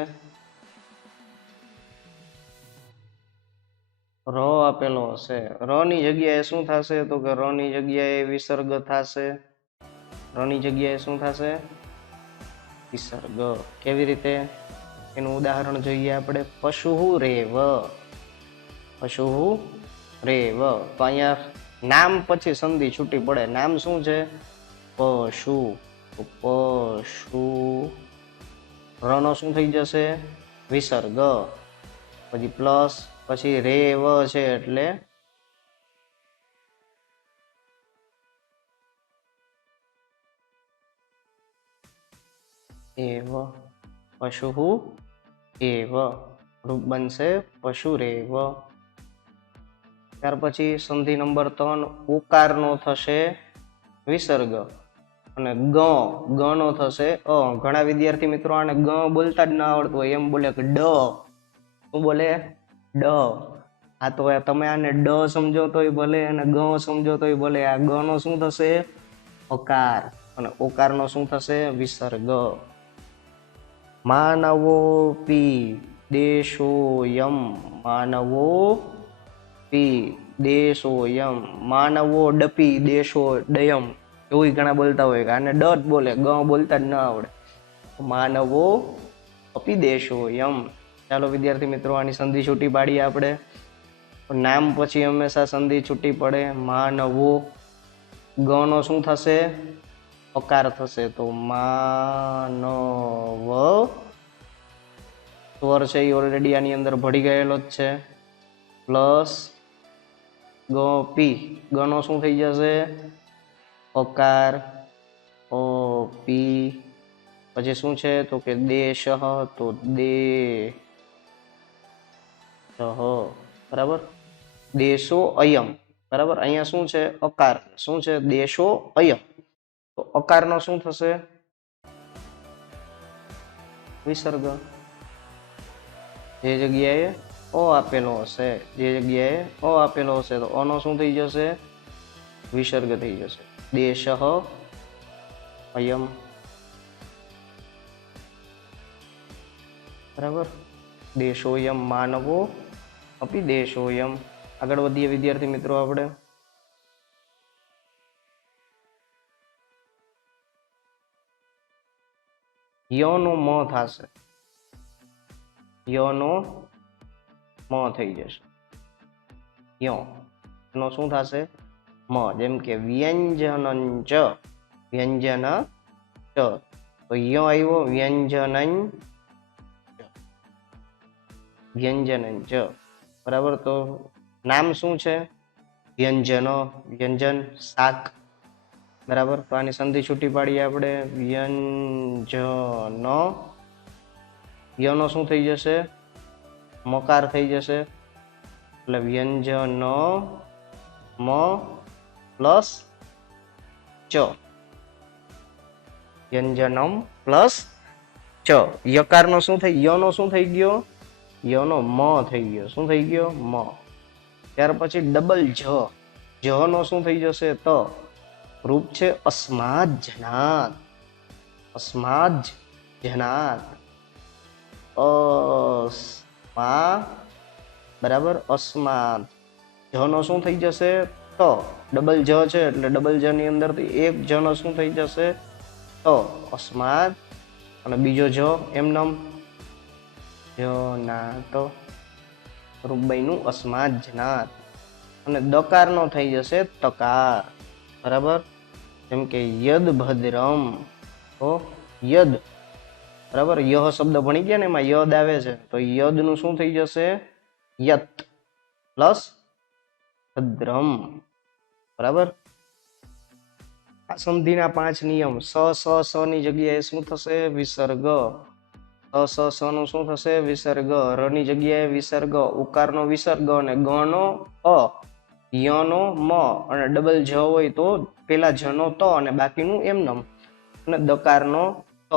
ર આપેલો હશે. ર ની જગ્યાએ શું થશે? તો કે ર ની જગ્યાએ વિસર્ગ થશે. ર ની જગ્યાએ શું થશે? વિસર્ગ. કેવી રીતે? એનું ઉદાહરણ જોઈએ આપણે. પશુ રેવ. પશુ રેવ. તો અહીંયા નામ પછી સંધિ છૂટી પડે. નામ શું છે? પશુ. પશુ. ર નો શું થઈ જશે? વિસર્ગ. પછી પ્લસ પછી રેવ છે એટલે એવ. પશુ એવ. રૂપ બનશે પશુરેવ. ત્યાર પછી સંધિ નંબર 3 ઉકાર નો થશે વિસર્ગ અને ગ નો થશે અ. ઘણા વિદ્યાર્થી મિત્રો આને ગ બોલતા જ ના આવડતું હોય, એમ બોલે કે ડ. શું બોલે? ડ. આ તો તમે આને ડ સમજો તોય ભલે અને ગ સમજો તોય ભલે. આ ગ નો શું થશે? અકાર. અને ઓકાર નો શું થશે? વિસર્ગ. માનવોપી દેશોયમ. માનવોપી દેશોયમ. માનવો ડપી દેશો ડયમ. એવું ઘણા બોલતા હોય કે આને ડ જ બોલે, ગ બોલતા જ ના આવડે. માનવો અપી દેશોયમ. ચાલો વિદ્યાર્થી મિત્રો, આની સંધિ છૂટી પાડીએ આપણે. નામ પછી હંમેશા સંધિ છૂટી પડે. માનવો. ગ નો શું થશે? અકાર થશે. તો માનવ. સ્વર છે એ ઓલરેડી આની અંદર ભળી ગયેલો જ છે. પ્લસ ગપી. ગ નો શું થઈ જશે? અકાર. ઓ પી પછી શું છે તો કે દેશ, તો દે બરાબર, દેશો અયમ, બરાબર. અહીંયા શું છે અકાર, શું છે દેશો અયમ, તો અકારનો શું થશે વિસર્ગ. જે જગ્યાએ અ આપેલો હશે, જે જગ્યાએ અ આપેલો હશે તો અ નો શું થઈ જશે વિસર્ગ થઈ જશે. દેશ અયમ, બરાબર. દેશોયમ માનવો અપી દેશોયમ. આગળ વધીએ વિદ્યાર્થી મિત્રો આપણે. ય નો મ થશે, ય નો મ થઈ જશે. ય નો શું થશે મ. જેમ કે વ્યંજન ચ, વ્યંજન ચ, તો ય આવ્યો વ્યંજન, વ્યંજન ચ, બરાબર. તો નામ શું છે વ્યંજનો, વ્યંજન શાક, બરાબર. તો આની સંધિ છૂટી પાડીએ આપણે વ્યંજન. ય નો શું થઈ જશે મકાર થઈ જશે, એટલે વ્યંજન મ પ્લસ ચ, વ્યંજનમ પ્લસ ચ. યકાર નો શું થઈ, ય નો શું થઈ ગયો ય નો મ થઈ ગયો. શું થઈ ગયો મ. ત્યાર પછી ડબલ જ, જ નો શું થઈ જશે ત. રૂપ છે અસ્માદ જનાત, અસ્માદ જનાત, અસ્મા, બરાબર અસ્માદ. જ નો શું થઈ જશે ત. ડબલ જ છે એટલે ડબલ જ ની અંદર એક જ નો શું થઈ જશે ત, અસ્માદ. અને બીજો જ એમનમ જનાત, રૂપબાઈનું અસ્માદ જનાત. અને દકાર નો થઈ જશે તકાર, બરાબર. જેમ કે યદ ભદ્રમ, તો યદ, બરાબર. યહ શબ્દ ભણી ગયા ને એમાં યદ આવે છે, તો યદ નું શું થઈ જશે યત પ્લસ ભદ્રમ, બરાબર. આ સંધિના 5 નિયમ. સ સ સ ની જગ્યાએ શું થશે વિસર્ગ, સ સ નું શું થશે વિસર્ગ. ર ની જગ્યાએ વિસર્ગ, ઉકાર નો વિસર્ગ અને ગ નો અ, ય નો મ, અને ડબલ જ હોય તો પેલા જ નો ત અને બાકીનું એમનમ, અને દકાર નો ત.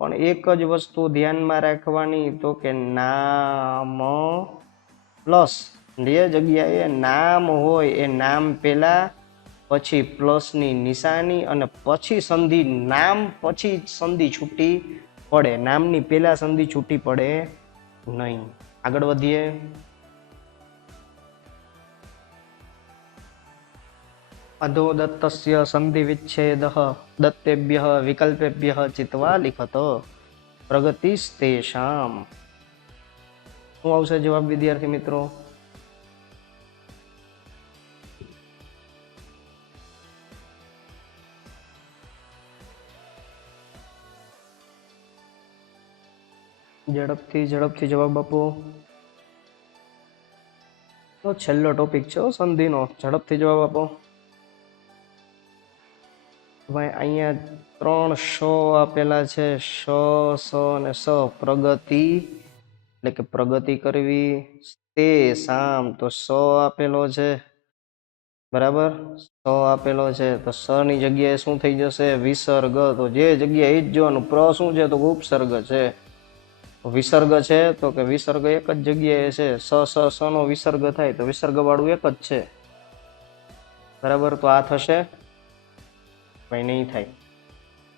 પણ એક જ વસ્તુ ધ્યાનમાં રાખવાની, તો કે નામ પ્લસ જે જગ્યાએ નામ હોય એ નામ પેલા, પછી પ્લસ ની નિશાની, અને પછી સંધિ, નામ પછી સંધિ છૂટી પડે, નામની પેલા સંધિ છૂટી પડે નહીં. આગળ વધીએ. અધોદત્તસ્ય સંધિ વિચ્છેદ દત્તેભ્ય વિકલ્પેભ્ય ચિત્વા લિખત પ્રગતિસ્તેષામ. શું આવશે જવાબ વિદ્યાર્થી મિત્રો? ઝડપથી જવાબ આપો. તો છેલ્લો ટોપિક છે સંધિનો, ઝડપથી જવાબ આપો ભાઈ. અહીંયા 3 શ આપેલા છે, શ, સ અને સ. પ્રગતિ એટલે કે પ્રગતિ કરવી. તે સામ, તો સ આપેલો છે, બરાબર. સ આપેલો છે, તો સ ની જગ્યાએ શું થઈ જશે વિસર્ગ. તો જે જગ્યાએ એ જ જોવાનું, પ્ર શું છે તો ઉપસર્ગ છે. વિસર્ગ છે તો કે વિસર્ગ એક જ જગ્યાએ છે. સ નો વિસર્ગ થાય તો વિસર્ગ વાળું એક જ છે, બરાબર. તો આ થશે ભાઈ નહીં થાય,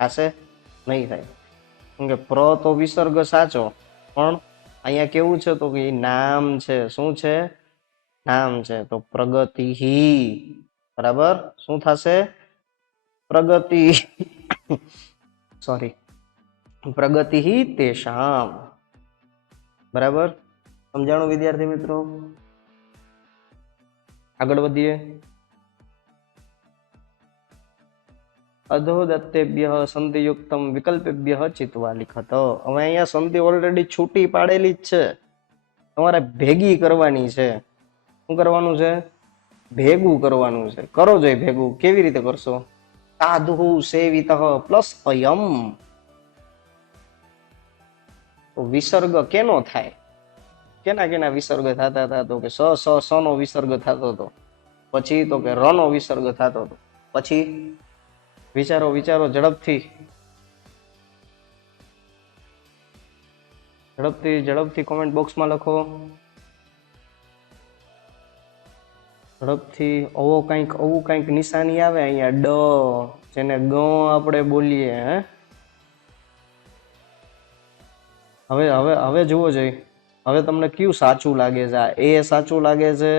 થશે નહીં થાય. કેમ કે પ્ર તો વિસર્ગ સાચો, પણ અહીંયા કેવું છે તો કે નામ છે. શું છે નામ છે. તો પ્રગતિ, બરાબર. શું થશે પ્રગતિ, સોરી, પ્રગતિ તેષામ, બરાબર. સમજાણું વિદ્યાર્થી મિત્રો? આગળ વધીએ. અધોદત્તેભ્ય સંધિયુક્તમ વિકલ્પેભ્ય ચિત્વા લિખત. હવે અહીંયા સંધિ ઓલરેડી છૂટી પાડેલી જ છે, તમારે ભેગી કરવાની છે. શું કરવાનું છે? ભેગું કરવાનું છે. કરો જોઈએ ભેગું. કેવી રીતે કરશો? સાધુ સેવિત પ્લસ અયમ, તો વિસર્ગ કેનો થાય? કેના કેના વિસર્ગ થતા હતા? તો કે સ નો વિસર્ગ થતો હતો. પછી તો કે ર નો વિસર્ગ થતો હતો. પછી વિચારો વિચારો ઝડપથી, ઝડપથી કોમેન્ટ બોક્સમાં લખો. ઝડપથી. આવું કંઈક નિશાની આવે અહીંયા, ડ, જેને ગ આપણે બોલીએ. હવે હવે હવે જુઓ જોઈએ, હવે તમને કયું સાચું લાગે છે? આ એ સાચું લાગે છે,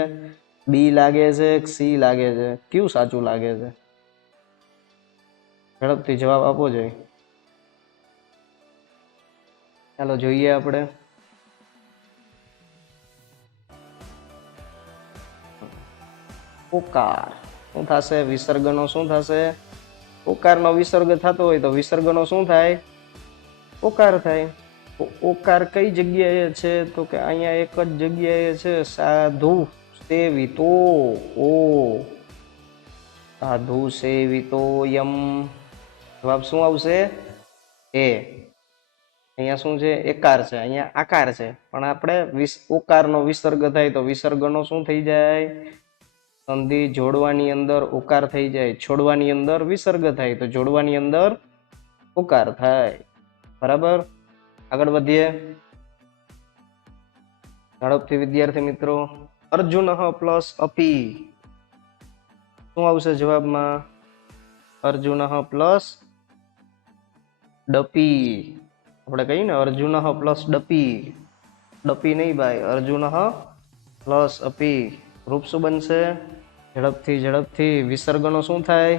બી લાગે છે, સી લાગે છે? કયું સાચું લાગે છે? ઝડપથી જવાબ આપવો જોઈએ. ચાલો જોઈએ આપણે. ઓકાર શું થશે? વિસર્ગનો શું થશે? ઓકારનો વિસર્ગ થતો હોય તો વિસર્ગનો શું થાય? ઓકાર થાય. ઓકાર કઈ જગ્યાએ છે? તો કે અહીંયા એક જ જગ્યાએ છે, સાધુ સેવિતો. ઓ સાધુ સેવિતો યમ. જવાબ શું આવશે? એ. અહીંયા શું છે? એકાર છે, અહીંયા આકાર છે. પણ આપણે ઓકારનો વિસર્ગ થાય તો વિસર્ગનો શું થઈ જાય? સંધિ જોડવાની અંદર ઓકાર થઈ જાય, છોડવાની અંદર વિસર્ગ થાય. તો જોડવાની અંદર ઓકાર થાય. બરાબર? આગળ વધીએ ઝડપથી વિદ્યાર્થી મિત્રો. અર્જુન પ્લસ અપી શું આવશે જવાબમાં? અર્જુન પ્લસ ડપી. આપણે કહીએ ને અર્જુન પ્લસ ડપી. ડપી નહીં ભાઈ, અર્જુન પ્લસ અપી. રૂપ શું બનશે? ઝડપથી. વિસર્ગનો શું થાય?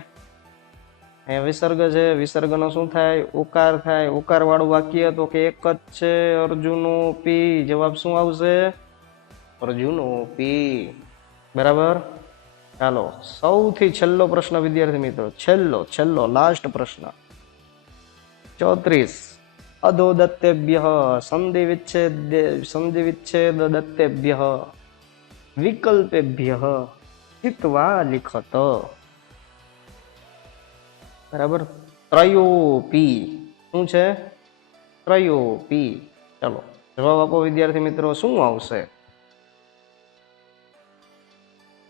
અહીંયા વિસર્ગ છે, વિસર્ગનો શું થાય? ઓકાર થાય. ઓકાર વાળું વાક્ય તો કે એક જ છે, અર્જુનો પી. જવાબ શું આવશે? અર્જુનો પી. બરાબર? ચાલો સૌથી છેલ્લો પ્રશ્ન વિદ્યાર્થી મિત્રો, છેલ્લો લાસ્ટ પ્રશ્ન. 34. અધોદત્તેભ્ય સંધિ વિચ્છેદ દત્તેભ્ય વિકલ્પેભ્ય ચિત્વા લિખત. બરાબર? ત્રયોપી. શું છે? ત્રયોપી. ચાલો જવાબ આપો વિદ્યાર્થી મિત્રો. શું આવશે?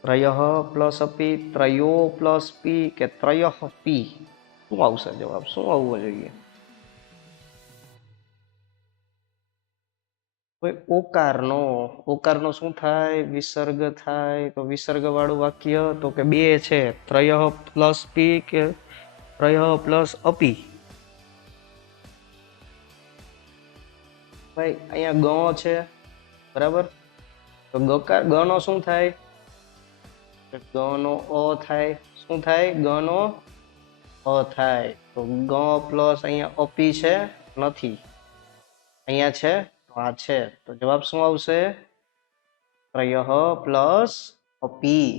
ત્રયઃ પ્લસ અપી, ત્રયો પ્લસ પી કે ત્રયઃ પી? શું આવશે જવાબ? શું આવવો જોઈએ? ઓકારનો શું થાય? વિસર્ગ થાય. તો વિસર્ગ વાળું વાક્ય તો કે બે છે, ત્રયઃ પ્લસ પી કે ત્રયઃ પ્લસ અપી? ભાઈ અહીંયા ગ છે, બરાબર? તો ગ નો શું થાય? ગ નો અ થાય. શું થાય? ગ નો અ થાય. તો ગ પ્લસ અહીંયા અપી છે, નથી. અહીંયા છે, તો આ છે. તો જવાબ શું આવશે? ત્રયઃ પ્લસ અપી.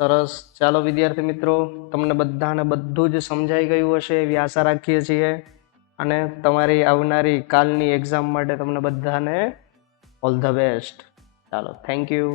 સરસ. ચાલો વિદ્યાર્થી મિત્રો, તમને બધાને બધું જ સમજાઈ ગયું હશે એવી આશા રાખીએ છીએ. અને તમારી આવનારી કાલની એક્ઝામ માટે તમને બધાને ઓલ ધ બેસ્ટ. ચાલો, થેન્ક યુ.